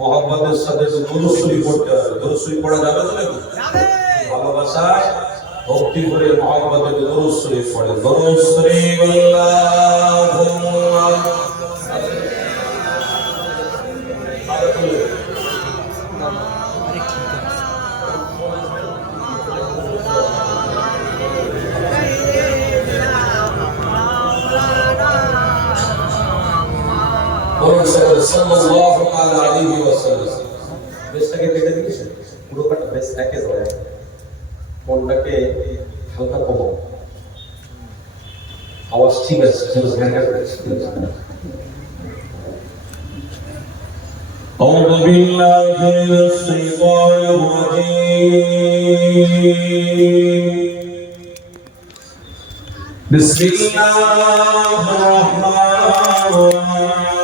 মহব্বতের সাথে দরুদ শরীফ পড়তে হবে। দরুদ শরীফ পড়া যাবে তো নাকি? ভালোবাসায় ভক্তি করে মহব্বতে দরুদ শরীফ পড়ে। দরুদ শরীফ আল্লাহুম্মা সাল্লাল্লাহু আলাইহি ওয়াসাল্লাম। বেশটাকে কেটে দিয়েছেন, পুরো কাটা বেশ একে ধরে কোনটাকে হালকা কমাও, আওয়াজ ঠিক আছে, শুধু ঘ্যাঙ্গা করছে। أعوذ بالله من الشيطان الرجيم بسم الله الرحمن الرحيم